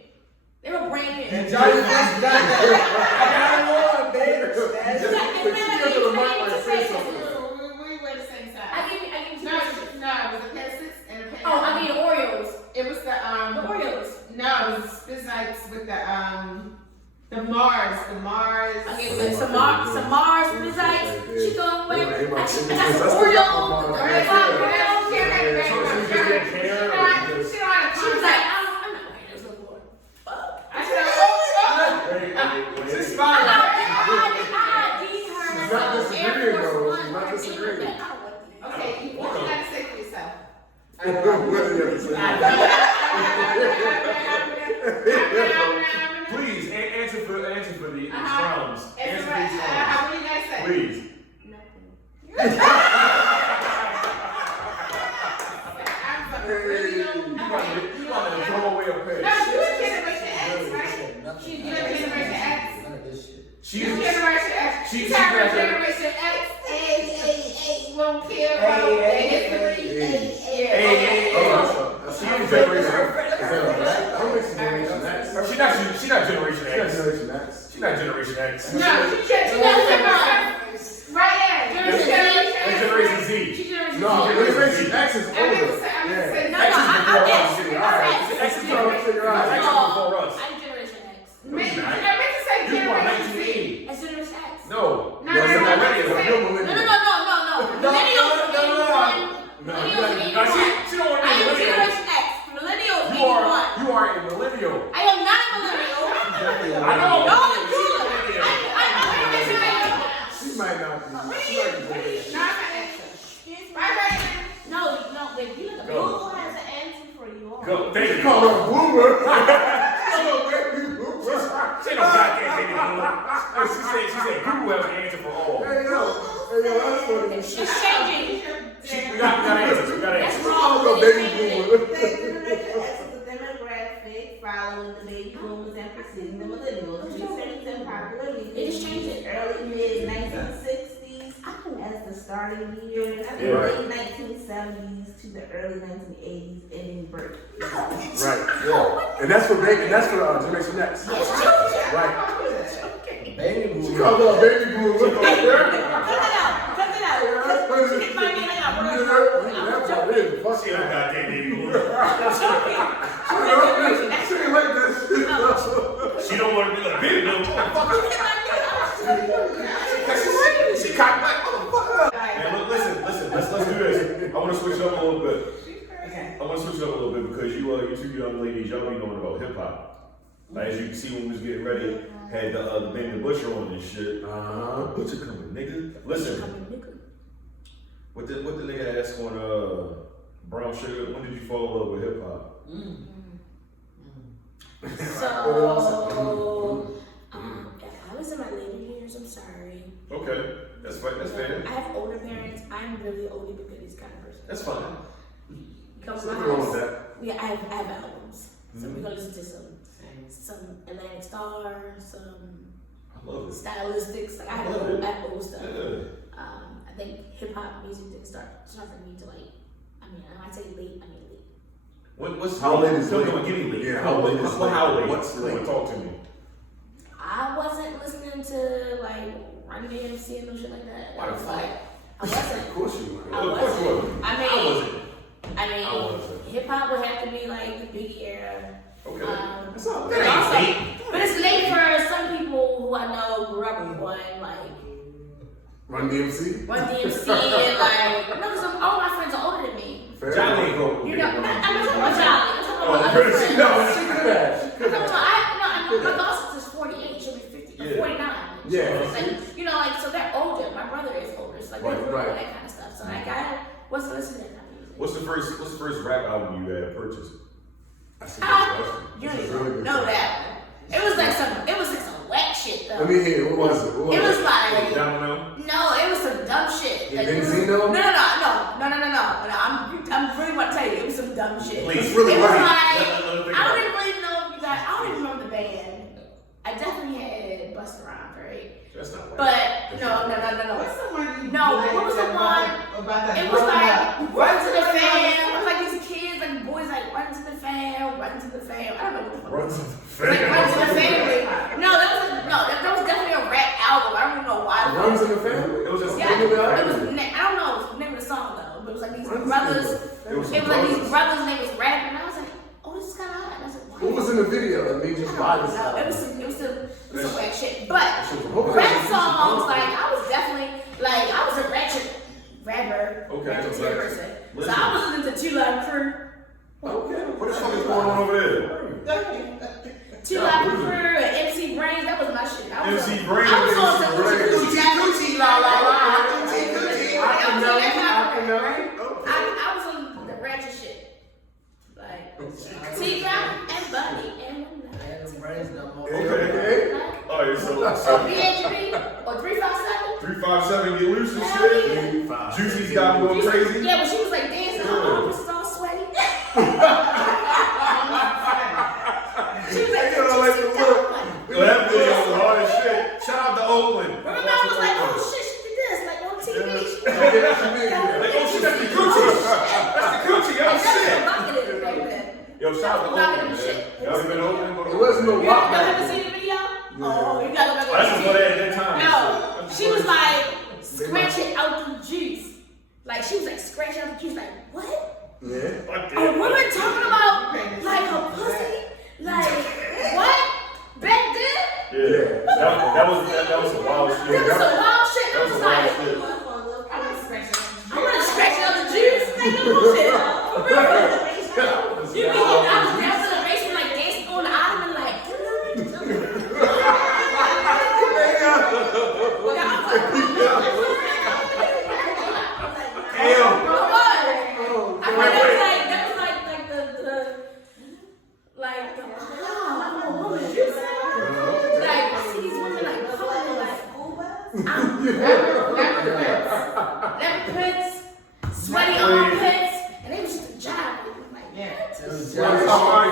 They were brand new. And Jahli was I got one, babe. We were the same size. I give you No, it was a pair of 6 and a pair. Oh, I mean Oreos. It was the Oreos. No, it was Spizzites with the Mars. Okay, with some Mars Spizzites. She going away. I got some Oreos. She was like, I'm not wearing those no more. Fuck. I said, She's fine. I She's not disagreeing, though. She's not disagreeing. Okay, what you gotta say for yourself? What do you have to say? Please answer for the crumbs. Answer for these crumbs. What do you gotta say? Please. You want to throw away a pay. No, you a Generation X, right? You a Generation X. None of this shit. She's You Generation X. She's You got a Generation X. Hey, won't care about the history. She's Generation X. She's not Generation X. Generation X. She's not Generation X. No, she can't. Right there. That's Generation Z. She's Generation No, Z. Generation X is I meant older. to say, No, X is before us. X. X is before us. I'm Generation X. I meant to say You born Generation 1980. Z. It's Generation X. No. No, That's no, not no, millennial. no, No. Millennials are 81. Millennials are 81. She don't want to I be am a millennial. Generation X. Millennials 81. You are a millennial. I am not a millennial. I know. No, I'm good. I'm Generation X. She might not be. She might be Generation No, I'm not X. Right. No, wait, you look Go. Google has an answer for you all. Go. Thank you. Call her a boomer. She a baby boomer. She no goddamn baby boomer. She said Google has an answer for all. Hey, yo, that's funny. It's changing. We got answers. We got That's answers. wrong. I'm a baby boomer. The X is the demographic following the baby boomers and preceding the millennials. Research and popularity. They just changed it. Early mid 1960s as the starting year, and the Yeah. late 1970s to the early 1980s ending birth. Right, yeah. And that's for Generation X. Right. Baby She boomer. called her a baby boomer. Cut it out. She hit my name like I'm That's how it is. Fuck She no it. goddamn baby boomer. She ain't like that shit. She don't want to be like baby boomer. She cocked back. Man, look, listen. Let's do this. I want to switch up a little bit. Okay. I want to switch up a little bit because you two young ladies, y'all be knowing about hip hop. Like, as you can see when we was getting ready, had the Benny the Butcher on this shit. Butcher coming, nigga. Listen, what the nigga asked on Brown Sugar? When did you fall in love with hip hop? So, if I was in my later years, I'm sorry. Okay, that's fine. That's fair. I have older parents. I'm really oldie but goodies kind of person. That's fine. Come to Nothing my wrong with house. that. Yeah, I have albums. So we're gonna listen to some Atlantic Star, some I love it. stylistics. Like I I love it. have old stuff. Yeah. I think hip hop music didn't start for me to like. I mean, when I say late, I mean late. What's How late is late? Come on, give me late. Yeah, how late is late? How late? What's late? Talk to me. I wasn't listening to like Run DMC and no shit like that. Why the fuck? I wasn't. Of course you would. I Of course you wasn't. wasn't. I I wasn't. mean, hip hop would have to be like the Biggie era. Okay. It's not But late. also, but it's late for some people who I know grew up with one like Run DMC? Run DMC and like no, because all my friends are older than me. Fair. Johnny ain't go. You know, I'm not talking about Jahli. I'm talking about other really? friends. No, she could have. She I'm could talking have. about my gossip is 48. She'll be 50, Yeah. 49. Yeah. Like, you know, like so they're older. My brother is older, so like Right, they grew up with right. that kind of stuff. So like I wasn't listening to that kind of music. What's the first rap album you had purchased? That's a good question. You That's a don't really even good know question. that one. It was like some whack shit though. Let me hear. What was it? It was like Domino? no, it was some dumb shit. Like, Benzino? No. I'm really want to tell you, it was some dumb shit. Please. It's really It was right. like Let me I don't even really know if you guys. I don't even remember the band. I definitely had Bust Busta Rhymes, right? That's not right. But no. What's the one you No, what was the one? about that? It was like run to the fam. It was like these kids, like boys, like run to the fam, run to the fam. I don't know what the fuck. Run to the Like run to the family. No, that was definitely a rap album. I don't even know why. Runs in the Family? It was just Yeah, it was. I don't know the name of the song though, but it was like these brothers. It was like these brothers, and they was rapping. And I was like, oh, this is kind of hot. And I was like, why? What was in the video that made you buy this? No, it was some whack shit. But rap songs, like I was definitely like I was a ratchet rapper, ratchet person. So I was listening to 2 Live Crew. Okay. What the fuck is going on over there? 2 Live Crew and MC Brains, that was my shit. I was MC on Brains, some MC Gucci, la la la. I was on the ratchet shit. Like T-Rock and Buddy and Okay. Alright, so BHB or 357. 357 get loose and shit. Juicy's got me going crazy. Yeah, but she was like dancing, her arms was all sweaty. She was like, Yo, that video was hard as shit. Shout out to Oakland. remember I was like, oh shit, she did this, like on TV. Like, oh shit, that's the Gucci. That's the Gucci, oh shit. Yo, shout out to Oakland, man. Y'all been Oakland? There wasn't no You rock ever back seen then. the video? Oh, you gotta look I just at put it. that at that time. No, she was like scratching out the juice. Like she was like scratching out the juice. Like what? Yeah. Fuck A that. woman talking about like her pussy? Like what? Back then? Yeah. That was some wild shit. That was some wild shit. That I was was some wild like, shit. I want to scratch out the juice. Like no bullshit. For real. You mean I was down to the basement like dancing on the ottoman like. Sweaty armpits, and they was just a job. Like, sorry.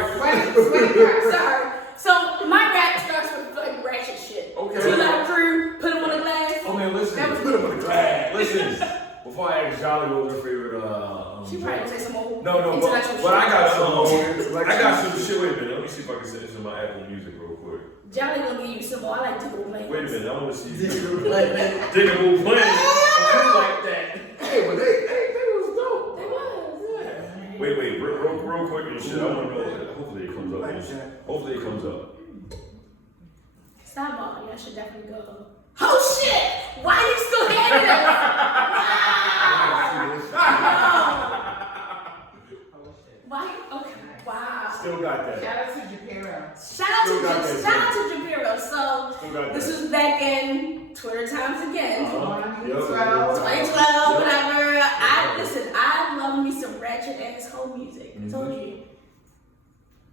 So my rap starts with like ratchet shit. Okay. 2 Live Crew, put them on the glass. Oh man, listen. That was Put him on the glass. Listen. Before I ask Jahli what was her favorite, She probably gonna say some more no, intellectual but I shit. got some shit. Wait a minute. Let me see if I can send this in my Apple Music real quick. Jahli gonna give you some more. I like to go play. Wait a minute. I want to see. Digital play, man. Diggable plane. Like that. Hey, but they was dope. They was, yeah. Wait, real quick and shit. I want to know. Hopefully it comes up. Hopefully it comes up. Stop balling. Y'all should definitely go. Oh shit! Why you still having this? Why? Okay. Wow. Still got that. Shout out to Japiro. Shout out to Japiro. So this was back in Twitter times again. 2012, whatever. I love me some ratchet ass home music. I told you.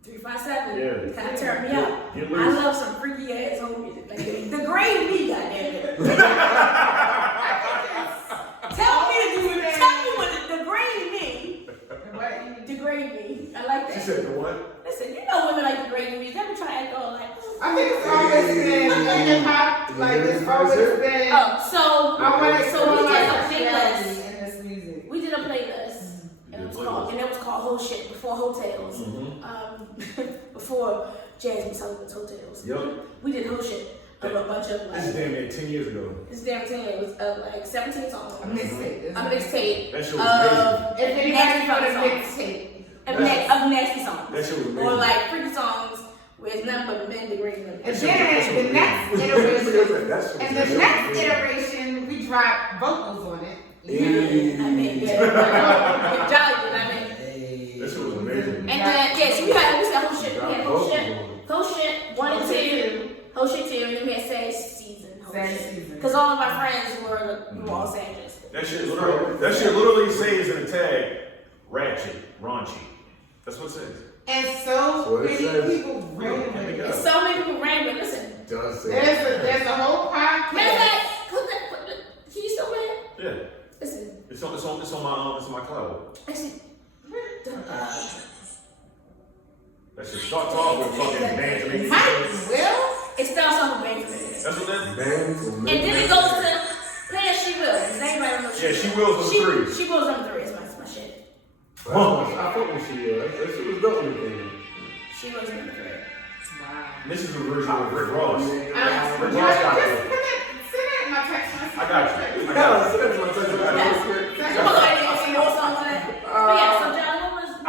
357. Yeah. Kind of turned me up. I love some freaky ass home music. Like the grade me, goddammit. Tell me what the degrade me. Degrade me. I like that. She said the what? Listen, you know women like degrading me. They be trying to act all like. I think it's always been hip hop. Like it's always been. Oh, so I want to so we did a playlist. in this music. We did a playlist. And it was called Whole Shit before Hotels. Before Jasmine Sullivan's Hotels. Yep. We did Whole Shit of a bunch of This is damn near 10 years ago. This damn thing it was like 17 songs. A mixtape. A mixtape. That shit was amazing. If anybody got a mixtape. Of nasty songs. That shit was amazing. Or like freaky songs where it's nothing but men degrading them. And then the next iteration, we dropped vocals on it. I mean, yeah. Jahli did, I mean. That shit was amazing. And then, yeah, so we had Whole Shit. We had Whole Shit 1 and 2. Whole Shit 2, and then we had Sad Season. Because all of my friends were all savages. That shit literally says in the tag, ratchet, raunchy. That's what it says. And so many people ran with it. And so many people ran with it. Listen. There's a whole podcast. Can you still play it? Yeah. Listen. It's on my cloud. Listen. That shit starts off with fucking Benjamin. Mike Will? It starts off with Bands. That's what that is? Bands. And then it goes to play She Will. Does anybody know Yeah, She Will's number 3. She Will's number 3 is my shit. I fuck with She Will. That shit was dope. She Will's number 3. Wow. This is a version of Rick Ross. Rick Ross Just got send it. it in my text message. I got you.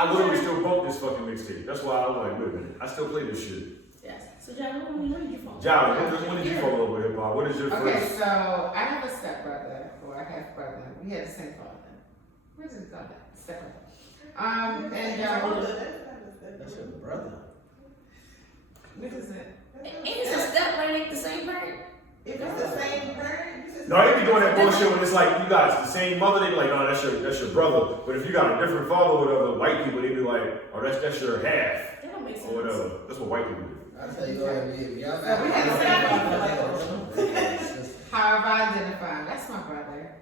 I literally still bump this fucking mixtape. That's why I'm like, wait a minute. I still play this shit. Yes. So, Jahli, when did you fall? Jahli, when did you fall in love with hip hop? What is your Okay, first? so I have a stepbrother or a half brother. We had the same father. Where's his brother? Stepbrother. That's your brother. What is it? Is a stepbrother the same parent? If it's the same parent, No, they be doing that bullshit when it's like you guys the same mother. They be like, no, that's your brother. But if you got a different father or whatever, white people they be like, oh, that's your half That don't make sense. or whatever. That's what white people do. I'll tell you what, if y'all So we had the same got However I identify him, that's my brother.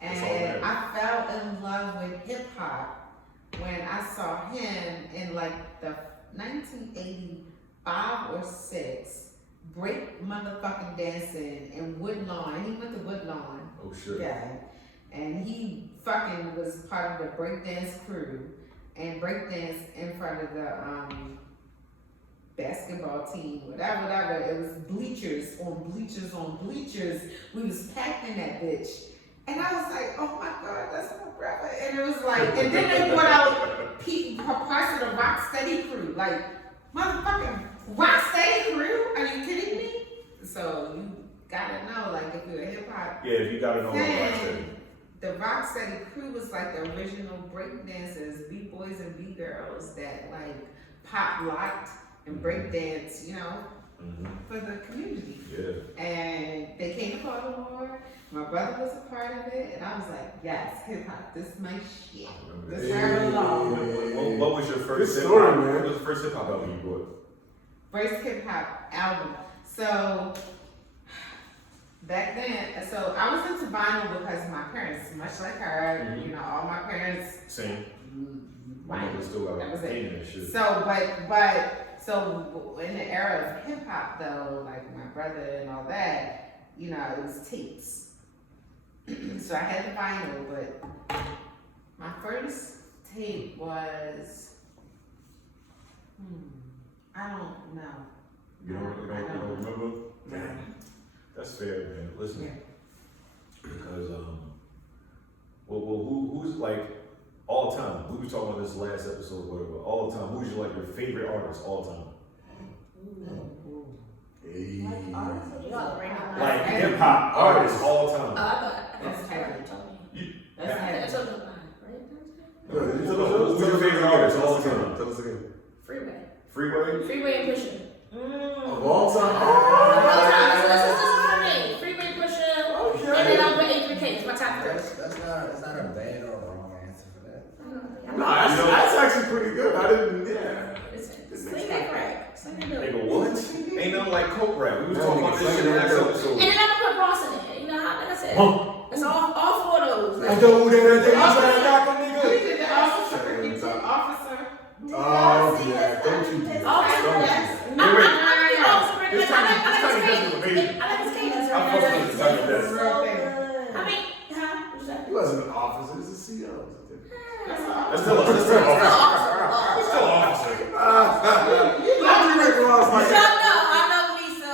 That's all And that I fell in love with hip hop when I saw him in like the 1985 or 6 break motherfucking dancing in Woodlawn. He went to Woodlawn. Oh shit. Yeah. And he fucking was part of the breakdance crew and breakdance in front of the basketball team, whatever. It was bleachers on bleachers on bleachers. We was packed in that bitch. And I was like, oh my God, that's my brother. And it was like, and then they brought out parts of the Rocksteady crew. Like, motherfucking Rocksteady crew? Are you kidding me? So you gotta know, like, if you're a hip hop Yeah, if you gotta know what Rocksteady. the Rocksteady crew was like the original break dancers, B-boys and B-girls that like pop locked and break dance, you know, for the community. Yeah. And they came to Baltimore. My brother was a part of it, and I was like, yes, hip hop, this is my shit. This is where I belong. What was your first Good hip story, hop? man. What was the first hip hop album you bought? First hip hop album. So back then, so I was into vinyl because my parents, much like her, you know, all my parents. Same. Right. My mother still got That was pain it. in that shit. So in the era of hip hop though, like my brother and all that, you know, it was tapes. So I had the vinyl, but my first tape was, I don't know. You don't remember? No. That's fair, man. Listen, Yeah. because who's like all time? We were talking about this last episode, whatever. All the time, who's your favorite artist all time? Hey. Like hip hop artists all time. That's Harry. That's Harry. Who's your favorite artist all the time? Tell us again. Freeway. Freeway. And Pusha. Of all time. Freeway, Pusha, Okay. and then I'll put 8-3K. It's my top 3. That's not a bad or wrong answer for that. No, that's actually pretty good. I didn't. Yeah. Sling that crack. Sling that Nigga, dope. what? Ain't nothing like coke rap. We was talking about this shit in the last episode. And then I'm gonna put Ross in there. You know, like I said, it's all 4 of those. Like, Officer. Oh, yeah. Don't you do that. This time doesn't amazing. I like his cadence. I fuck with this time of death. I mean, what's that? He wasn't an officer. He was a CO. That's still officer. Still officer.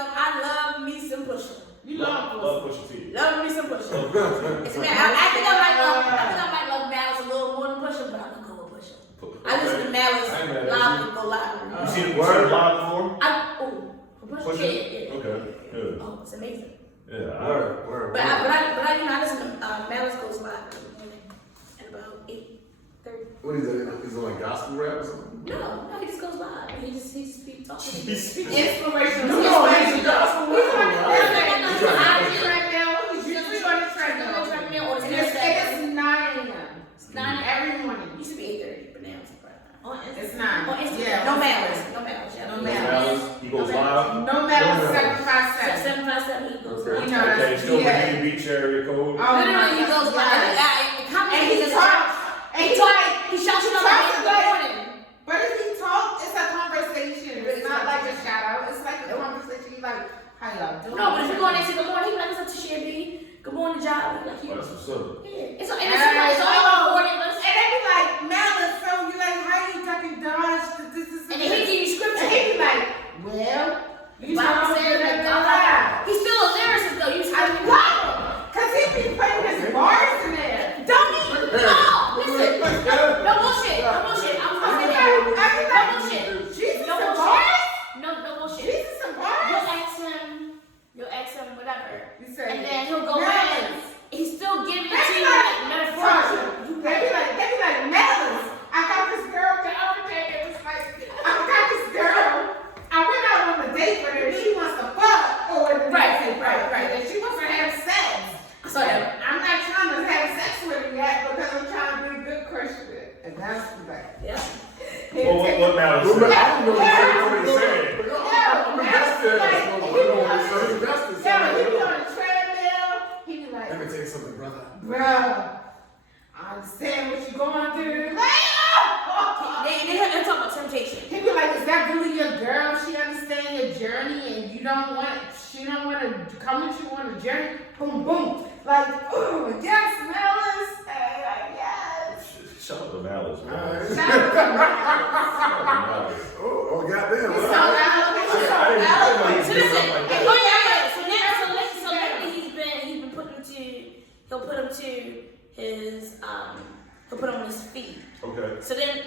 I love me some Pusha. You love Love Pusha T. Love me some Pusha. It's man, I think I might love Malice a little more than Pusha, but I'm gonna go with Pusha. I listen to Malice I ain't mad at live you. and go live. You seen it live before? Pusha? Yeah. Okay. Good. Oh, it's amazing. Yeah. Word. But I you know, I listen to Malice goes live at about 8:30. What is it? Is it like gospel rap or something? No, he just goes live. He just be talking. Inspirational. No, he's a gospel He's on rapper. the treadmill. He's usually on the treadmill. And it's 9 a.m. It's 9 every morning. It used to be 8:30, but now it's probably It's 9. on Instagram. Yeah. No Malice. Yeah. No Malice. He goes live. No matter 757. 757, he goes live. You know, Okay, still yeah. Virginia Beach area code. Literally, he goes live. And he talks. And He shouts you out in the morning. But if he talks, it's a conversation. It's not like a shout out. It's like a conversation. Yeah. What malice? I don't know what he said. I'm invested. Yeah, he be on the treadmill. He be like, let me tell you something, brother. bro, I understand what you're going through. Like, They talk about temptation. he be like, is that really your girl? She understand your journey and she don't want to come with you on the journey? Boom, boom. Like, oh, yes, Malice. Hey, like, yes. Shout out to Malice, man. Shout out to Malice. Oh, goddamn. He's so eloquent. He's so eloquent. So listen, so lately he's been put him to, he'll put him on his feet. Okay. So then,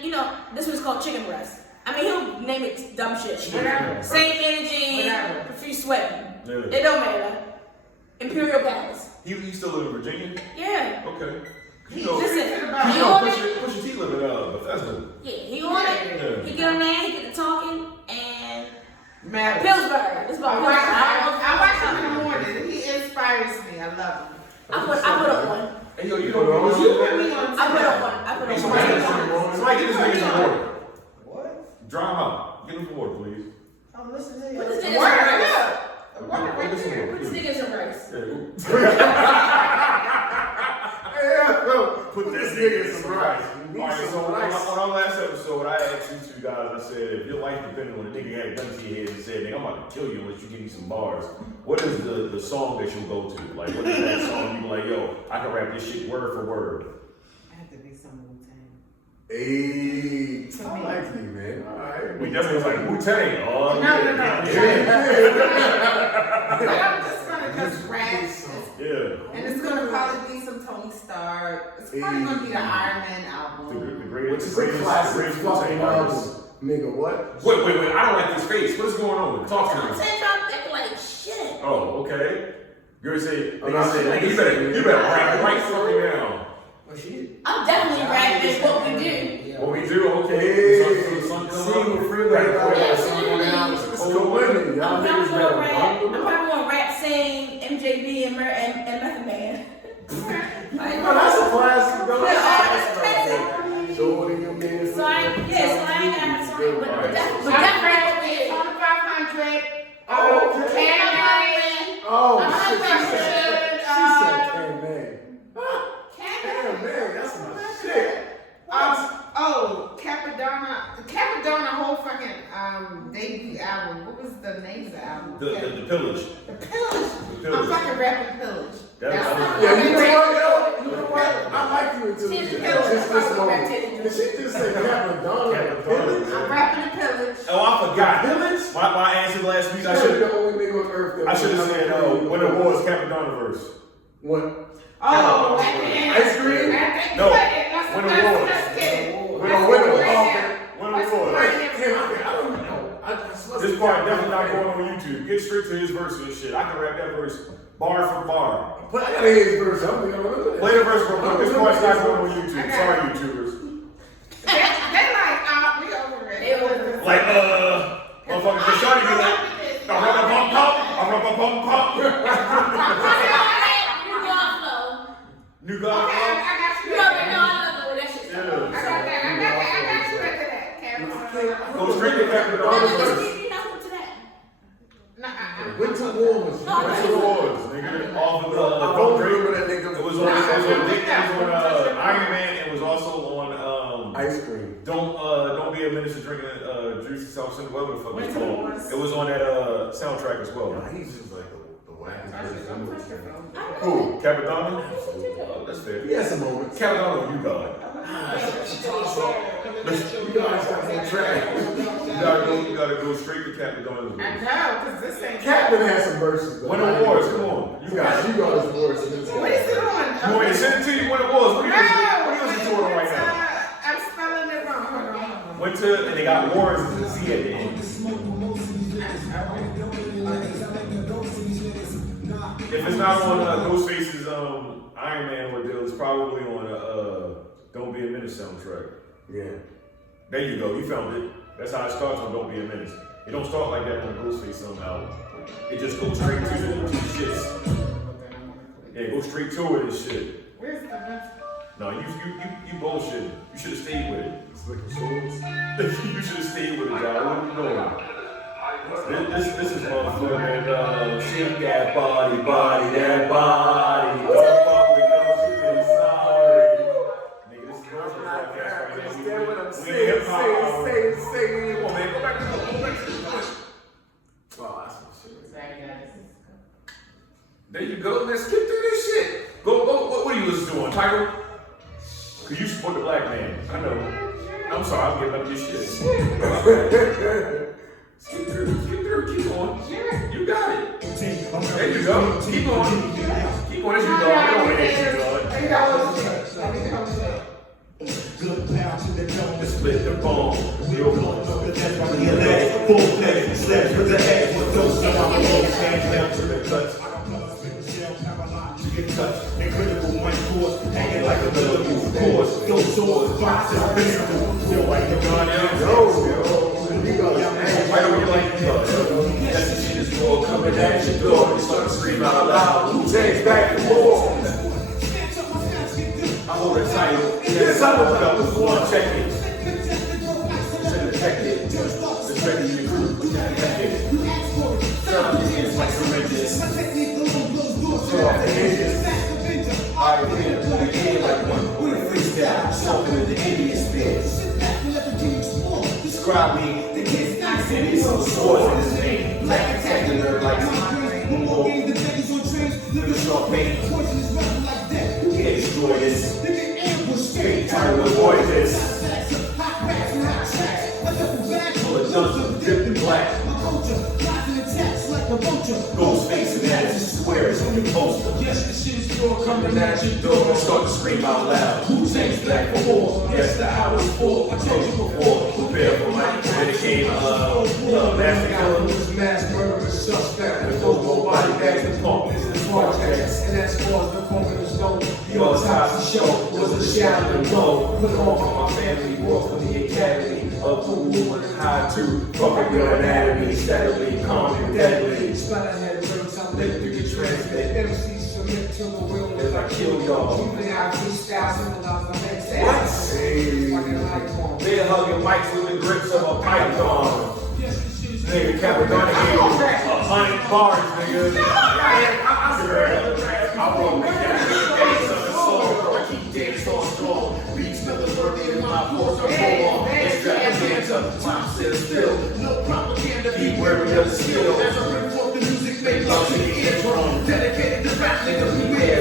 this was called chicken breast. I mean, he'll name it dumb shit. Whatever. Same energy, Whatever. profuse sweating. Yeah. It don't matter. Imperial balance. You still live in Virginia? Yeah. Okay. Listen, He on Push Your T living out of Bethesda. Yeah, he on it. Yeah. He get on there, he get to talking, and Malice. Pillsbury. It's about I watch him in the morning. He inspires me. I love him. I put on one. Hey, yo, you You put me on. I put on one. Somebody get this nigga some water. What? Dry him out. Get him some water, please. I'm listening to you. Put this nigga Water, some rice. look. Water right Get some there. water. Put this nigga some rice. Put this nigga in some rice. Alright, so on our last episode, I asked you two guys, I said, if your life depended on a nigga had a gun to your head and said, nigga, I'm about to kill you unless you give me some bars, what is the song that you'll go to? Like, what is that song you be like, yo, I can rap this shit word for word? I have to be some Wu-Tang. Hey, I like you, man. All right. We definitely was like, Wu-Tang. Oh, No. yeah. But I'm just gonna just rap. Yeah. And it's gonna probably be some Tony Stark. It's probably gonna be the Iron Man album. The Which greatest is a classic fucking Wu-Tang album. artist. Nigga, what? Wait, I don't like this face. What is going on? Talk to I'm me. saying y'all think like shit. Oh, okay. You're saying, I'm you not saying better rap right fucking now. Well, shit. I'm definitely rapping what we do. What we do, okay. The sun comes See, up. we're free right now. It's cold winter. Y'all I'm niggas probably better gonna rap, sing MJB and Method Man. Like, Oh, that's a classic, though. Yeah, that's a classic. Shorty, your man. So I ain't got a song, but definitely what we do. On 500. Oh, Candyman. Oh, I'm shit. not She said Candyman. Candyman, that's my shit. Capadonna whole fucking debut album. What was the name of the album? The Pillage. The Pillage. I'm fucking rapping Pillage. Yeah, you know what? I like you until just this moment. Did she just say Capadonna? I'm rapping the Pillage. Oh, I forgot. Pillage? My answer last week, I She's should the only nigga on earth that have said, when it was Capadonna verse. What? Oh, Ice cream? No, when it was. When it was. This part definitely not going on YouTube. Get straight to his verse and shit. I can rap that verse bar for bar. But I gotta hear his verse. Play the verse real quick. This part's not going on YouTube. Sorry, YouTubers. They're like, we over it. Like, motherfucker, the shawty be like, New God. Okay, I got you. You already know I love the way that shit's Yeah. I got you after that. Go straight to Capadonna verse. Winter Wars. Winter Wars, nigga. Off of I don't remember that nigga. It was on Iron Man. It was also on Ice cream. Don't be a minister drinking juicy South Central. Whatever the fuck it's called. It was on that soundtrack as well. He's just like the wackest person. Who? Capadonna? Oh, that's fair. He has some moments. Capadonna or you God? You guys got some trash. You gotta go straight to Capadonna's I verse. know, because this ain't. Captain has some verses. Though. When it was, come on. You got his verses. What is it on? You want me to send it to you when it was? What are you listening to it right now? I'm spelling it wrong. Hold on. Winter, and they got Wars with a Z at the end. If it's not on Ghostface's Iron Man ordeal, it's probably on Don't Be a Menace soundtrack. Yeah. There you go, you found it. That's how it starts on Don't Be a Menace. It don't start like that on Ghostface somehow. It just goes straight to the shits. Yeah, go straight to it and shit. Where's the No, you bullshit. You should have stayed with it. Slicking swords. You should have stayed with it, y'all. What are you doing? This is motherfucking shake that body, that body. Don't fuck with them, she really sorry. Nigga, this is North Podcast right now. Understand what I'm Say. Come on, man, go back to the point. Oh, that's my shit. Sorry, guys. There you go. Let's get through this shit. Go. What are you listening to on Tidal? Cause you support the black man. I know. I'm sorry. I'm giving up your shit. Skip through. Keep going. You got it. There you go. Keep going. As you go. I don't want to hate Good pound to the dome. split the bone. We'll blow up the death from the leg. Full flex, slash with the head. With those that I'm alone, stand down to the guts. I don't know, spit the shell, paralyzed to get touched. Incredible one force, hanging like a million force. Those swords, boxes, physical. Yo, like the gun, Why don't you like the that's the shit is more coming at your door. You start to scream out loud. Who takes back the war? I hold a title. Yes, I look up before I check it. Should have checked it. The ready to recruit. Check it. Shut up, it's like syringes. Throw off the hinges. Alright, we're gonna put it in like one. We're gonna freestyle. Something with the idiot spit. Describe me. The kid's nice and he's so swords in his name. Black rectangular like the short paint. You can't destroy this. Straight trying to avoid this. Full of dungeons dripped in black. Ghost face and that is squares on your poster. Yes, the shit is still coming at your door. Start to scream out loud. Who takes black for war? Yes, the hour's full. I told you before. Prepare for my dedicated master killer. mass murderous suspect with those low body bags and pump is the projects. And as far as the permanent stone, the autopsy show was a shadow and blow. Put on for my family, work for the academy of who and how to fuck up your anatomy, steadily, calm and deadly. Splatterhead breaks, I'm lit through your transmit. MCs submit to the will as I kill y'all. Even out freestyle, symbolize my next ass. What? They're hugging mics with the grips of a python. Nigga, Capricorn gave you 100 bars, nigga. I wrote me down. I keep dancing on strong. Beats never working in my force. I'm on extravaganza. Time says still. No propaganda. Be wary of the skill. As I bring forth the music, make love to the eardrum. Dedicated to rap, nigga, beware.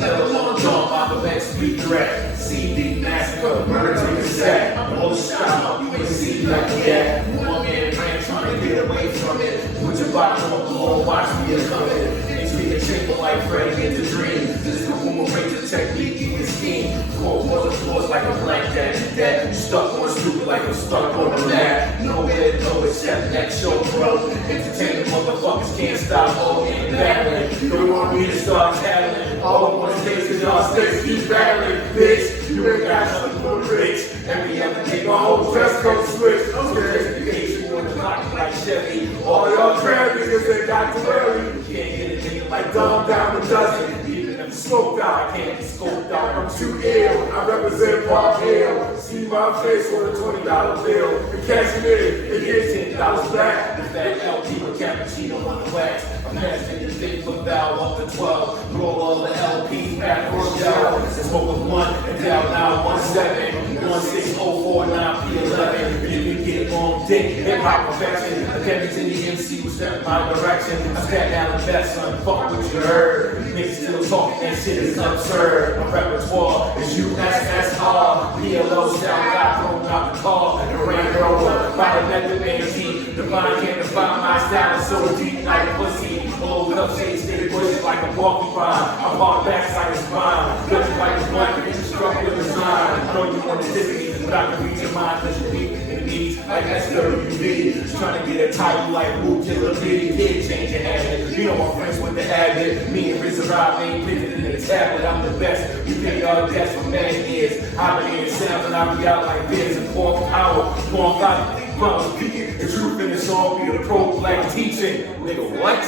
Let alone jump off the back speed direct. CD massacre, murder to the sack. I'm all shot, you ain't see like that. One man ran trying to get away from it. Put your bottom on the floor, watch me coming. Into the chamber like Freddy into dream. This is the woman ranger technique, you can scheme. Cold was the floors like a blackjack. That you stuck on stupid like I'm stuck on a mat. Nowhere to go except next show, bro. Entertainment motherfuckers can't stop all getting battling. You don't want me to start tattling. All I want to say is y'all stay keep battling, bitch. You ain't got nothing for the rich. Every other day my whole dress code switch. I'm scared you hate you on the pocket like Chevy. All y'all trans niggas ain't got to worry. You can't get a nigga like Dumb Down a dozen. Even if you smoked out, I can't be scoped out. I'm too ill. I represent Park Hill. See my face on a $20 bill. And cash it in and get $10 back. If that LP with cappuccino on the wax. I'm passing this thing from Val up to 12. Roll all the LPs back for a job. And smoke a blunt and down now 17 16049 P11. You can get on dick, hip hop perfection. Attendance in the MC will step my direction. I stand down the best, son. Fuck what you heard. Niggas still talking, that shit is absurd. My repertoire is USSR. PLO sound got thrown out the car. And ran over by the method MC. Divine can't define my style. It's so deep like a pussy. Old up shades, stay bushy like a porcupine. I'm hard backside of spine. Good like a blunt, it's struck with design. I know you want to diss me, but I can read your mind cause you deep in the knees like SWV. Trying to get a title like Woo Killer B. Did change your habit. You know I'm friends with the habit. Me and Rizzo Rob ain't picking in the tablet. I'm the best. You paid all debts for many years. I've been in the sounds and I'll be out like this and pork power. Born by the truth in the song be the pro-black teaching. Nigga, what?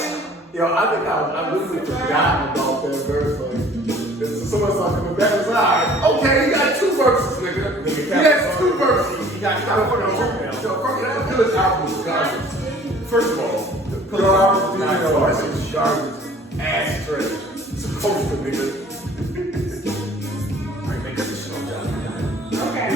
Yo, I think I literally forgot about that verse. Like, Someone started coming back and said, all right, okay, you got 2 verses, nigga. He has 2 verses. You got to put on the Village album is garbage. First of all, the garbage, garbage, ass straight. It's a poster, nigga. Alright, man, cut this shit off, Jahli. Okay.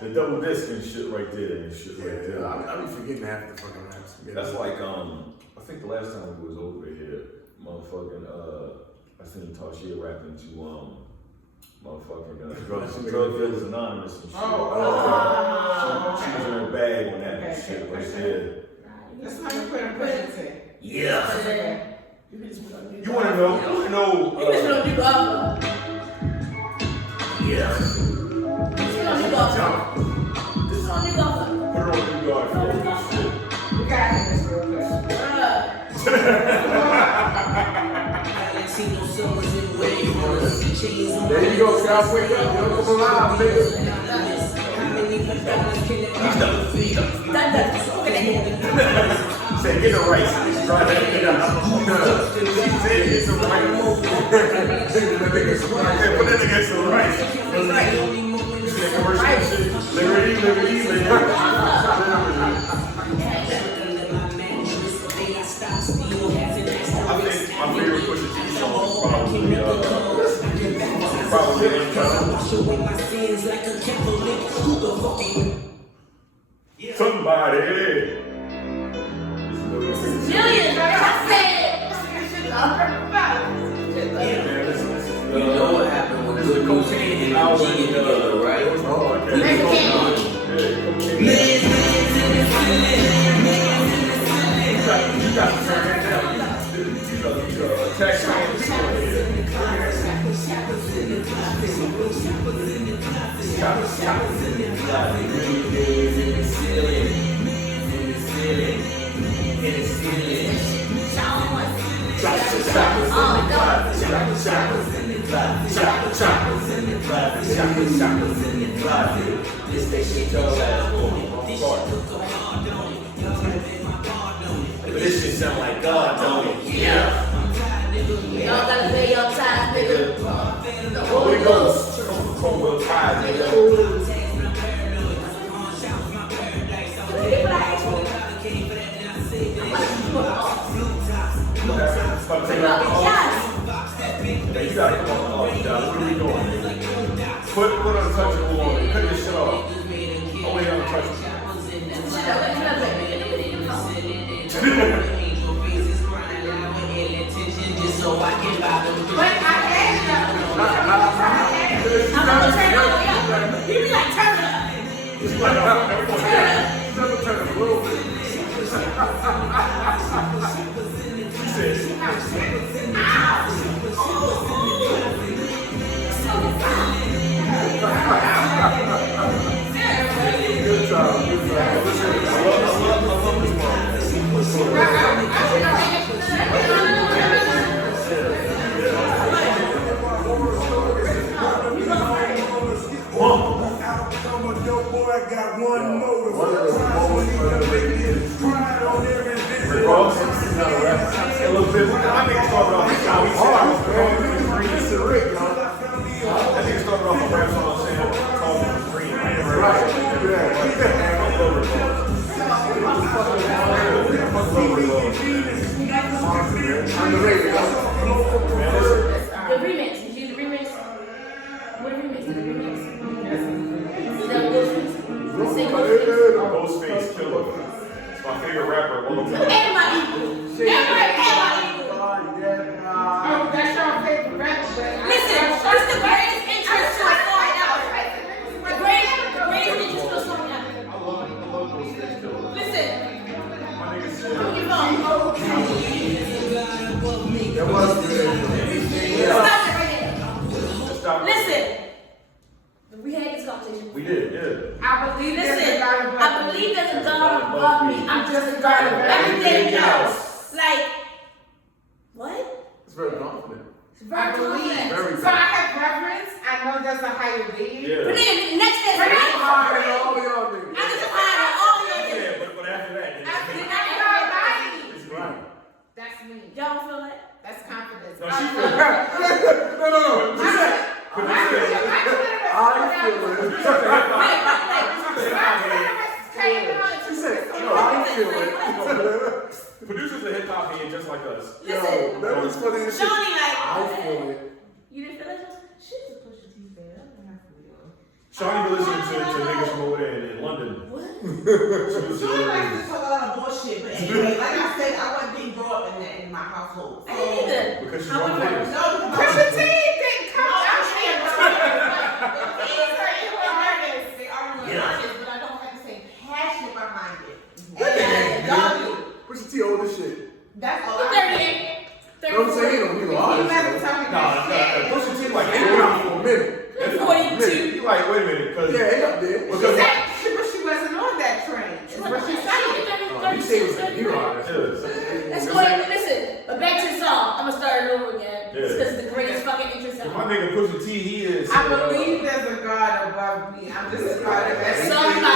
The double disc and shit right there, and shit right there. I be forgetting half the fucking raps. That's like, I think the last time we was over here, motherfucking, I seen Tasha rapping to, motherfucking, Drug Dealers Anonymous and shit. She was in her bag on that and shit right there. That's why you put a present. Yeah. You You wanna know? You just know you go. Yeah. This is on you go. This is on you go. Put her on you guard for shit. We got this real quick. There you go, guys. Wake up. You don't come alive, nigga. Say, get the rice. Try to get it out. She said, get some rice. Put that nigga some rice. Liberty. I think my favorite Pusha T song is probably Somebody. Millions, right? I said. You know what happened when good cocaine and OG get together, right? You got to turn that down. You attack But this shit sound like God, don't it? Yeah. Y'all gotta pay your time, nigga. The Holy Ghost. Convo time, nigga. You gotta come on, what are we doing? Put untouchable on it. Cut this shit off. Only untouchable. I'm gonna turn it over. You be like, turn it up. Turn it a little bit. She said, good job. The remix. Did you do the remix? What remix? The remix? The Ghostface Killer. It's my favorite rapper of all time. Everybody. Oh, that's your favorite rapper. Listen, what's the greatest interest to a song ever? The greatest interest to a song ever. I love Ghostface Killer. Listen. My nigga said, Don't get wrong. That was good. Stop it right there. stop. Listen. We had this conversation. We did, yeah. I believe there's a Listen, God above I believe there's a God above me. I'm just a God of everything else. Like, what? It's very confident. I believe. Very So I have reverence. I know there's a higher being. Yeah. But then next day, Hard and all y'all niggas. I just hide all your Yeah, but after that, After that, God body. it's No. She said, I feel it. She said, I feel it. Producers are hip hop head just like us. Yo, that was funny as shit. Shawnee, like, I feel it. you didn't feel it? She's a Pusha T fan. I don't have to be on. Shawnee be listening to niggas from over there in London. What? Shawnee likes to talk a lot of bullshit, but anyway, like I said, I didn't grow up in my household. I didn't either. Because she's However, one of No, Pusha T didn't come out here. They are new artists, but I don't have the same passion behind it. Look at And y'all do. Pusha T old as shit. That's all He's I 38. You know what I'm saying? He don't You honest. never tell me that shit. Pusha T like He been out for a minute. 42. You like, wait a minute, cause Yeah, he up there. She because said she wasn't on that train. Is what she said. You say it was a hero. Let's go ahead and listen. But back to the song. I'm gonna start it over again. Yeah. Because it's the greatest fucking interest ever. my nigga Pusha T, he is. I believe there's a God above me. I'm just a God of everything. Somebody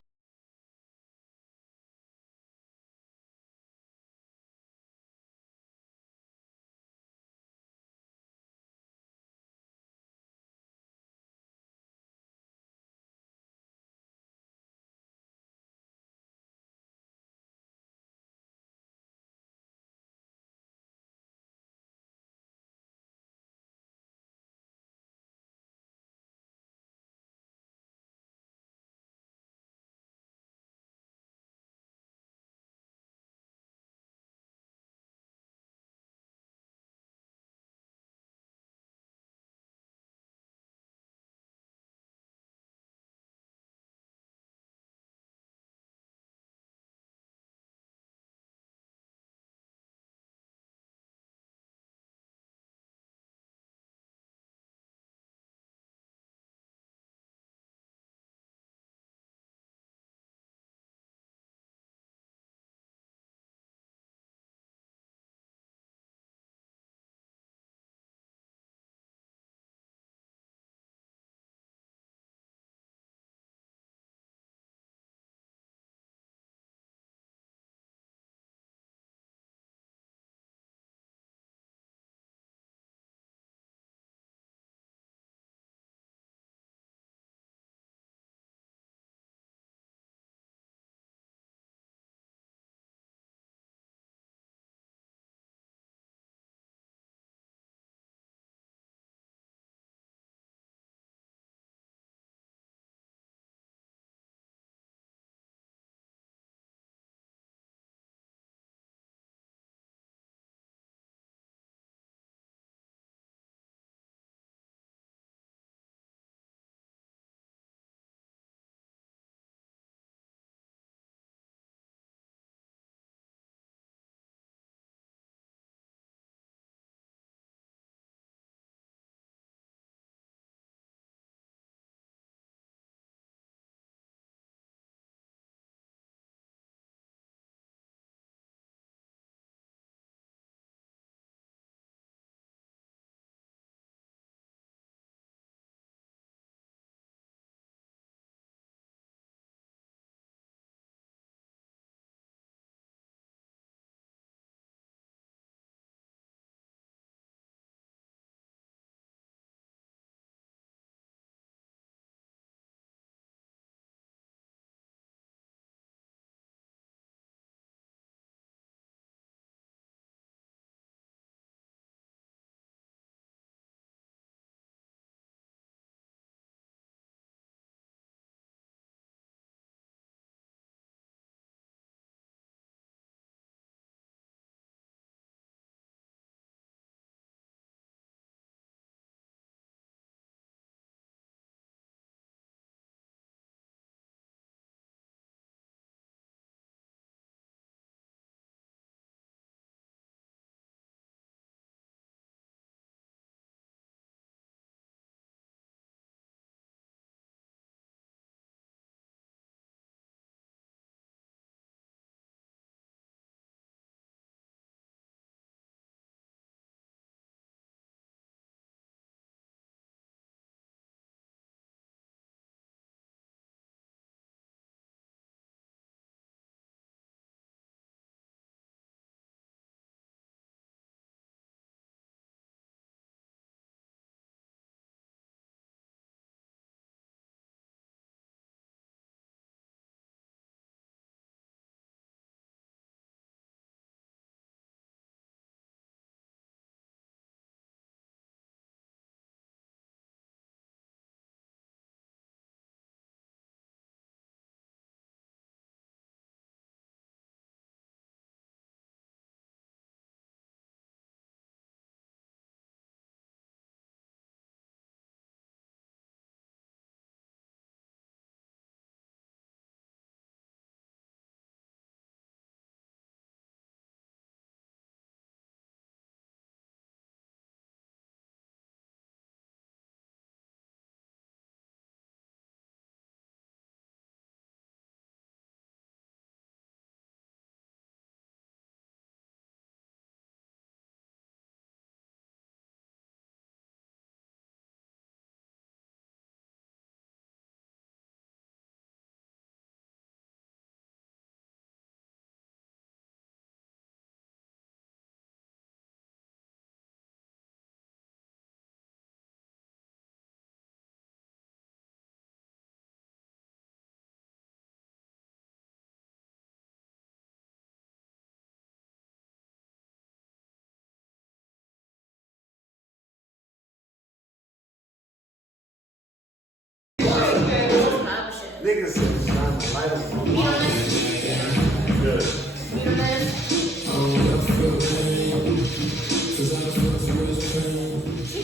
She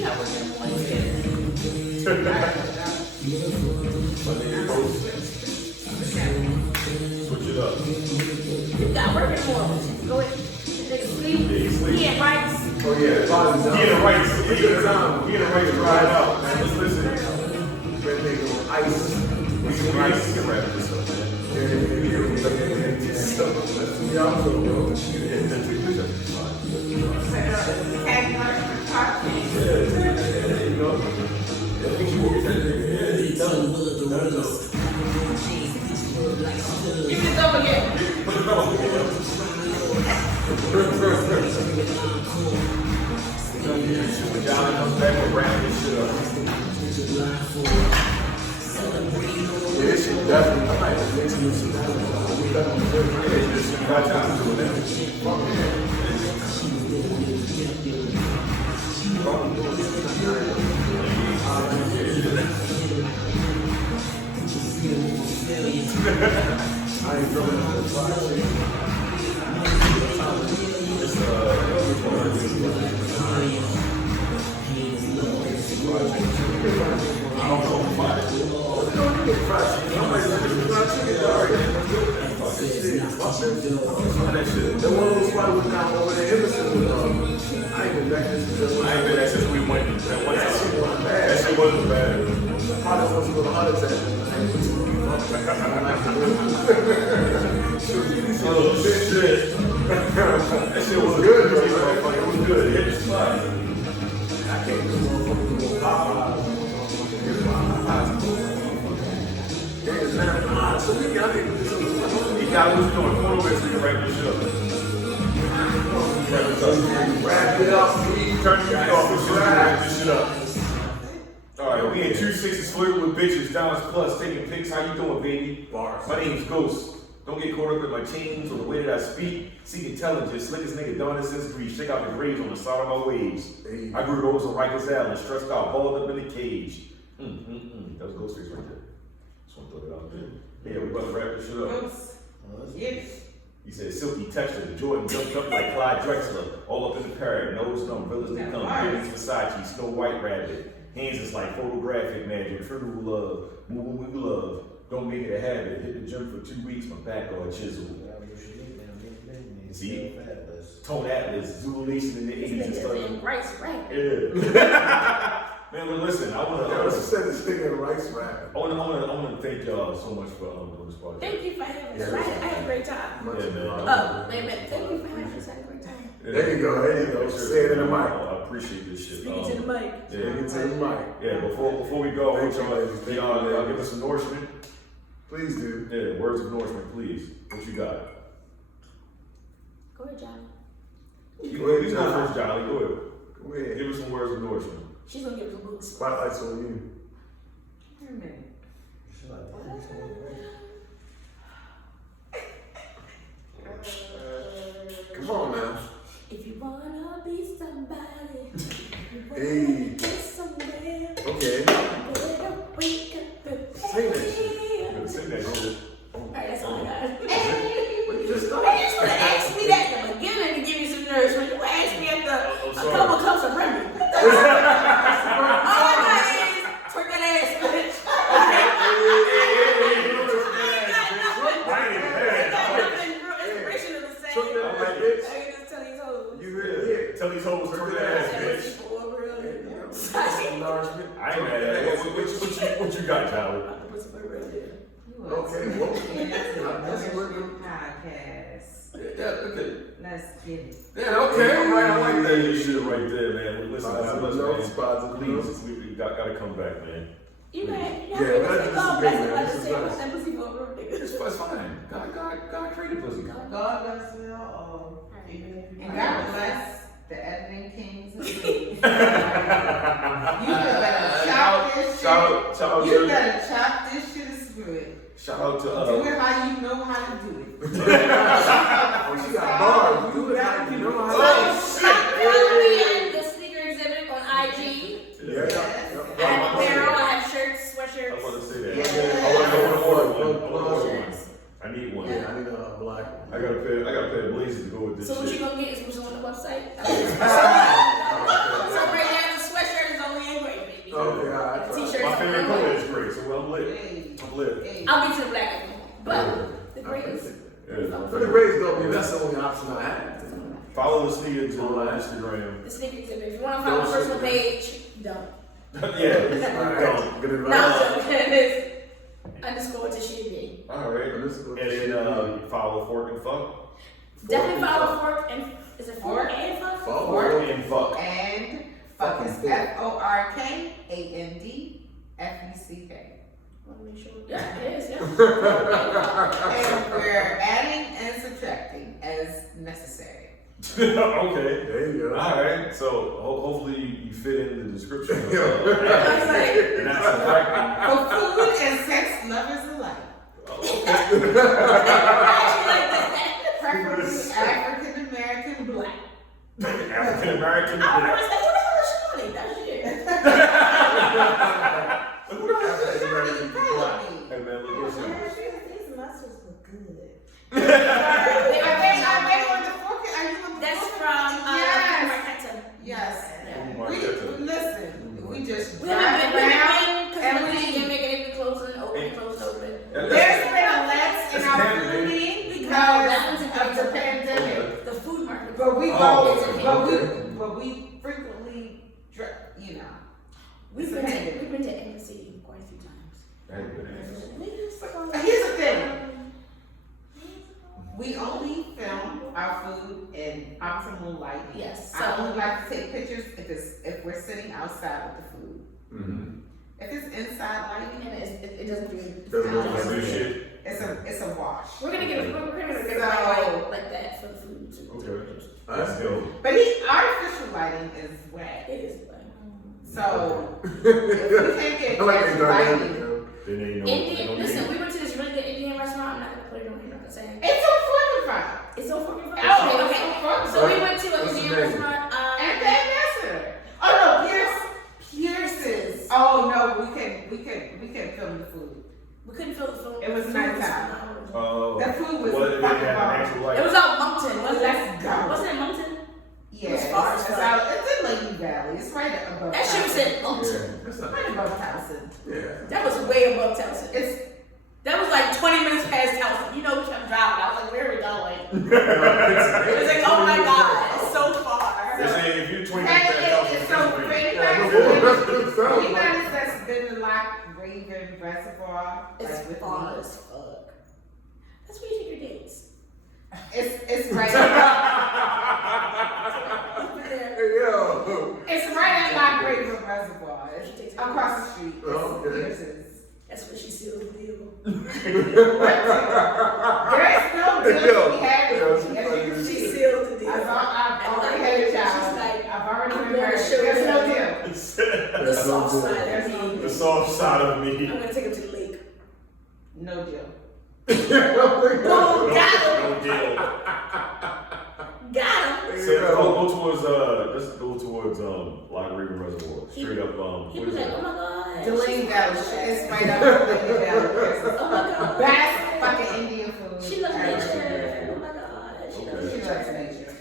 not working one Switch it up. You got working more. Go ahead. Nigga sleep. He ain't rights. Oh yeah, He in the right. He in the right to ride out, man. Let's listen. That nigga ice. We can wrap this up, man. Y'all so bro. There you go. Give me the double again. When Jahli comes back, we'll wrap this shit up. Yeah, this shit definitely. I might have mixed with some. Got time to do that. I ain't throwing on the fire. I don't know why. The one who's probably was not over there. Emerson was I ain't been back since We went. That shit wasn't bad. That shit wasn't bad. Probably was with a heart attack. Oh shit. That shit was good, bro. It was good. It hit the spot. I can't do more Popeyes. So we got it. He got what you doing. Come on over here so you can wrap this shit up. Wrap it up. Turn the heat off and shit. Wrap this shit up. Alright, we in 2 6s flirting with bitches. Dallas Plus taking pics. How you doing, baby? Bars. My name's Ghost. Don't get caught up in my chains or the way that I speak. Seek intelligence. Slickest nigga done it since Greece. Check out the graves on the side of my waves. Hey. I grew those on Rikers Island. Stressed out, balled up in the cage. That was Ghostface right there. Just want to throw that out there. Yeah, we about to wrap this shit up. Yes. He said, silky texture, the Jordan jumped up like Clyde Drexler, all up in the parrot, nose numb, villas to come, Billy's Versace, Snow White Rabbit, hands is like photographic magic, fruitful love, moving with love, don't make it a habit, hit the gym for 2 weeks, my back all chiseled. See? Tone Atlas, Zulu Nation in the 80s and stuff. Rice, right? Yeah. Man, but listen, I want to send this nigga a rice wrap. I want to thank y'all so much for doing this podcast. Thank you for having us. I had a great time. Yeah, man. Oh, wait a minute. Thank you for having us. I had a great time. There you go. Say it in the mic. I appreciate this shit. Speak it to the mic. Yeah, Speak it to the mic. Yeah, before we go, I want y'all give us some nourishment. Please do. Yeah, words of nourishment, please. What you got? Go ahead, Jahli. You go first, Jahli. Go ahead. Go ahead. Give us some words of nourishment. She's gonna give us a boost. Spotlight's on you. Wait a minute. Come on now. If you wanna be somebody, Hey. get somewhere. Okay. Better wake up and Sing that shit. Sing that shit. Alright, that's all I got. Just You just wanna ask me that at the beginning to give you some nourishment. You ask me at the a couple cups of remedy. All I got is twerk that ass, bitch. Inspirational to say. Twerk that ass, bitch. I can just tell these hoes. You heard it. Tell these hoes to that ass, bitch. Nourishment. I ain't mad at it. What you got, Jahli? Okay, well. Podcast. Yeah, okay. Let's get it. Yeah, okay, all right. I like that shit right there, man. Listen, please, we gotta come back, man. You got Yeah, to this is great, man. This is nice. that pussy for a real nigga. It's fine. God created pussy. God bless you all. And God bless the editing kings. You better chop this shit. You better chop this shit as good. Shout out to Do it how you know how to do it. Oh, she got bars. Do it how you know how to Follow me at the sneaker exhibit on IG. Yeah. I have apparel, I have shirts, I sweatshirts. want to say that. Yeah. I want to order one. black. I got a pair of blazers to go with this So what shit. you gonna get is what's on the website. So right now the sweatshirt is only in gray, baby. Okay, alright. The t-shirt My is favorite only color in is gray, so I'm lit. I'm lit. gray. I'll get to the black one, but the gray is. But the grades don't mean that's the only option I have. Follow the sneakers on Instagram. The sneaker exhibit. If you want to follow my personal page, don't. Yeah. Alright, good No, advice. it's underscore to should be. All right. And then follow Fork and Fuck. Definitely follow Fork and is it Fork and Fuck? Fork and Fuck. And fuck is FORKANDFUCK. Want to make sure. Yeah, it is. Yeah. And we're adding and subtracting as necessary. Okay. There you go. All right. So hopefully you fit in the description. And that's For food and sex lovers alike. Preferably African American black. African American. I was like, what the hell is Shawty? That's shit. Hey man, look what's up. These muscles look good. Are they on the fork? Are you on the That's fork? from Yes. Marquetta. Yes. Listen, we just We haven't drive been around because and we we. didn't make it closing, open. There's been a lapse in our fooding because of the pandemic. The food market. But we go, but we frequently, you know. We've been to embassy quite a few times. Here's the thing. We only film our food in optimal lighting. Yes. I only like to take pictures if we're sitting outside with the food. Mm-hmm. If it's inside lighting, it doesn't do it. Do shit. It's a wash. We're gonna get a light like that for the food. Okay. Let's go. But our artificial lighting is wet. It is wet. So if we can't get natural lighting, Indian. Listen, we went to this really good Indian restaurant. I'm not gonna put it on here. I'm not gonna say. It's so fucking fun. It's so fucking fun. Okay. So we went to an Indian restaurant. And the ambassador. Oh no, Pierce's. Oh no, we can film the food. We couldn't feel the food. It was nighttime. The food was It fucking bomb. It was out Moncton. Let's go. Wasn't it Moncton? Yeah, It's far as fuck. it's in Lady Valley. It's right above. That shit was in Moncton. Right above Towson. Yeah. That was way above Towson. That was like 20 minutes past Towson. You know, we kept driving. I was like, where are we going? It was like, oh my god, it's so far. They say if you're 20 It's so pretty. Anybody that's been to Lock Raven Reservoir, It's like with far me, as fuck. That's where you take your dates. it's right. Yo. It's right at Lock Raven Reservoir. It's across the street. Okay. Pierce's. That's where she sealed the deal. There's no deal to be had. She sealed the deal. I've already had a job. I've already been married. show There's no you. deal. The soft side of me. The soft side of me. I'm gonna take him to the lake. No deal. Boom, got him. No deal. Got him. So go towards let's go towards Lock Raven Reservoir. Straight up He what was is like, that? oh my god. Delaney Valley. It's right up Delaney Valley. Oh my god. Best fucking Indian food. She loves nature. Oh my god. She loves She nature. loves nature.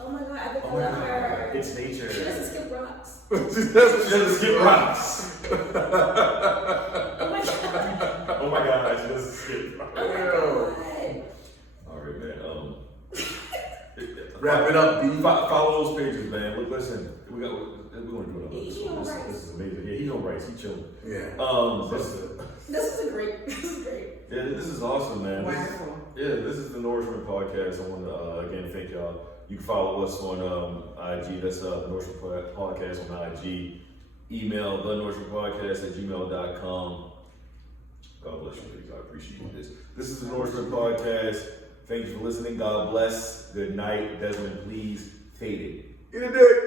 Oh my god, I could Oh love my her. god. It's nature. She doesn't skip rocks. She doesn't skip rocks. Oh my god. Oh my god, she doesn't skip rocks. Oh my god. Alright man, Wrap it up, B. Follow those pages, man. Look, listen, we're gonna do another He episode. don't This write. is amazing. Yeah, he don't write. He chilling. Yeah. This is great. Yeah, this is awesome, man. Wonderful. This is the Nourishment Podcast. I want to again thank y'all. You can follow us on IG. That's the Nourishment Podcast on IG. Email thenourishmentpodcast@gmail.com. God bless you, ladies. I appreciate this. This is the Nourishment Podcast. Thank you for listening. God bless. Good night. Desmond, please fade it. Eat a dick.